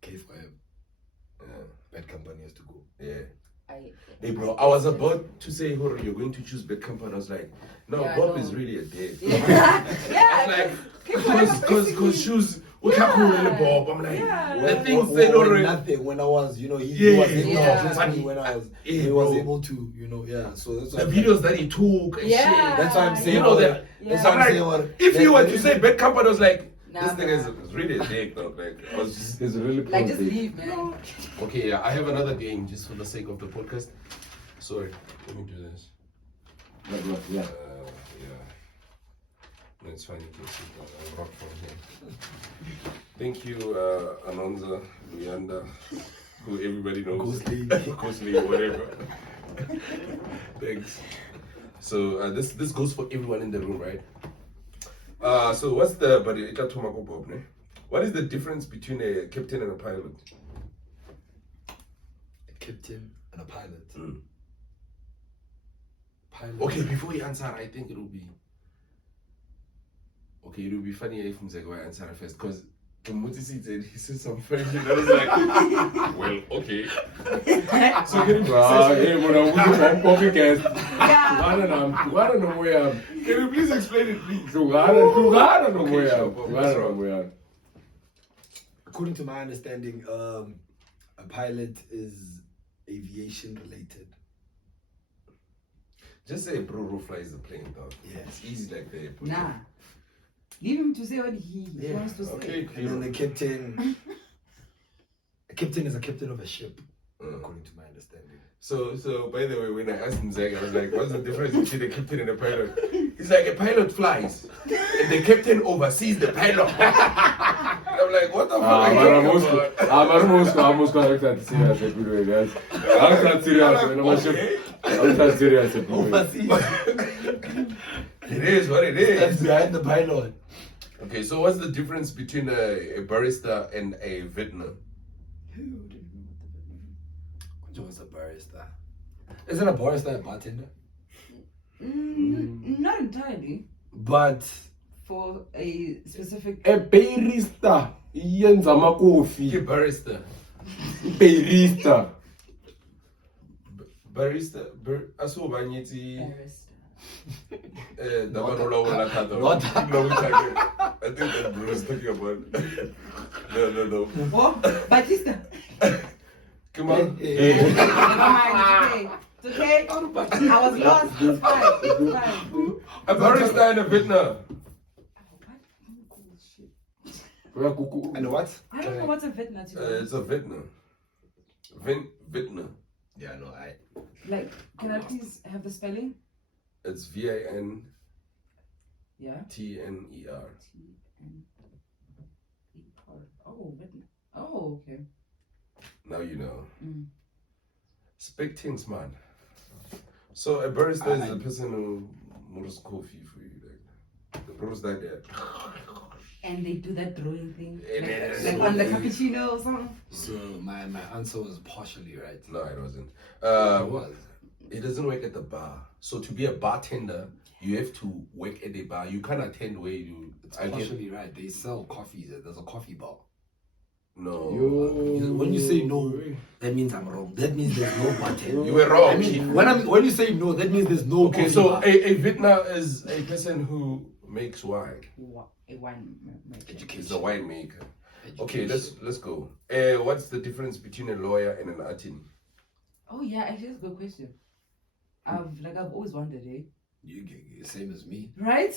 K Forever. Bad Company has to go. Yeah. Hey bro, I was about to say, Horo, you're going to choose Bad Company. I was like, no, Bob is really a dick. Yeah. Because shoes, we can't pull the Bob. I'm like, the thing said already. Nothing when I was, he was able to address me when he was able to, so that's the videos that he took and shit. That's why I'm saying, that's why I'm saying, if you were to say Bad Company, I was like, this thing is really a dick, though. Like, I was just, it's really like, just leave, man. Okay, I have another game just for the sake of the podcast. Sorry, let me do this. Yeah. No, it's fine. You can see I'll rock from here. Thank you, Anonza, Luyanda, who everybody knows. Ghostly, whatever. Thanks. So this goes for everyone in the room, right? So what's the what is the difference between a captain and a pilot? A captain and a pilot. Pilot. Okay, before you answer, I think it will be funny if Mzego answer first, because Mutisi said he said some French and I was like, well, okay. So can you please explain it, please? According to my understanding, a pilot is aviation related. Just say Bro flies the plane, dog. Yeah, it's easy like that. Nah. Leave him to say what he wants to say. Okay, and then the captain. A captain is a captain of a ship, according to my understanding. So by the way, when I asked him, I was like, what's the difference between a captain and a pilot? He's like, a pilot flies, and the captain oversees the pilot. I'm like, what the fuck are you talking about? I'm almost correct that serious, guys. I'm not serious. I'm not serious. It is what it is. That's behind the pilot. Okay, so what's the difference between a barista and a vintner? What's a barista? Isn't a barista a bartender? Not entirely. But for a specific. A barista. Yenza makofi. A barista. Barista. Barista. Aso banyeti. Barista. I think that Bruce is talking about. No. What? Batista. Come on. Never mind. It's okay. I was lost. It's fine. A barista and a vintner. And what? I don't know what's a vintner. It's a vintner. Vintner. Yeah, no, Like, can I please have the spelling? It's VINTNER. Yeah. Oh, okay. Now you know. Mm. Speak things, man. So a barista is the person who moves coffee for you. Like, the brews that there. And they do that drawing thing. And Like on the cappuccino or something. So my answer was partially right. No, it wasn't. It was. It doesn't work at the bar. So to be a bartender, you have to work at the bar. You can't attend where you. It's partially right. They sell coffee. There's a coffee bar. No. When you say no, that means I'm wrong. That means there's no bartender. You were wrong. I mean, when you say no, that means there's no. Okay, coffee so bar. a vintner is a person who makes wine. A wine maker. He's a winemaker. Okay, Education. let's go. What's the difference between a lawyer and an artist? Oh yeah, actually that's a good question. I've always wondered, eh? You same as me. Right?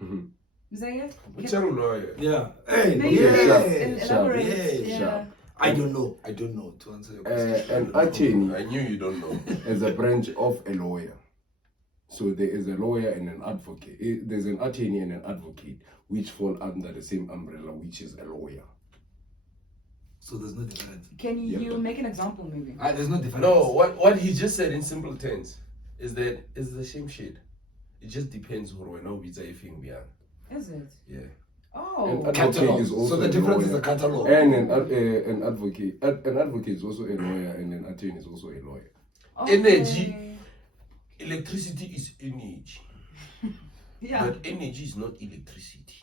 Mm-hmm. Is that it? Which are lawyer? Yeah. Hey. Maybe Yeah. elaborate. Yeah. Yeah. I don't know. To answer your question. An attorney I knew you don't know. is a branch of a lawyer. So there is a lawyer and an advocate. There's an attorney and an advocate, which fall under the same umbrella, which is a lawyer. So there's no difference. Can you Yep. make an example maybe? There's no difference. No, what he just said in simple terms is that it's the same shit. It just depends who we know if behind. Is it? Yeah. Oh. An advocate Catalog. is also So the a difference is lawyer. a catalog. And an advocate. An advocate is also a lawyer, and an attorney is also a lawyer. Energy. Electricity is energy. Yeah. But energy is not electricity.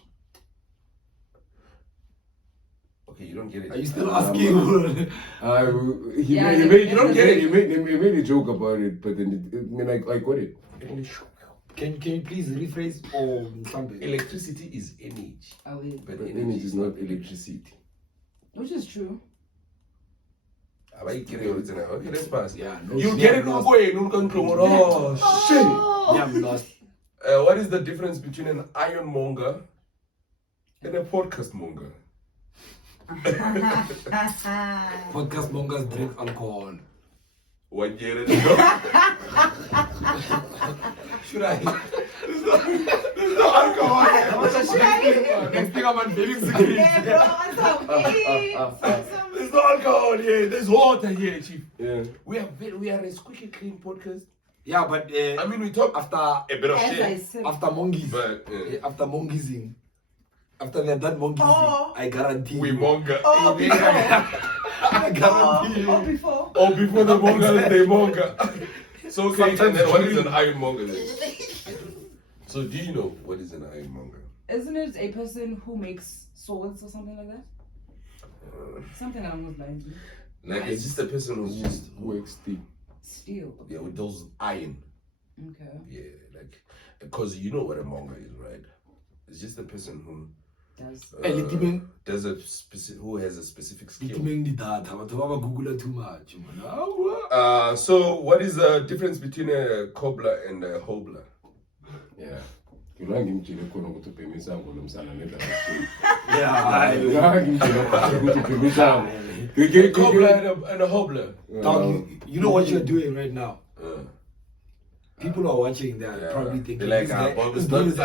Okay, you don't get it. Are you still asking? He Yeah, made, you don't get it. He made a joke about it, but then I got it. Can you please rephrase or something? Electricity is energy. Oh, wait. But But energy is not electricity. Which is true. Okay, let's pass. Yeah, no. You get it, I'm no lost. way, no control. Oh, shit. Yeah, I'm lost. What is the difference between an ironmonger and a podcast monger? Podcast mongers drink alcohol. 1 year ago. Should I? There's no alcohol. Next thing I'm unveiling secrets. There's no alcohol here. There's water here, Chief. Yeah. We are a squeaky clean podcast. Yeah, but I mean, we talk after a bit of As I shit, said. after monkeys, but after monkeysing, after they're done monkeysing, I guarantee we you. monger. Oh, before. I guarantee you. Oh, before. Or before the mongers, they monger. So okay, and Sometimes then what is during- an ironmonger then? So do you know what is an ironmonger? Isn't it a person who makes swords or something like that? Something along those lines. Like it's just a person who's just Works steel. Steel. yeah with those iron. Okay. Yeah, like because you know what a monger is, right? It's just a person who Does. does a specific who has a specific skill. Google too much. So what is the difference between a cobbler and a hobbler? Yeah. Ngilwa ngimjile khona ukuthi ubhema isango lomsana ngendaba yesiko. Yeah, Ngilwa ngimjile khona ukuthi ubhema isango. A cobbler and a hobbler. Dog, you know what you're doing right now? Uh, People who are watching that yeah, probably think they're like, Bob, it's not as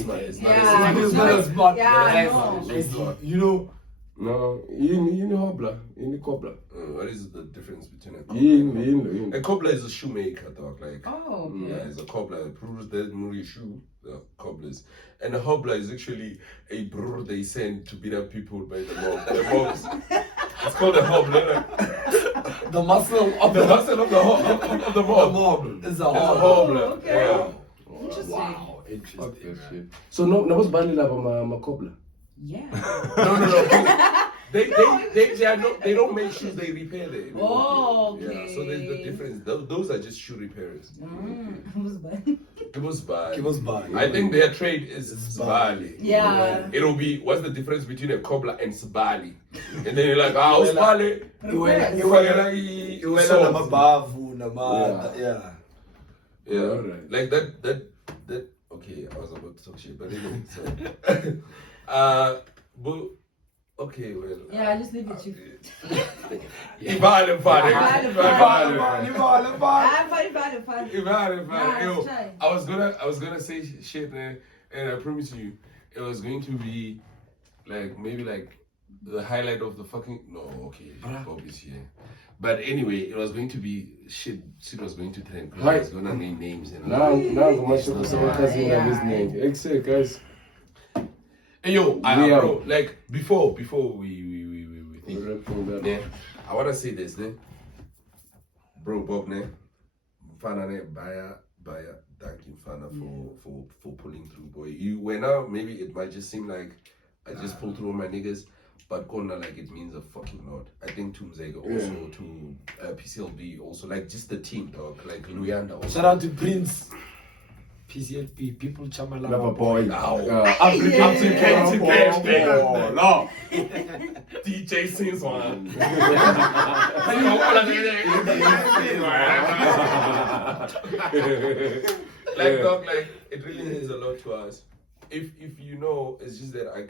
smart. It's not as smart. Yeah, I know. It's not. You know, No, in hobbler, in cobbler. What is the difference between a cobbler? In. A cobbler is a shoemaker, dog. Like, Oh, okay. yeah, it's a cobbler. Proves that Muri shoe, the cobblers. And a hobbler is actually a brewer they send to beat up people by the mob. The mobs. It's called a hobbler. the muscle of The muscle of the of the mob. mob is a It's a hob. hobbler. okay. Yeah. Interesting. Wow, Fuck interesting. that shit. So no, was bali lava ma cobbler. Yeah. No. They don't make shoes. They repair them. Oh, Yeah. okay. So there's the difference. Those are just shoe repairers. It was bad. It was bad. I think their trade is Sbali. Yeah. It'll be what's the difference between a cobbler and Sbali? And then you're like, ah, Sbali. Yeah. Alright. Like that. Okay, I was about to talk shit, but anyway. So, but Okay, well. Yeah, just leave it, Chief. Ibale, fine. Yo, I was gonna say shit, man, and I promise you, it was going to be like maybe like the highlight of the fucking Bob is here. But anyway, it was going to be shit was going to trend. I was gonna name names and now much of his name. Except guys. Hey yo, bro, like before we think, yeah, I wanna say this, ne? Bro, Bob, ne? Fana ne baya, thank you, Fana, for pulling through, boy. You went out, maybe it might just seem like I just pulled through my niggas, but Kona, like, it means a fucking lot. I think to Mzega also, to PCLB also, like, just the team, dog, like Luyanda also. Shout out to Prince. PCLP, people Chamala. Love a boy. African no. DJ sings one. Like dog, like it really means a lot to us. If you know, it's just that I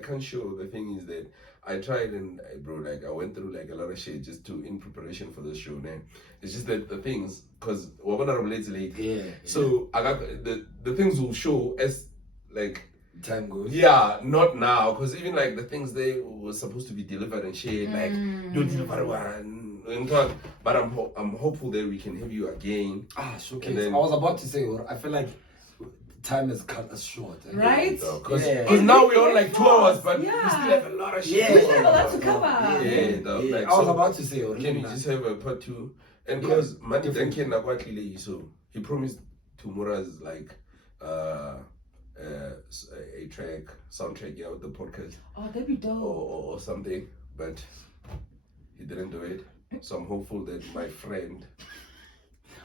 can't show. The thing is that I tried and bro, like I went through like a lot of shit just in preparation for this show, man. It's just that the things, because we're gonna relate late. Yeah. So I got the things will show as like time goes. Yeah, not now, because even like the things they were supposed to be delivered and shit, like don't deliver one. But I'm hopeful that we can have you again. Showcase. I was about to say, I feel like time is cut us short. Right? Because now we're on like 2 hours, but we still have a lot of shit. We have a lot to cover. Like, I was about to say, can we just have a part 2? And because Mani Danken Nagwakile, so he promised to Mura's like a soundtrack, with the podcast. Oh, that'd be dope. Or something, but he didn't do it. So I'm hopeful that my friend,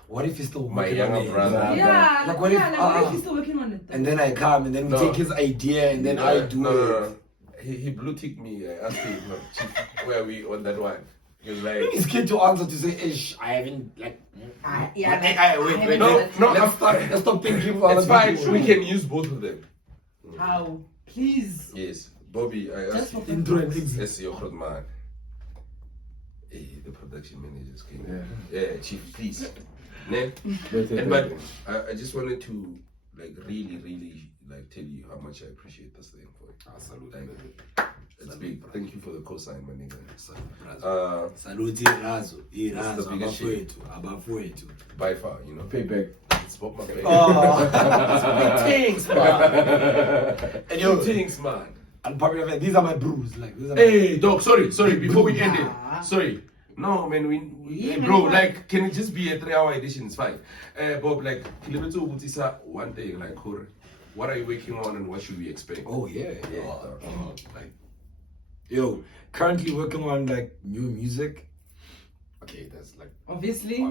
what if he's still my younger brother, like what if he's still working on it? And then I come and then we take his idea and then I do it. No. He blue ticked me. I asked him, where are we on that one? He was like, he's scared to answer to say, Ish, I haven't like. Wait. No, let's stop thinking for it's fine. We can use both of them. How? Please. Yes, Bobby. I asked you. Intro and exit. Yes, your man. Hey, the production managers came. Yeah, Chief, please. But I just wanted to like really like tell you how much I appreciate this thing for you. Salute. It's big. Thank you for the cosign, my nigga. Salute Razo. Abafwetu. By far, you know. Payback. It's Bob Mabena. Oh, thanks, man. And your things, man. And probably these are my brews. Like, hey, dog. Sorry. Before we end it, sorry. No, man. We bro, like, can it just be a 3-hour edition? It's fine. Bob, like, one day, like, what are you working on and what should we expect? Oh yeah. Like, yo, currently working on like new music. Okay, that's like obviously.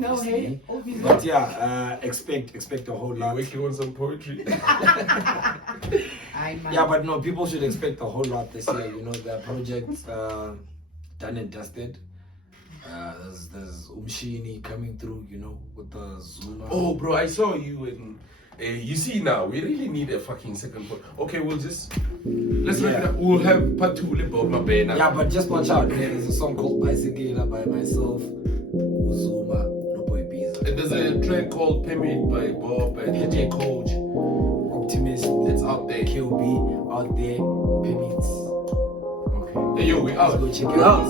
But yeah, expect a whole lot. Working on some poetry. Yeah, but no, people should expect a whole lot this year. You know, the project's done and dusted. There's Umshini coming through, you know, with the Zuma. Oh, bro, I saw you in. You see now, we really need a fucking second part. Okay, let's we'll have part 2 with Bob Mabena. Yeah, but just watch out. There's a song called Bicycle by myself, Zuma, no boy Biza. And there's a track called Permit by Bob and DJ Coach. Optimist, it's out there. QB out there, Permits. Okay. Hey yo, we out. Let's go check it out.